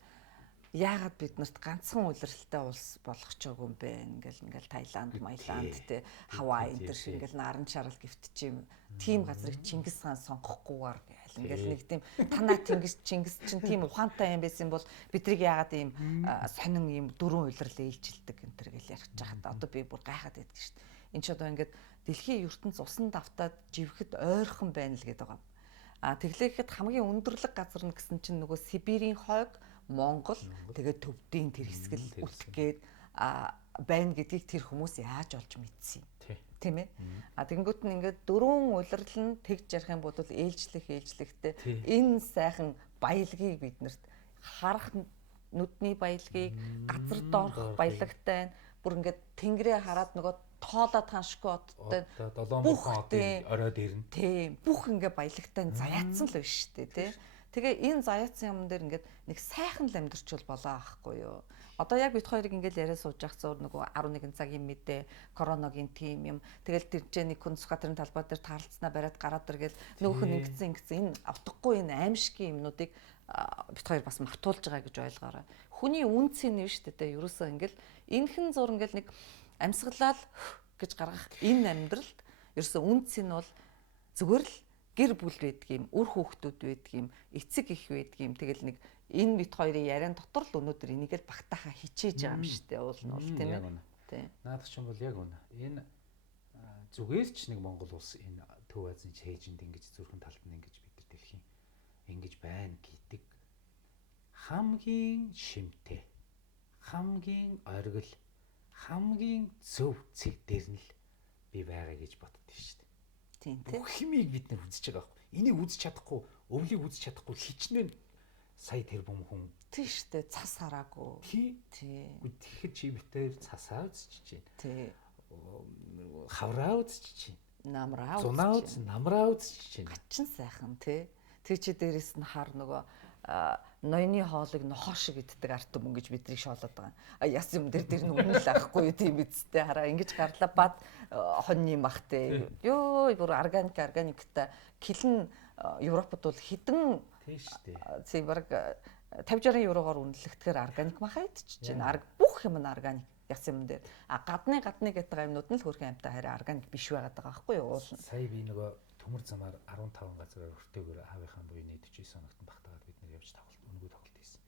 яагаад бид нарт ганцхан улиралтай улс болгох ч үгүй юм бэ? Ингээл Таиланд, Маяланд те Хавай энэ төр шиг ингээл наран шарал гівтчих юм. Тим газрыг Чингис хаан сонгохгүйгээр гээл ингээл нэг тийм танаа Чингис чинь тийм ухаантай юм байсан бол бидрийг яагаад ийм сонин ийм дөрвөн улирал ээлжилдэг энэ төр гэл ярих чахад одоо би бүр гайхаад байдаг шүү дээ. Энд ч одоо ингээд дэлхийн ертөнц усан давтаад живхэд ойрхон байна л гэдэг байгаа. Тэглээхэд хамгийн өндөрлөг газар нь гэсэн чинь нөгөө Сибирийн хойг Монгол тэгээд төвдийн тэр хэсгэл үлдэхгээд байна гэдгийг тэр хүмүүс яаж олж мэдсэн юм. Тийм ээ. Тэгэнгүүт нь ингээд дөрвөн улирал нь тэгж ярих юм бол ээлжлэхтэй энэ сайхан баялагийг биднэрт харах нүдний баялагийг газар доорх баялагтай бүр ингээд тэнгэрээ хараад нөгөө тоолоод ханшгүй одтой бүх оройд ирнэ. Тийм. Бүх ингээд баялагтай заяатсан л биш шүү дээ, тий. Тэгээ энэ заяатсан юм дээр ингээд нэг сайхан л амьдэрчүүл болоо аахгүй юу. Одоо яг бит хоёрыг ингээд яриа сууж явах зур нөгөө 11 цагийн мэдээ, короногийн тим юм. Тэгэл тэржээ нэг хүн Сүхбаатарын талбай дээр таалцснаа бариад гараад иргээл нөөх нь ингэсэн энэ автахгүй энэ аимшигын юмнуудыг бит хоёр бас мартуулж байгаа гэж ойлгоорой. Хүний үн цэн нь шүү дээ. Ерөөсөө ингээл энэхэн зур ингээл нэг амьсгалал гэж гаргах энэ амьдралд ерөөсөө үн цэн нь бол зүгээр л гэр бүл байдаг юм, үр хүүхдүүд байдаг юм, эцэг их байдаг юм. Тэгэл нэг энэ бит хоёрын яриан дотор л өнөөдөр энийг л багтаахаа хичээж байгаа юм шүү дээ. Уул нь бол тийм ээ. Тийм. Наадах ч юм бол яг үнэ. Энэ зүгээр ч нэг Монгол улс энэ Төв Азийн чэйжинд ингэж зүрхэн талд нь ингэж бид нар дэлхийн ингэж байна гэдэг хамгийн шимтэй, хамгийн оргил, хамгийн зөв цэг дээр нь л би байгаа гэж боддоо шүү дээ. Тийм тийм. Бүх химийг бид нар үзэж байгаа байхгүй. Энийг үзэж чадахгүй, өвлийг үзэж чадахгүй хичнээн сая тэрбум хүн Тийм шүү дээ. Цас хараагүй. Тий. Тэгэхээр чи битээр цасаа үзчихэж байна. Тий. Хавраа үзчихэж байна. Намраа намраа үзчихэж байна. Гачин сайхан тий. Тэг чи дээрэс нь хар нөгөө ноёны хоолыг нохоо шиг иддэг арт түмэн гэж бидний шоолоод байгаа. Яс юм дээр нь үнэн л ахгүй тийм эцтэй хараа ингэж гарлаа бад хоньны махтэй. Ёо бүр органиктай килэн Европод бол хідэн тийм шүү дээ. тийм баг 50-60 еврогоор үнэлэхтэйгээр органик махаа идчихэж байна. Бүх юм нь органик яс юм дээр. Гадны гэдэг юмнууд нь л хөрхэн амтай хараа органик биш байгаад байгаа байхгүй юу уул. Сая би нөгөө төмөр замаар 15 газар өртөөгөр аавынхаа буйны 49 оногт багтаагаад бид нэр явж үнэгүй тоглолт хийсэн.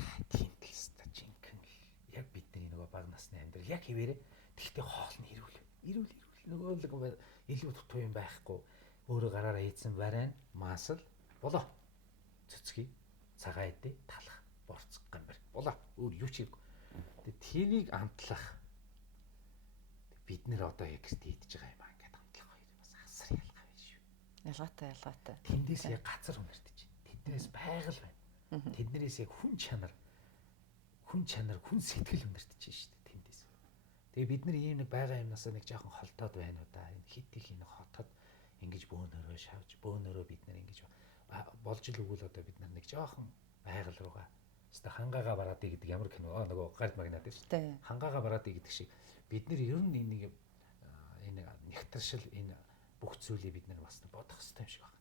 Яа тийм л ста жинхэнэ. Яг бидний нөгөө баг насны амьдрал яг хിവэрэ. Тэгтээ хоол нь ирүүл нөгөө л илүү дутуу юм байхгүй. Өөрөө гараараа хийсэн барайн, маасал болоо. Цэцгий, цагаан эдээ, талах, борцох гамбар. Болоо. Өөр юу ч хийхгүй. Тэгээ тэрийг амтлах. Бид нэр одоо яг гэрт идэж байгаа юм аа ингээд амтлах хоёр бас асар ялгаа байна шүү. Ялгаатай. Тэндээс яг газар үнэртэж байна. Тэднээс байгаль байна. Тэднээс яг хүн чанар, хүн сэтгэл үнэртэж байна шүү дээ тэндээс. Тэгээ бид нар ийм нэг байгаа юмнасаа нэг жоохон холтоод байна уу да. Энэ хит их энэ хотод ингэж бөөнөрөө шавж, бөөнөрөө бид нар ингэж болж л өгвөл одоо бид нар нэг жоохон байгаль руугаа өстө хангаагаа бараадыг гэдэг ямар кино нөгөө гард магнат шүү дээ. Хангаагаа бараадыг гэдэг шиг бид нар ер нь энэ нэгтаршил энэ бүх зүйлийг бид нар бас бодох хэрэгтэй юм шиг байна.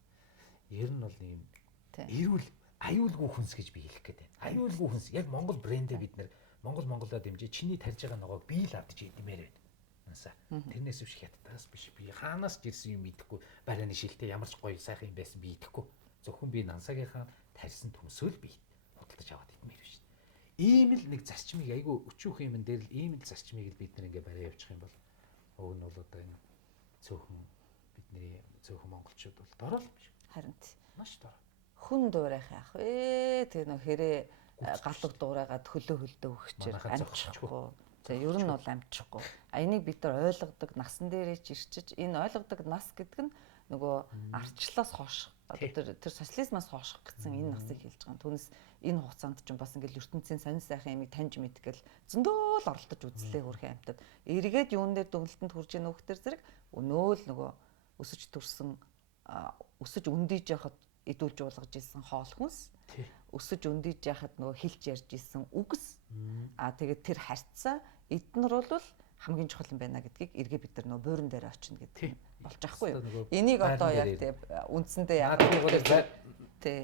Ер нь бол ийм эрүүл аюулгүй хүнс гэж би хэлэх гээд байна. Аюулгүй хүнс яг Монгол брэндээ бид нар Монголоо дэмжиж чиний тарьж байгаа ногоог би л авдаж идмээр байна. Насаа. Тэрнээс биш хятадаас биш би хаанаас ч ирсэн юм идэхгүй. Барааны шилтэй ямар ч гоё сайхан юм байсан би идэхгүй. Зөвхөн би Нансагийнхаа тарьсан төмсөөл би худалдаж аваад идмээр биш. Ийм л нэг зарчмыг айгүй өчүүхэн юм дээр л ийм л зарчмыг л бид нар ингээ барай явуучих юм бол уг нь бол одоо энэ цөөхөн бидний цөөхөн монголчууд бол дорол юм шиг. Харин маш дорол. Хүн дуурайх яах вэ? Тэгээ нөх хэрэг галг дуурайгаад хөлөө өгчээр амжихгүй. Тэгээ ер нь бол амжихгүй. Энийг бид нар ойлгодог насан дээрээ ч ирчиж энэ ойлгодог нас гэдэг нь нөгөө арчлаас хойш одоо тэр социализмаас хойш гэсэн энэ насыг хэлж байгаа. Түүнээс энэ хугацаанд ч бас ингээл ертөнцийн сонин сайхан ямиг таньж мэдгээл зөндөө л оролдож үзлээ хөрхэн амтад. Эргээд юун дээр дүнэлтэнд хурж ийн нөхдөр зэрэг өнөө л нөгөө өсөж төрсөн өсөж өндийж яхад идүүлж уулгаж исэн хоол хүнс. Өсөж өндийж яхад нөгөө хэлж ярьж исэн үгс. Тэгээд тэр харьцаа эднэр бол хамгийн чухал юм байна гэдгийг эргээ бид нар нөгөө буурин дээр очино гэдэг болж байхгүй юу. Энийг одоо яг тийм үндсэндээ яг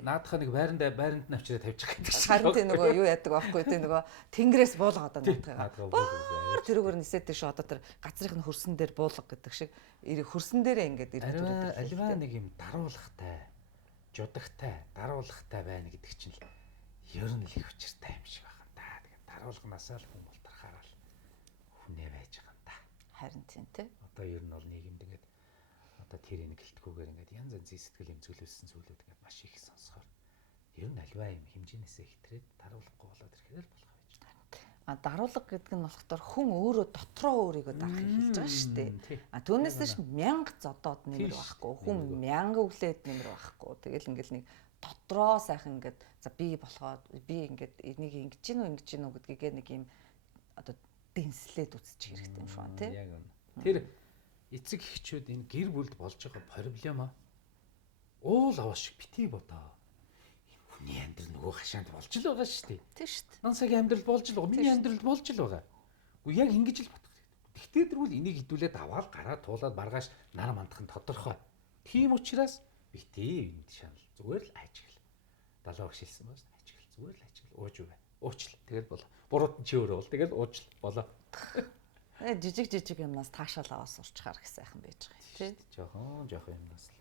наадах нэг байранд навчраа тавьчих гэдэг шиг. Харин тийм нөгөө юу яадаг байхгүй тийм нөгөө тэнгэрээс буулга одоо наадах. Тэрүүгээр нисээд тийш одоо тэр газрын хөрсөн дээр буулга гэдэг шиг хөрсөн дээрээ ингээд ирээд аливаа нэг юм даруулгатай, жудагтай, даруулгатай байна гэдэг чинь л ер нь л их учиртай юм шиг байна да. Тэгээд даруулганаасаа л хүн болторхаараа л хүнээ байж байгаа юм да. Харин тийм тий. Одоо ер нь бол нийгэмд ингээд одоо тэрийг гэлтгүүгээр ингээд янз янзын сэтгэл эмзүүлсэн зүйлүүд ингээд маш их сонсохоор ер нь аливаа юм хэмжээнээсээ хитрээд даруулахгүй болоод ирэхээр л болох байж байна. Даруулга гэдэг нь болохоор хүн өөрөө дотроо өөрийгөө дарахыг хэлж байгаа шүү дээ. Түүнээс ш 1000 зодоод нэмэр байхгүй. Хүн 1000 өглөөд нэмэр байхгүй. Тэгэл ингээл нэг дотроо сайхан ингээд за би болохоод би ингээд энийг ингэж гинүү гэдгийг нэг юм одоо дэнслээд үзчих хэрэгтэй юм шүү тий. Яг үнэ. Тэр эцэг эхчүүд энэ гэр бүлд болж байгаа проблема уул аваа шиг битгий бодоо. Хүний амьдрал нөгөө хашаанд болж л байгаа шүү дээ. Тийм шүү дээ. Нансагийн амьдрал болж л байгаа. Миний амьдрал болж л байгаа. Уу яг ингэж л бодох хэрэгтэй. Тэгтээ дэрвэл энийг хідүүлээд аваад гараад туулаад маргааш нар мандах нь тодорхой. Тийм учраас битгий энд шанал зүгээр л ажигл. Далаа өгшилсэн байна. Ажигл зүгээр л ажигл ууж юу байна. Уучл. Тэгэл болоо. Бурууд нь чи өөрөө бол тэгэл уужл болоо. Жижиг юмнаас таашаал аваад сурчхаар их сайхан байж байгаа тийм. Жохон юмнаас л.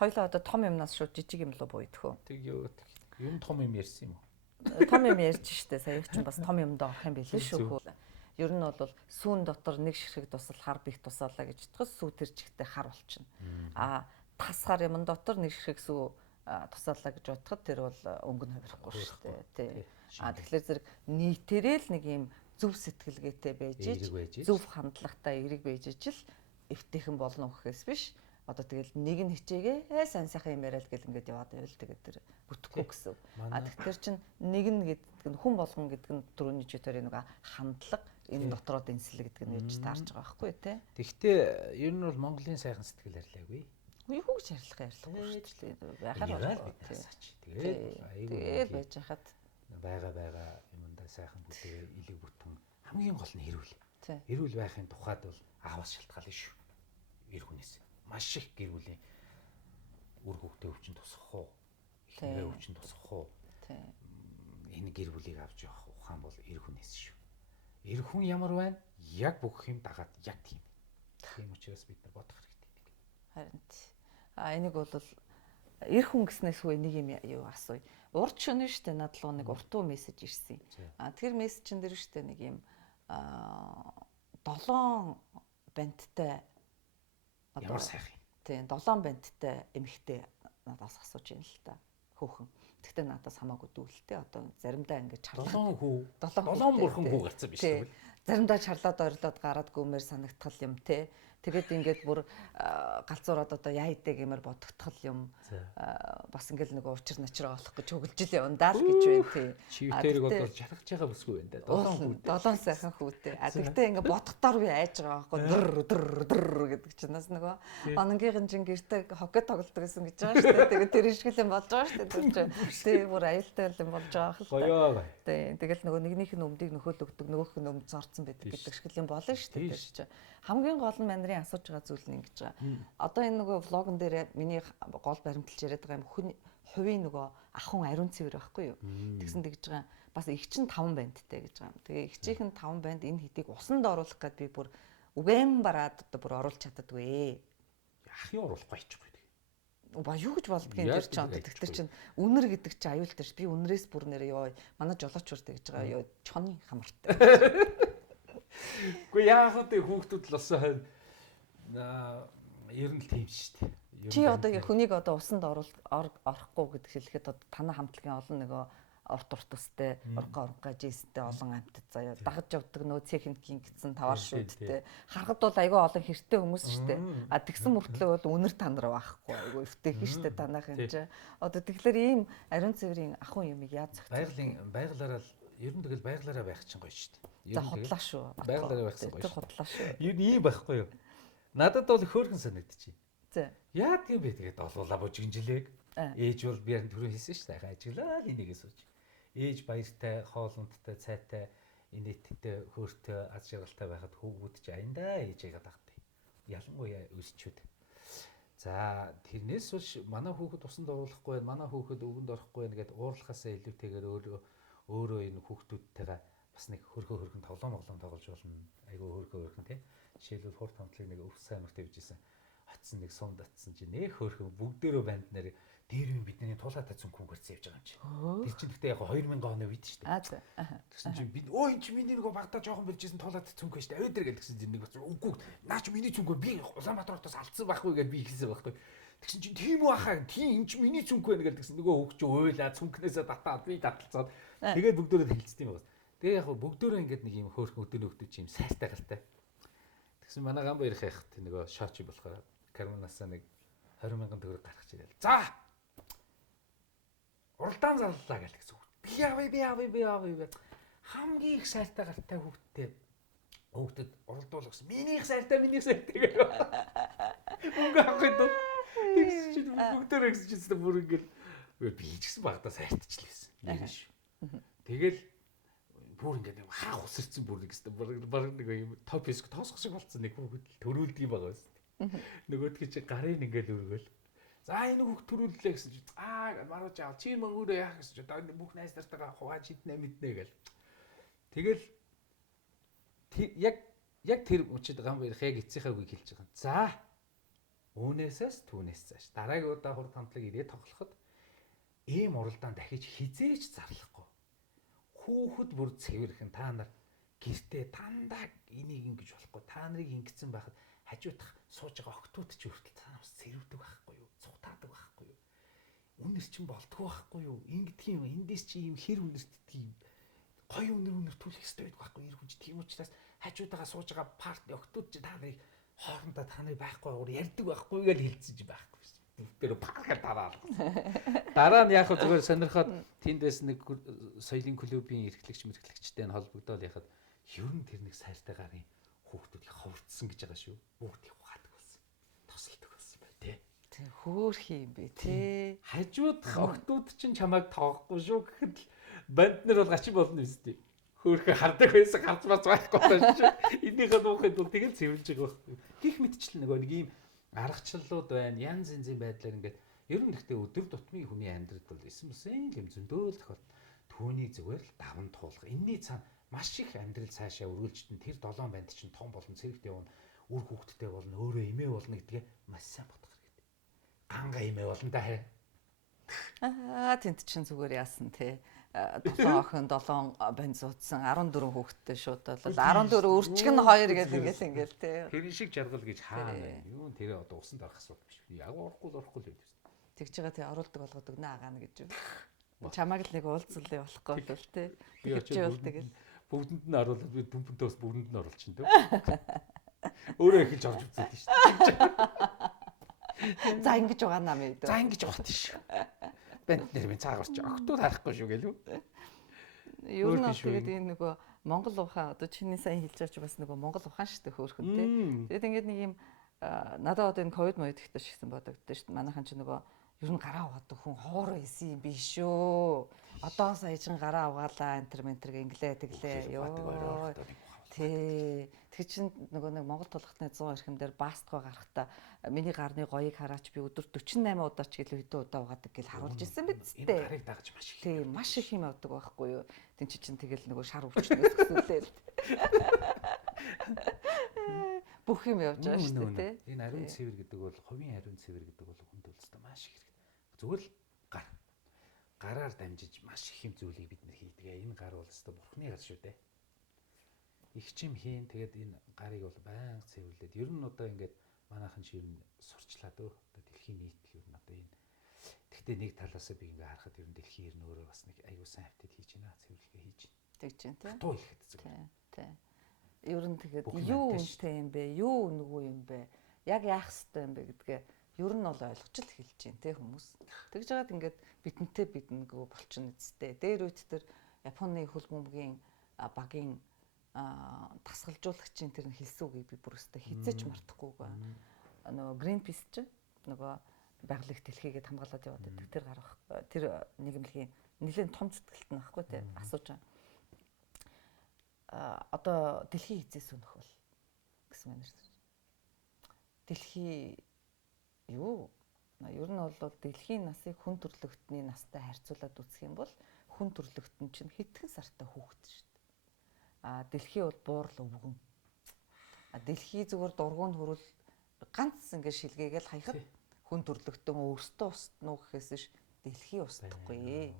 Хоёлоо одоо том юмнаас шууд жижиг юм руу буйдхөө. Тэг юу юм том юм ярьсан юм уу? Том юм ярьж штэ. Сая их ч бас том юмд орох юм билээ шүү. Ер нь бол сүүн дотор нэг ширхэг тусал хар бих тусаалаа гэж бодхос сүү тэр чигтээ хар болчихно. Тасгаар юм дотор нэг ширхэг сүү тусаалаа гэж бодоход тэр бол өнгө нь хувирахгүй штэ. Тий. Тэгэхээр зэрэг нийтээрээ л нэг юм зөв сэтгэлгээтэй байж зөв хандлагатай эрэг байж ижил эвтэйхэн болно гэхээс биш Одоо тэгэл нэг нь хичээгээ сайн сайхан юм яриад гэл ингээд яваад байвал тэгээд тэр бүтэхгүй гэсэн. Тэгэхээр чин нэг нь гэдэг нь хүн болгон гэдэг нь түрүүний чи тэр нэг хандлага энэ дотроо дэнслэг гэдэг нь юуж таарч байгаа байхгүй тий. Тэгэхдээ ер нь бол Монголын сайхан сэтгэл ярьлаагүй. Юу гэж ярьлах шүү дээ. Байхаар тэгээд байж хахад байгаа юмдаа сайхан бүтэгээ илэг бүтэн хамгийн гол нь эрүүл. Эрүүл байхын тухайд бол ааваас шалтгаална шүү. Эр хүнээс маш их гэр бүлийн үр хөвгтөө өвчин тусах уу? Эхнэрээ өвчин тусах уу? Энэ гэр бүлийг авч явах ухаан бол эр хүнээс шүү. Эр хүн ямар байна? Яг бүх юм дагаад яг тийм. Тийм учраас бид нар бодох хэрэгтэй. Харин энийг бол эр хүн гэснээс хөө нэг юм юу асууя. Урд шөнө штэ надлуу нэг уртуу мессеж ирсэн. Тэр мессежэн дээр штэ нэг юм 7 банттай ямар сайхан. Тийм 7 банттай эмэгтэй надаас асууж байна л та. Хөөхөн. Тэгтээ надаас хамаагүй дүүлтэй. Одоо заримдаа ингэж чарлаа. 7 бүрхэн хүү гарцсан биш үү? Заримдаа чарлаад орилоод гараад гүмээр санагдтал юм те. Тэгээд ингээд бүр галзуураад одоо яа идэ гэмээр бодогдтол юм. Бас ингээл нэг учир начраа олох гэж хөглж л явна даа л гэж байна тий. Чивтэрэг бол жаргаж байгаа бүсгүй байна да. 7 сайхан хүүтэй. Тэгтээ ингээд бодохдоор би айж байгаа байхгүй дөр гэдэг чинаас нөгөө онгийнхэн чин гэртээ хоккей тоглодог гэсэн гэж байгаа шүү дээ. Тэгээд тэр шиг юм болж байгаа шүү дээ. Тий бүр аюултай юм болж байгаа хэл. Гоёо. Тий тэгэл нөгөө нэгнийх нь өмдийг нөхөөл өгдөг нөгөөх нь өмд зорцсон байдаг гэдэг шиг юм болно шүү дээ. Хамгийн гол нь мандрын асууж байгаа зүйл нь ингэж байгаа. Одоо энэ нөгөө влогон дээр миний гол баримталж яриад байгаа юм хувийн нөгөө ахын ариун цэвэр байхгүй юу. Тэгсэн тэгж байгаа. Бас их чинь 5 бандтай гэж байгаа юм. Тэгээ ихчийнх нь 5 банд энэ хэдийг усанд оруулах гээд би бүр үгэн бараад одоо бүр оруулж чаддаггүй. Ахын оруулахгүй ичгүй. Ба юу гэж болдгийг энэ ч онтой. Тэгэхээр чинь үнэр гэдэг чи аюултай ш. Би үнрээс бүр нэр ёо манай жолооч үртэй гэж байгаа ёо чоны хамартай. Гэхдээ яах вэ хүүхдүүд л бас ер нь л тийм шүү дээ. Чи одоо хүнийг одоо усанд орохгүй гэдэг хэлэхэд одоо танаа хамтлагийн олон нөгөө урт устэй ургаа жийстэй олон амьтад заяа дагаж явдаг нөө цехинтгийн гисэн тавар шүүдтэй харахад бол айгүй олон хэртэй хүмүүс шүү дээ. А тэгсэн мөртлөө бол үнэр танар байхгүй айгүй эвтэйхэн шүү дээ танах юм чи. Одоо тэгэхээр ийм ариун цэврийн ахын юмыг яаж зохицуулах? Байгалаараа ер нь тэгэл байгалаараа байх чинь гоё шүү дээ. За худлаа шүү. Байгалаараа байх чинь гоё. Худлаа шүү. Ер нь ийм байхгүй юу? Надад бол хөөрхөн санагдчих. За. Яа тийм бэ тэгээд олуулаа бужигнжилээг. Ээж бол би харин түрүү хэлсэн шүү дээ. Ажиглаа л энийгээ сууж. Ээж баяртай, хоолундтай, цайтай, инээдтэй, хөөртэй, аз жаргалтай байхад хүүгүүд ч аяндаа ээжээгээ дагдаг. Ялангуяа өсчүүд. За тэрнээс биш манай хүүхэд усанд оруулахгүй байна, манай хүүхэд өвгөнд орохгүй байна гэдээ уурлахаасаа илүүтэйгээр өөрөө энэ хүүхдүүдтэйгээ бас нэг хөрхөн тоглоом тоглож болно. Айгу хөрхөн тий. Жишээлбэл хурд хамтлагийн нэг өвс аймагт явжсэн. Атсан нэг сум татсан чинь нэх хөрхөн бүгдээрөө банд нарыг дээр нь бидний тулаатай цүнхүүгээр зэвж байгаа юм чи. Тэр чинь гэхдээ яг 2000 оны үед шүү дээ. Тэгсэн чинь би өө энэ чи миний нөгөө багтаа жоохон бэлжсэн тулаатай цүнхөө шүү дээ. Авид дээр гэдгсэн чинь нэг үгүй наа чи миний цүнхөө би Улаанбаатароос алдсан байхгүй гэдээ би хэлсэн байхгүй. Тэгсэн чинь тийм үү ахаа тийм энэ чи миний цүнхөө байна гэдгсэн нөгөө хөвгч уйлаа цүнхнээсээ татаад би таталцаад тэгээд бүгдөө хэлцсэн юм байна. Тэгээ яг бүгдөө ингээд нэг юм хөөрхөн өдөө нөхдөж юм сайртай гартай. Тэгсэн манай гам баяр хайхт нөгөө шаачи болохоор карманасаа нэг 20,000 төгрөг гаргаж ирэл. За. Уралдаан зарлаа гэл гэсэн. Би авъя. Хамгийн их сайртай гартай хүүхдэд уралдуулах гэсэн. Миний их сайртай гэх. Мөнгө авахгүй дөө. Тэгсэн чинь бүгдөө гэсэн чинь бүр ингээл би ч гэсэн багтаа сайртчихлээсэн. Нэрэн шүү. Тэгэл бүр ингээд хаах усэрсэн бүр нэг гэсэн баг нэг юм топ фиск тоосох шиг болцсон нэг хүүхэд төрүүлдэг юм байгаа байсан. Нөгөөдгөө чи гарын ингээд өргөөл. За энэ хүүхд төрүүллээ гэсэн чи марууч аа чи мөнгөөрөө яах гэсэн чи одоо бүх найз нартайгаа хувааж иднэ мэднэ гэл. Тэгэл яг тэр учид гам баяр яг эцсийнхаа үгийг хэлж байгаа. За үүнээсээс түүнээс цааш дараагийн удаа хурд хамтлаг ирээд тоглоход ийм уралдаан дахиж хизээч зарлахгүй. Хүүхэд бүр цэвэрхэн та нар гэртээ дандаа энийг ингэж болохгүй та нарыг ингэсэн байхад хажуудах сууж байгаа октод ч хүртэл цаанаас цэрвдэг байхгүй юу цугтаадаг байхгүй юу үнэр чинь болдгоо байхгүй юу ингэдэг юм эндээс чи ийм хэр үнэртдэг юм гоё үнэр төлөх хэрэгтэй байдаг байхгүй юу ир хүч тийм учраас хажуудаага сууж байгаа парт октод чи та нарыг хоорондоо та нар байхгүй гоор ярьдаг байхгүй гэж хэлсэн ч байхгүй шээ. Тэр паркаар дараа алгасан. Дараа нь яг зүгээр сонирхоод тэнд байсан нэг соёлын клубын эрхлэгчтэй нь холбогдоод яхад ер нь тэр нэг сайртай гарын хүүхдүүдийг ховрцсон гэж байгаа шүү. Бүгд ухаадаг болсон. Тосолдог болсон бай тээ. Тэг хөөх юм бэ тий. Хажуудах октод чинь чамайг тоохгүй шүү гэхэд л банд нар бол гачин болно үстэй. Хөөхө хардаг байсан харж бац байхгүй байна шүү. Энийхээ дуухайд бол тэгэл цэвэрлж байгаа байхгүй. Гих мэтчил нэг юм аргачлалууд байна. Янз янзын байдлаар ингээд ер нь гэхдээ өдөр тутмын хүний амьдралд бол эсэмсэн юм зөндөөл тохиол түүнийг зүгээр л даван туулах. Энийний цаана маш их амьдрал цаашаа үргэлжтэн тэр 7 банд чинь том болон цэрэгт явна. Үр хүүхдтэй болно, өөрөө эмээ болно гэдгээ маш сайн бодох хэрэгтэй. Ганга эмээ болно да хараа. Тэнт чинь зүгээр яасан те. 7 охин 7 банд зуудсан 14 хүүхэдтэй шууд бол 14 өрчгөн 2 гэдэг ингээл те. Тэр шиг жаргал гэж хаана вэ? Юу тэр одоо усанд орох асуудал биш. Яг орохгүй л байдаг. Тэгж байгаа тий оруулдаг болгоод өгнө агаана гэж юу. Чамайг л нэг уулзлаа болохгүй л те. Тэгж явуулдаг гэл. Бүгдэнд нь оруулаад би дүмпэнтэй бас бүгдэнд нь оруулчихын дөө. Өөрөө эхэлж орж үзээд шүү дээ. За ингэж байгаа нам ээ. За ингэж байгаа тийш. Бэнт нэр минь цаагарч октод харахгүй шүү гэлүү. Ер нь тэгээд энэ нөгөө Монгол ухаан одоо чиний сайн хэлж байгаа чи бас нөгөө Монгол ухаан шүү дээ хөөхөн тий. Тэгээд ингээд нэг юм надад одоо энэ ковид моёд ихтэй шигсэн бодогдсон шүү дээ. Манайхан чи нөгөө ер нь гараа угаадаг хүн хоор байсан юм биш шүү. Одоо саяжин гараа угаалаа энтер инглээ тэглээ ёо. Тий. Тэг чин нөгөө нэг Монгол тулгатны 100 эрхэм дээр бастгой гарахтаа миний гарны гоёыг хараач би өдөр 48 удаа ч гэлээ хэдэн удаа угаадаг гэж харуулж ирсэн биз дээ. Гарыг дагаж маш их. Тий, маш их юм авдаг байхгүй юу. Тин чин тэгэл нөгөө шар өвчнөөс өсвөлээ. Бүх юм явж байгаа шүү дээ тий. Энэ ариун цэвэр гэдэг бол хувийн ариун цэвэр гэдэг бол хүнд үлстэй маш их хэрэгтэй. Зүгээр л гараар дамжиж маш их юм зүйлийг бид нэр хийдэг. Энэ гар бол өстой бурхны гар шүү дээ. Их чим хийн тэгээд энэ гарыг бол байнга цэвэрлээд ер нь одоо ингээд манайхан чи ер нь сурчлаа дөө. Одоо дэлхийн нийтлэл ер нь одоо энэ гэхдээ нэг талаас би ингээ харахад ер нь дэлхийн ер нь өөрөө бас нэг аюул сан хавтад хийж байна. Цэвэрлэгээ хийж байна. Тэгж байна тий. Туу ихэд зүгээр. Тий. Ер нь тэгээд юу үнэтэй юм бэ? Юу нүгүү юм бэ? Яг яах ёстой юм бэ гэдгээ ер нь бол ойлгож л хэлж байна тий хүмүүс. Тэгж жагаад ингээд бидэнтэй биднэгөө болчихно үсттэй. Дээр үйт төр Японы хөлбөмбөгийн багийн тасгалжуулагчийн тэр хэлсэн үгийг би бүр өстой хизээч мартахгүйгээ. Нөгөө Greenpeace ч нөгөө байгаль дэлхийгээд хамгаалаад яваад байдаг. Тэр гарах тэр нийгэмлэгийн нэлээд том зүтгэлт нь байхгүй тий асууж байгаа. Одоо дэлхий хизээс өнөх бол гэсэн мэнэр. Дэлхий юу? Ер нь бол дэлхийн насыг хүн төрлөختний настай харьцуулаад үзэх юм бол хүн төрлөختн чинь хэдхэн сартай хүүхэд шүү дээ. Дэлхий бол буурал өвгөн. Дэлхий зүгээр дургуун хүрэл ганц ингэ шилгээгээл хаяхад хүн төрлөختөн өөртөө устна уу гэхээс ш дэлхий устдахгүй.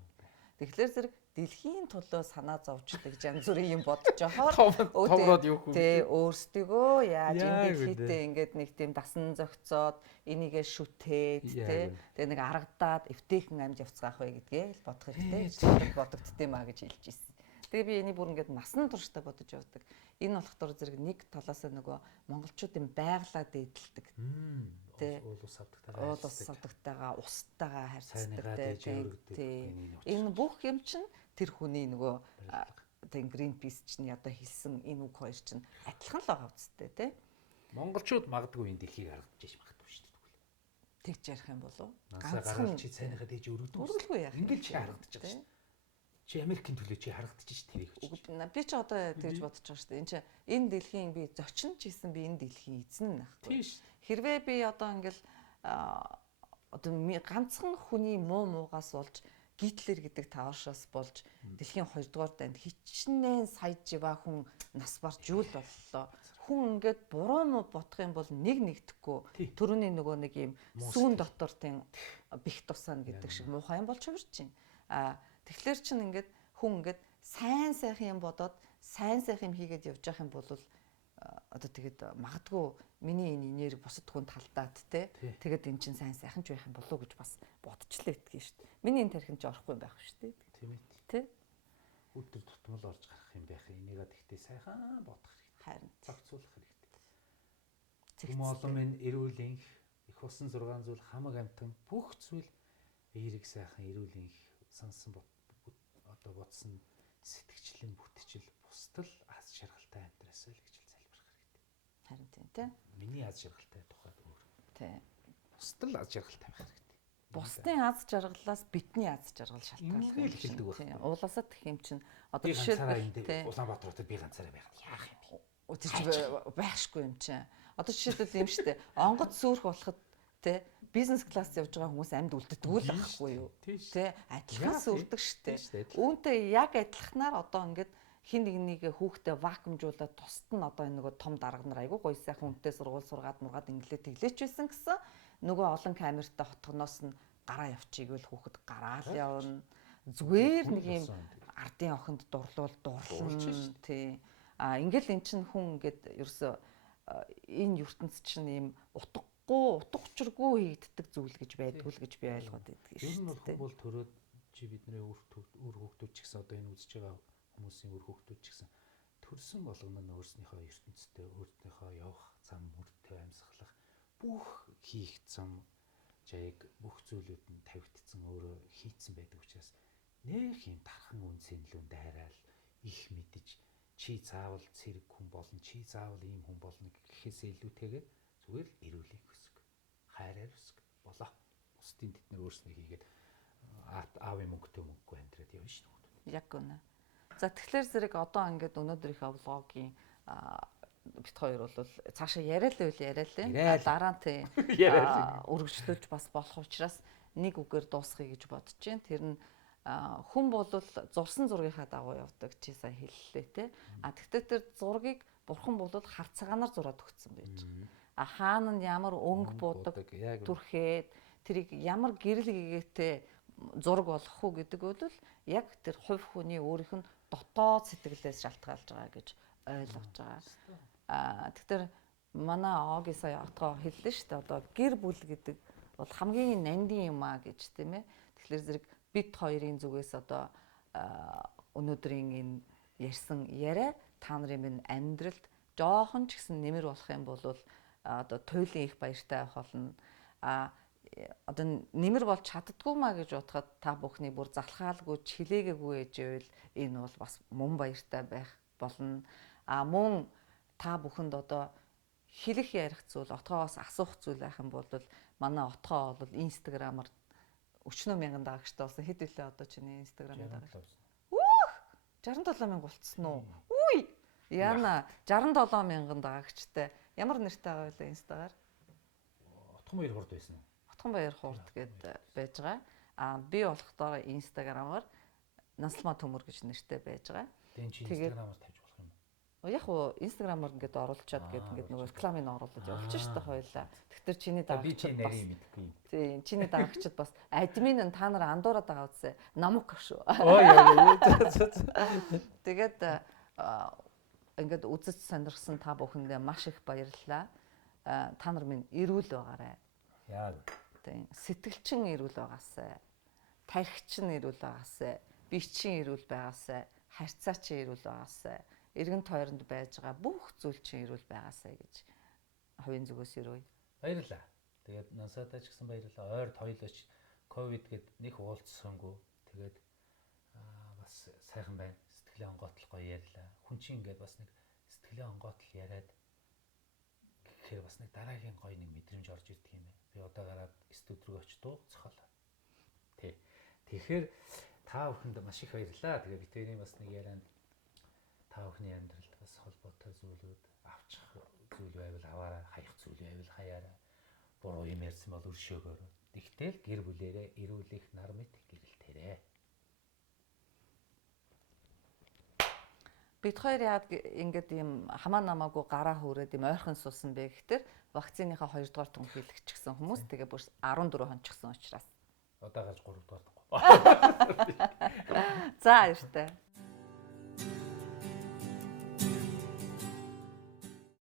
Тэгэхээр зэрэг дэлхийн төлөө санаа зовждаг янз бүрийн юм бодож байгаа. Томроод юу хөө. Тэ өөрсдийгөө яаж энэ дэлхийтэй ингээд нэг тийм дасан зохицоод энийгээ шүтээд тэ тэгээ нэг аргадаад эвтэйхэн амьд явцгаах вэ гэдгээ л бодох хэрэгтэй. Бодогдтiin маа гэж хэлж ирсэн. Тэгээ би энийг бүр ингээд насан туршдаа бодож явдаг. Энэ болохоор зэрэг нэг талаас нөгөө монголчуудын байглаа дээдэлдэг. Тэ улс авдагтайгаа усттайгаа харьцдаг тэ. Энэ бүх юм чинь тэр хүний нөгөө тэг Greenpeace чинь одоо хэлсэн энэ үг хоёр чинь адилхан л байгаа үстэй тэ. Монголчууд магадгүй энэ дэлхийг харагдаж иж магадгүй шүү дээ. Тэгж ярих юм болов? Ганцхан чи сайныхаа дэж өргөдөг. Өргөлгүй яах. Ингээд чи харагдаж байгаа шүү дээ. Чи Америкийн төлөө чи харагдаж ш тэрийг ч. Би ч одоо тэгж бодож байгаа шүү дээ. Энэ чи энэ дэлхийн би зочин ч хийсэн би энэ дэлхийн эзэн нахгүй. Хэрвээ би одоо ингээл одоо ганцхан хүний муугаас болж Гитлер гэдэг таваршаас болж дэлхийн 2 дугаар дайнд хичнээн сая жива хүн нас барж юу л боллоо. Хүн ингээд буруу муу бодох юм бол нэгдэхгүй төрөний нөгөө нэг юм сүүн дотор тийм бих тусаана гэдэг шиг муухай юм болж хувирч байна. Тэгэхээр чин ингээд хүн ингээд сайн сайхан юм бодоод сайн сайхан юм хийгээд явж явах юм бол одоо тэгээд магадгүй миний энэ энерги бусад хүн талдаад те тэгээд эн чин сайн сайхан ч байх юм болов уу гэж бас бодчихлаа итгэв шүү дээ. Миний энэ тархинд ч орохгүй юм байх шүү дээ. Тийм ээ. Тэ? Өдөр тутмал орж гарах юм байх. Энийгээ тэгтээ сайхан бодох хэрэгтэй. Харин зохицуулах хэрэгтэй. Хүм олон минь эрүүлийн их болсон 6 зүйл хамаг амтан бүх зүйл эерэг сайхан эрүүлийн сансан одоо бодсон сэтгчлэн бүтчил бусдал аз жаргалтай амьдраасаа л гэж залбирах хэрэгтэй. Харин тийм. Миний аз жаргалтай тухай өөр. Тийм. Бусдал аз жаргалтай байх хэрэгтэй. Бусдын аз жаргалаас бидний аз жаргал шалтгаалдаг хэлдэг байна. Уулаасаа тэх юм чинь одоо жишээлбэл Улаанбаатар хотод би ганцаараа байх яах юм. Өтөж байшгүй юм чинь. Одоо жишээлбэл юм штэ. Онгоц сүрх болоход те бизнес класс явж байгаа хүмүүс амьд үлддэггүй л байхгүй юу? Тэ адилхан сүрдэг штэ. Үүнтэй яг адилханаар одоо ингээд хин нэг хүүхдээ вакуумжуулаад тусад нь одоо энэ нөгөө том дарга нар айгуу гоё сайхан үнэтэй сургууль сургаад мургаад инглээ тэглээч байсан гэсэн нөгөө олон камертай хотгоноос нь гараа явчих ивэл хүүхэд гараал явна. Зүгээр нэг юм ардын охинд дурлуулна тий. Ингээл эн чин хүн ингээд ерөөсө энэ ертөнц чинь ийм утга учиргүй хийгддэг зүйл гэж байдгүй л гэж би ойлгоод байдаг шүү дээ. Энэ бол хүн бол төрөөд чи бидний үр хөвгтүүд ч гэсэн одоо энэ үзэж байгаа хүмүүсийн үр хөвгтүүд ч гэсэн төрсөн болгоно нь өөрснийхөө ертөнцтэй өөртөөхөө явах зам мөрдөө амьсгалах бүх хийх зам жайг бүх зүйлүүд нь тавигдсан өөрөө хийцэн байдаг учраас нэх юм тархан үнсэнлүүн дайраал их мэдэж чи заавал цэрэг хүн болно чи заавал ийм хүн болно гэхээсээ илүүтэйгээр зүгээр л эрүүлийг хүсэх хайраар хүсэх болоо бусдын тэд нар өөрснөө хийгээд аавын мөнгөтэй мөнгөгүй амьдраад явна шүү дээ. Яг үнэ. За тэгэхээр зэрэг одоо ингээд өнөөдрийнхөө влогийн бит хоёр бол цаашаа яриа л дараа нь тий өргөжлүүлж бас болох учраас нэг үгээр дуусгая гэж бодож байна. Тэр нь хүн бол зурсан зургийнхаа дагуу явдаг чи сая хэллээ те. Тэгтээ тэр зургийг бурхан бол хар цагаанаар зураад өгсөн байж. Хаана нь ямар өнгө буудаг түрхээд тэрийг ямар гэрэл гэгээтэй зураг болох уу гэдэг бол яг тэр хувь хүний өөрийнх нь дотоод сэтгэлээс шалтгаалж байгаа гэж ойлгож байгаа. Тэгэхээр манай Оги сая отгоо хэллээ шүү дээ. Одоо гэр бүл гэдэг бол хамгийн нандин юм а гэж тийм ээ. Тэгэхээр зэрэг бид хоёрын зүгээс одоо өнөөдрийн энэ ярьсан яриа та нарын минь амьдралд жоохон ч гэсэн нэмэр болох юм бол одоо туйлын их баяртай байх болно. Одоо нэмэр болж чаддгүй маа гэж бодоход та бүхний бүр залхаалгүй чилээгээгүй ээжвэл энэ бол бас мөн баяртай байх болно. Мөн та бүхэнд одоо хэлэх ярих зүйл, отгоос асуух зүйл байх юм бол манай отгоо бол инстаграмаар өчнөө мянган дагагчтай болсон. Хэд үлээ одоо чиний инстаграмын дагагч? 67 мянга болцсон уу? Үгүй. Яна 67 мянган дагагчтай. Ямар нэртэй байгаа вэ инстагаар? Отхон баяр хурд байсан. Отхон баяр хурд гэд байж байгаа. Би болохоор инстаграмаар Насалмаа төмөр гэж нэртэй байж байгаа. Тэгээд инстаграмаар тавьж болох юм уу? Яг уу инстаграмаар ингээд оруулчаад ингээд нөгөө рекламыг оруулаад явуулчих шүү дээ хоёлаа. Тэгэхээр чиний дагагчид бас тийм чиний дагагчид бас админ нь та нар андуураад байгаа үсэ намок шүү. Тэгээд ингээд үзэж сонирхсан та бүхэндээ маш их баярлалаа. Та нар минь эрүүл байгаарай. Яг. Тийм сэтгэлчин эрүүл байгаасай. Тархичин эрүүл байгаасай. Биечин эрүүл байгаасай. Харьцаачин эрүүл байгаасай. Эргэн тойронд байж байгаа бүх зүйл чинь эрүүл байгаасай гэж хувийн зүгээс өрөөе. Баярлалаа. Тэгээд насаадаа ч гэсэн баярлалаа. Ойрд хоёулаач ковид гээд нэг уулзсангүй. Тэгээд бас сайхан байна. Сэтгэлээ онгоотлох гоё ярьлаа. Хүн чинь ингээд бас нэг сэтгэлээ онгоотл яриад гэхээр бас нэг дараагийн гоё нэг мэдрэмж орж ирдэг юм байна. Би одоо гараад студ руу очиж дууцохолоо. Тий. Тэгэхээр та бүхэнд маш их баярлалаа. Тэгээд бид хоёрын бас нэг ярианд та бүхний амьдралд бас холбоотой зүйлүүд авчих зүйл байвал аваарай, хаях зүйл байвал хаяарай. Буруу юм ярьсан бол өршөөгөөр. Тэгтэл гэр бүлээрээ эрүүл их нар мэт гэрэлтээрээ. Бид хоёр яад ингээд ийм хамаа намаагүй гараа хүрээд ийм ойрхон суусан бэ гэхтэр вакциныхаа 2 дугаар түнхэлэгч гэсэн хүмүүс тэгээ бүр 14 хончихсон учраас. Одоо гаж 3 дугаар. За баяртай.